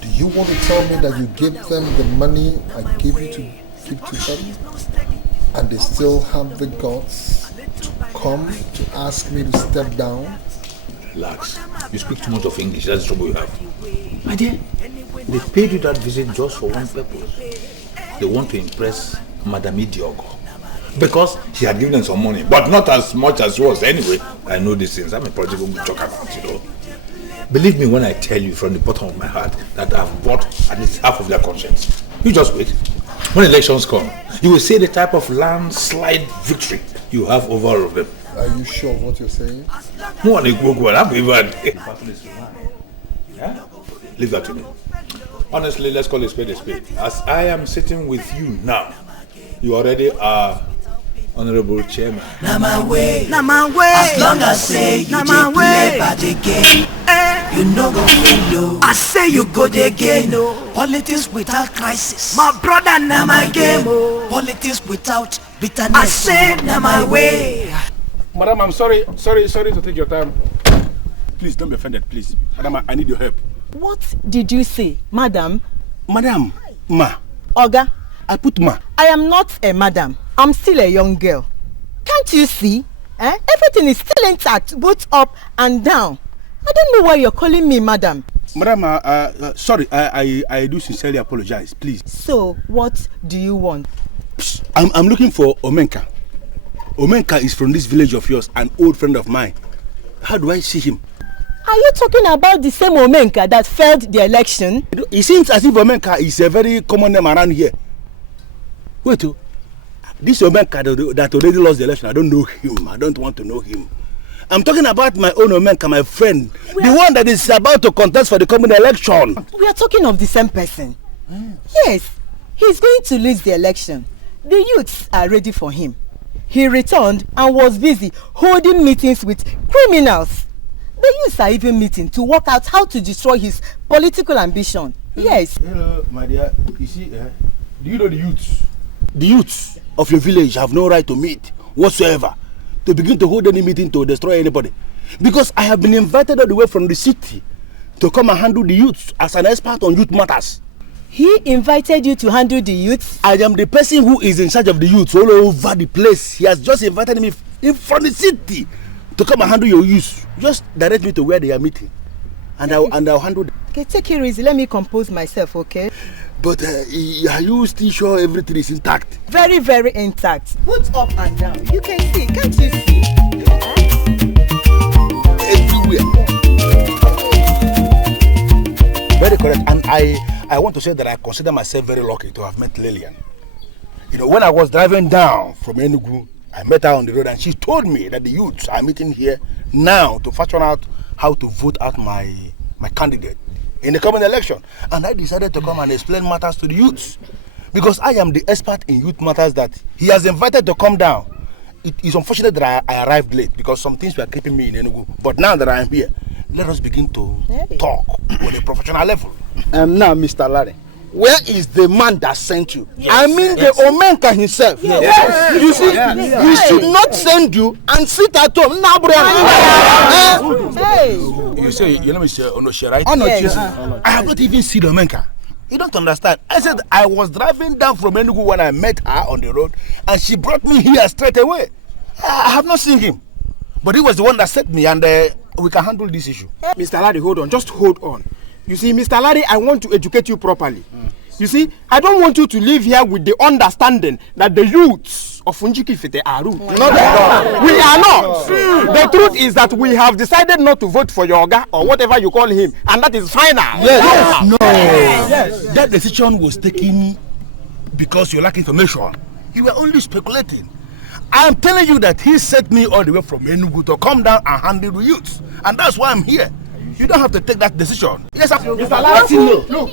Do you want to tell me that you gave them the money I gave you to give to them? And they still have the guts to come to ask me to step down? Relax. You speak too much of English. That's the trouble you have. My dear, they paid you that visit just for one purpose. They want to impress Madam Idiogo. Because she had given them some money. But not as much as yours. Anyway, I know these things. I'm a political talk about, you know. Believe me when I tell you from the bottom of my heart that I've bought at least half of their conscience. You just wait. When elections come, you will see the type of landslide victory you have over all of them. Are you sure of what you're saying? Leave that to me. Honestly, let's call a spade a spade. As I am sitting with you now, you already are Honorable Chairman. As long as say you dey play by the game, you no go follow. I say you go the game. Politics without crisis, my brother, na my game. Politics without bitterness, I say na my way. Madam, I'm sorry to take your time. Please don't be offended, please. Madam, I need your help. What did you say, madam? Madam, ma. Oga. I put ma. I am not a madam. I'm still a young girl. Can't you see? Everything is still intact, both up and down. I don't know why you're calling me madam. Madam, sorry, I do sincerely apologize, please. So, what do you want? I'm looking for Omenka. Omenka is from this village of yours, an old friend of mine. How do I see him? Are you talking about the same Omenka that failed the election? It seems as if Omenka is a very common name around here. Wait, this Omenka that already lost the election, I don't know him. I don't want to know him. I'm talking about my own Omenka, my friend. The one that is about to contest for the coming election. We are talking of the same person. Yes, he's going to lose the election. The youths are ready for him. He returned and was busy holding meetings with criminals. The youths are even meeting to work out how to destroy his political ambition. Yes. Hello, my dear. You see, do you know the youths? The youths of your village have no right to meet whatsoever, to begin to hold any meeting to destroy anybody. Because I have been invited all the way from the city to come and handle the youths as an expert on youth matters. He invited you to handle the youths? I am the person who is in charge of the youths all over the place. He has just invited me from the city to come and handle your youths. Just direct me to where they are meeting, and I'll handle them. Okay, take it easy. Let me compose myself, okay? But are you still sure everything is intact? Very, very intact. Put up and down. You can see, can't you see? Everywhere. Very correct. And I want to say that I consider myself very lucky to have met Lillian. You know, when I was driving down from Enugu, I met her on the road and she told me that the youths are meeting here now to fashion out how to vote out my candidate in the coming election. And I decided to come and explain matters to the youths, because I am the expert in youth matters that he has invited to come down. It is unfortunate that I arrived late because some things were keeping me in Enugu. But now that I am here, let us begin to talk on a professional level. Now, Mr. Larry, where is the man that sent you? Yes. I mean the Omenka himself. Yes. Yes. You see, he should not send you and sit at home. You say your name is Onoshe, right? Yes. I have not even seen Omenka. You don't understand. I said I was driving down from Enugu when I met her on the road, and she brought me here straight away. I have not seen him, but he was the one that sent me, and we can handle this issue. Mr. Larry, hold on. Just hold on. You see, Mr. Larry, I want to educate you properly. You see, I don't want you to live here with the understanding that the youths of Unjikifete are rude. We are not. The truth is that we have decided not to vote for your Oga or whatever you call him, and that is final. Yes. No. Yes. That decision was taken because you lack information. You were only speculating. I am telling you that he sent me all the way from Enugu to come down and handle the youths, and that's why I'm here. You don't have to take that decision. Yes, Mr. Larry, look,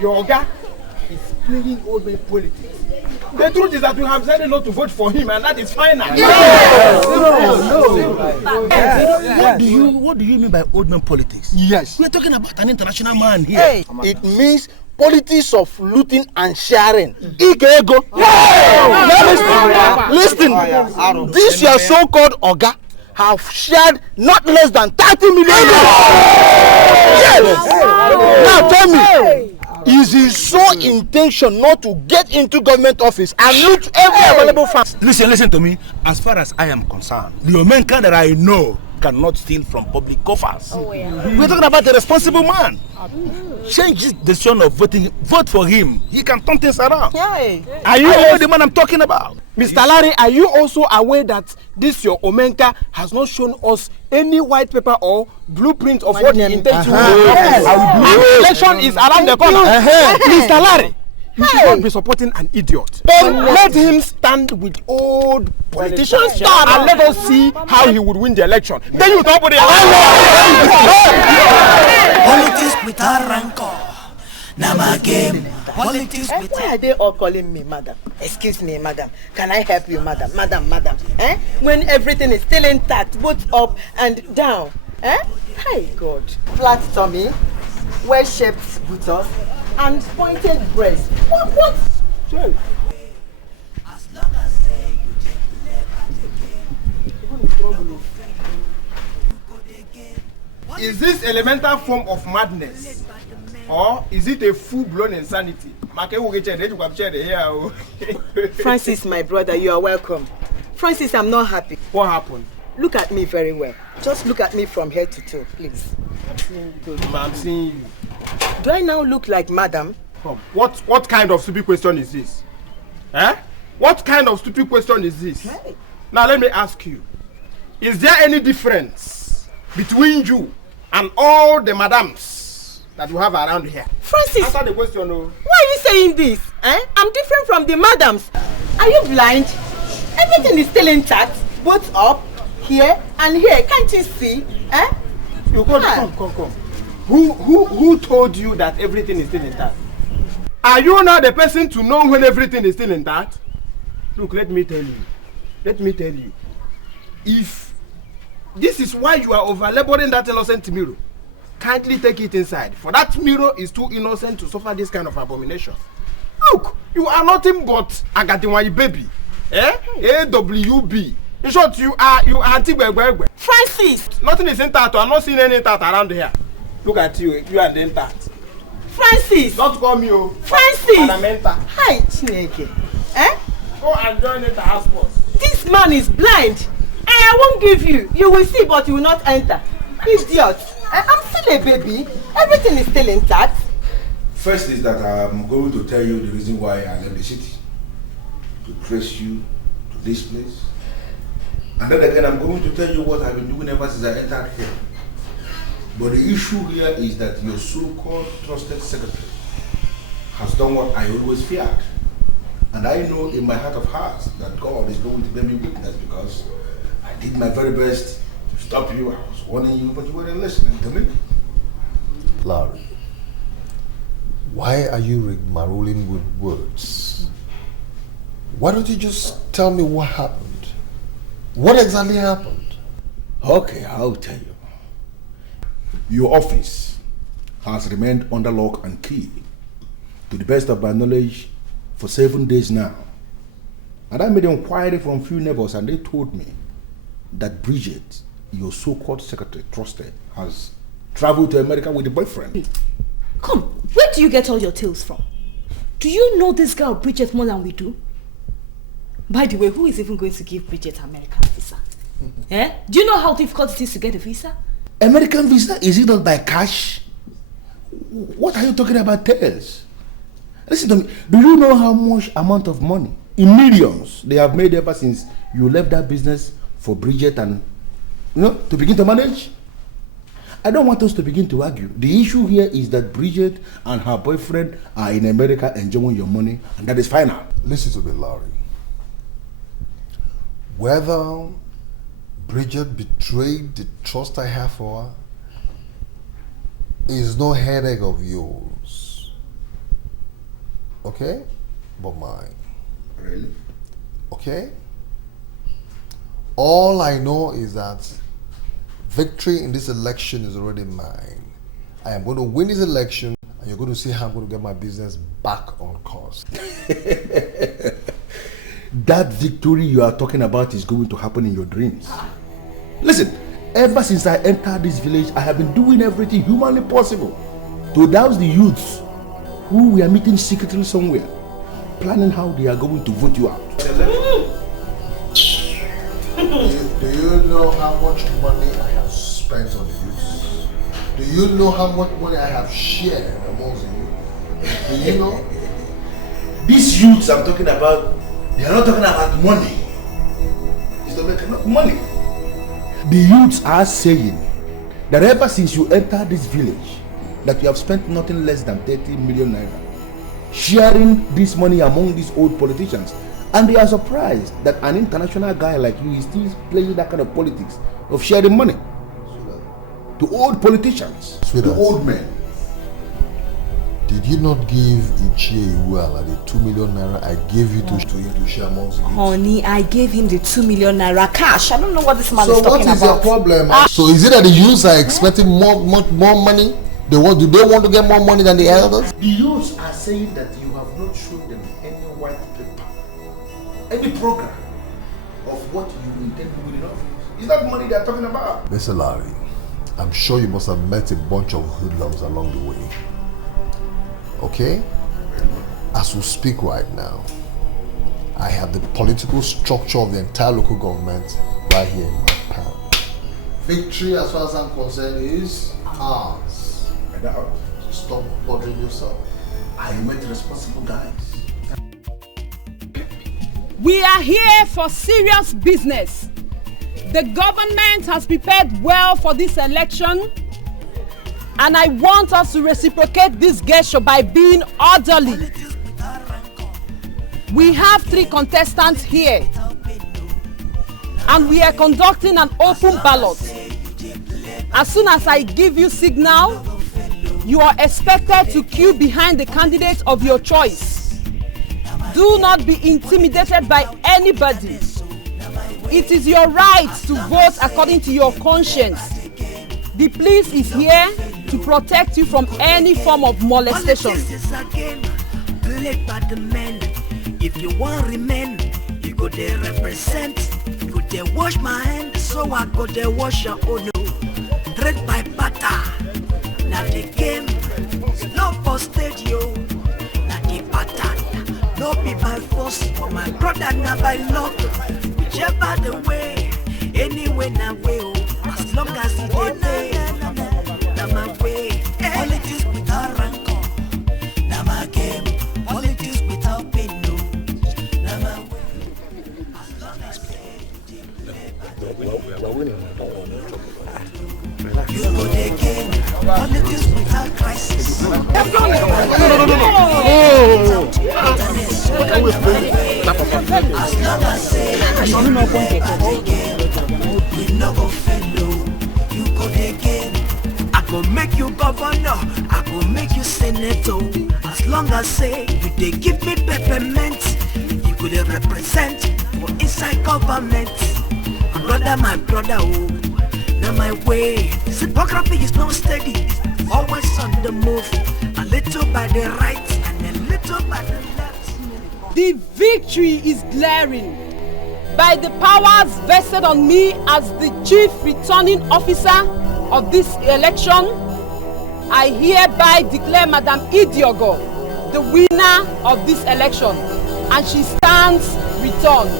your Oga is playing old man politics. The truth is that we have decided not to vote for him, and that is final. Yes. No. What do you mean by old man politics? Yes. We're talking about an international man here. Hey. It means politics of looting and sharing. Listen, this your so-called Oga have shared not less than 30 million. Yes. Now tell me, is his sole intention not to get into government office and loot every available fund? Listen to me. As far as I am concerned, the Omenka that I know cannot steal from public coffers. We're talking about a responsible man. Change his decision of voting. Vote for him. He can turn things around. Are you aware the man I'm talking about? Mr. Larry, are you also aware that this your Omenka has not shown us any white paper or blueprint of what he intends to do? The election is around the corner. Mr. Larry, you should not be supporting an idiot. Let him stand with old politicians and let us see how he would win the election. Then you talk with the politics without rancor. Now my game. Politics without. Why are they all calling me madam? Excuse me, madam. Can I help you, madam? Madam. When everything is still intact, both up and down. Hi, God. Flat tummy, well-shaped buttocks, and pointed breast. What? Sure. Is this elemental form of madness, or is it a full-blown insanity? Francis, my brother, you are welcome. Francis, I'm not happy. What happened? Look at me very well. Just look at me from head to toe, please. I'm seeing you. Do I now look like madam? What kind of stupid question is this? What kind of stupid question is this? Now let me ask you, is there any difference between you and all the madams that you have around here? Francis, answer the question. No. Why are you saying this? I'm different from the madams. Are you blind? Everything is still intact, both up, here and here. Can't you see? You come. Who told you that everything is still intact? Are you not the person to know when everything is still intact? Look, let me tell you. If this is why you are over-laboring that innocent mirror, kindly take it inside. For that mirror is too innocent to suffer this kind of abomination. Look, you are nothing but Agatiwai baby. AWB. In short, you are Tigwegwegwe. Francis! Nothing is intact. I'm not seeing any intact around here. Look at you are the intact. Francis! Don't call me, Francis! Hi, Chineke. Go and join the house force. This man is blind. I won't give you. You will see, but you will not enter. Idiot. I'm still a baby. Everything is still intact. First is that I'm going to tell you the reason why I left the city. To trace you to this place. And then again, I'm going to tell you what I've been doing ever since I entered here. But the issue here is that your so-called trusted secretary has done what I always feared. And I know in my heart of hearts that God is going to bear me witness because I did my very best to stop you. I was warning you, but you weren't listening to me. Larry, why are you rigmaroling with words? Why don't you just tell me what happened? What exactly happened? Okay, I'll tell you. Your office has remained under lock and key, to the best of my knowledge, for 7 days now. And I made an inquiry from a few neighbors and they told me that Bridget, your so-called secretary, trusted, has traveled to America with a boyfriend. Come, where do you get all your tales from? Do you know this girl Bridget more than we do? By the way, who is even going to give Bridget American visa? Do you know how difficult it is to get a visa? American visa? Is it not by cash? What are you talking about tales? Listen to me. Do you know how much amount of money, in millions, they have made ever since you left that business for Bridget and, to begin to manage? I don't want us to begin to argue. The issue here is that Bridget and her boyfriend are in America enjoying your money, and that is final. Listen to me, Larry. Whether Bridget betrayed the trust I have for her is no headache of yours. Okay? But mine. Really? Okay? All I know is that victory in this election is already mine. I am going to win this election and you're going to see how I'm going to get my business back on course. That victory you are talking about is going to happen in your dreams. Listen, ever since I entered this village, I have been doing everything humanly possible to douse the youths who we are meeting secretly somewhere, planning how they are going to vote you out. Do you know how much money I have spent on the youths? Do you know how much money I have shared amongst the youth? Do you know? These youths I'm talking about, they are not talking about money. It's not making enough money. The youths are saying that ever since you entered this village, that you have spent nothing less than 30 million naira sharing this money among these old politicians. And they are surprised that an international guy like you is still playing that kind of politics of sharing money to old politicians, to old men. Did you not give UCHE Elenddu the 2 million naira I gave you to him to share amongst you? Honey, I gave him the 2 million naira cash. I don't know what this man is talking about. So what is your problem? So is it that the youths are expecting much more money? Do they want to get more money than the elders? The youths are saying that you have not shown them any white paper, any program of what you intend to do in office. Is that money they are talking about? Mr. Larry, I'm sure you must have met a bunch of hoodlums along the way. Okay? As we speak right now, I have the political structure of the entire local government right here in my palm. Victory, as far as I'm concerned, is ours. So stop bothering yourself. I met responsible guys. We are here for serious business. The government has prepared well for this election, and I want us to reciprocate this gesture by being orderly. We have 3 contestants here, and we are conducting an open ballot. As soon as I give you signal, you are expected to queue behind the candidate of your choice. Do not be intimidated by anybody. It is your right to vote according to your conscience. The police is here to protect you from any form of molestation. Politics is a game played by the men. If you want remain, you go there represent. You go there wash my hand, so I go there wash your own. Trade by butter. Now the game, no for stadio. Now the pattern, no be by force, but my brother now by luck. Whichever the way, anyway now way, as long as it dey pay, now my way. Politics without rancor, now my game. Politics without pain, no, now my way. As long as we're winning. You go again. Politics without crisis. No. As long as we no go fail. You go again. I go make you governor. I go make you senator. As long as say you dey give me peppermint, you go dey represent for inside government. My brother, oh. Now my way, hypocrisy is not steady, always on the move, a little by the right and a little by the left. The victory is glaring. By the powers vested on me as the chief returning officer of this election, I hereby declare Madam Idiogo the winner of this election, and she stands returned.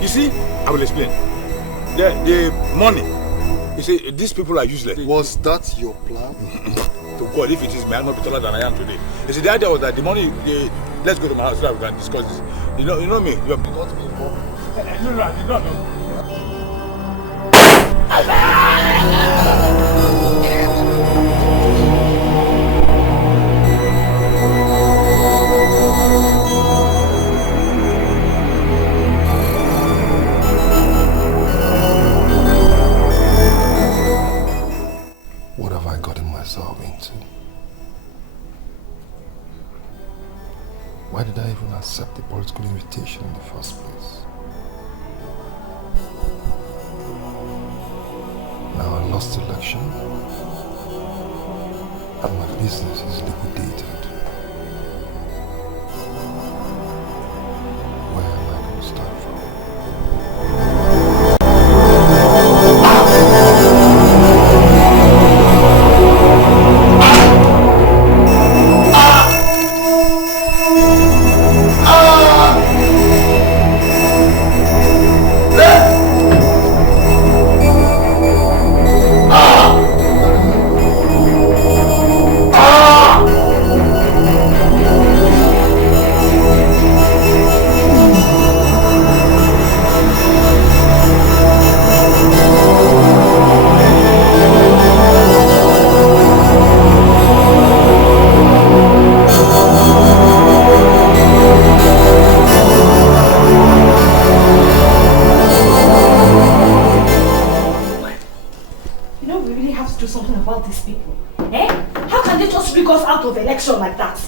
You see, I will explain. The money, you see, these people are useless. Was that your plan? To God, if it is, may I not be taller than I am today. You see, the idea was that the money, let's go to my house so that we can discuss this. You know me, you have got me involved. No, I did not know. What have I gotten myself into? Why did I even accept the political invitation in the first place? Now I lost the election and my business is liquidated. Where am I going to start from? Like that.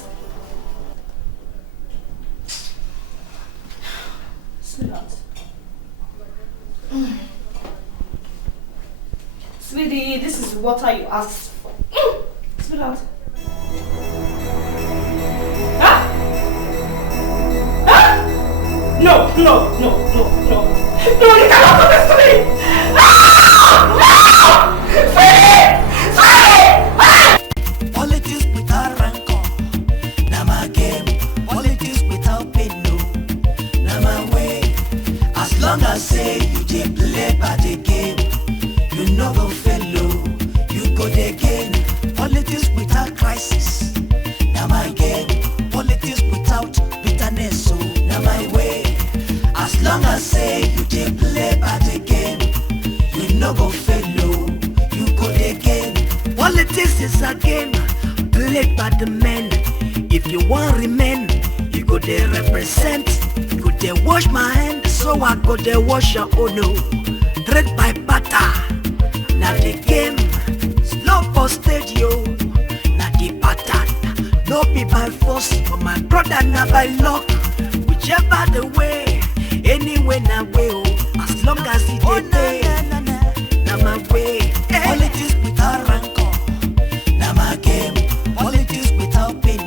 Sweetheart. Sweetie, this is water you asked for. Sweetheart. Huh? Huh? No, no, no, no, no. No, you cannot do this to me! No! Sweetie! Politics without rancor, na my game. Politics without pain, no, na my way. As long as say you dey play by the game, you no go fail, you go dey gain. Politics without crisis, na my game. Politics without bitterness, so na my way. As long as say you dey play by the game, you no go fail, you go dey gain. Politics is a game played by the men. If you want remain, you go dey represent. You go dey wash my hand, so I go dey wash your own. Trade by barter, na the game. Slow for stage, yo, na the pattern. No be by force, but my brother na by luck. Whichever the way, anyway na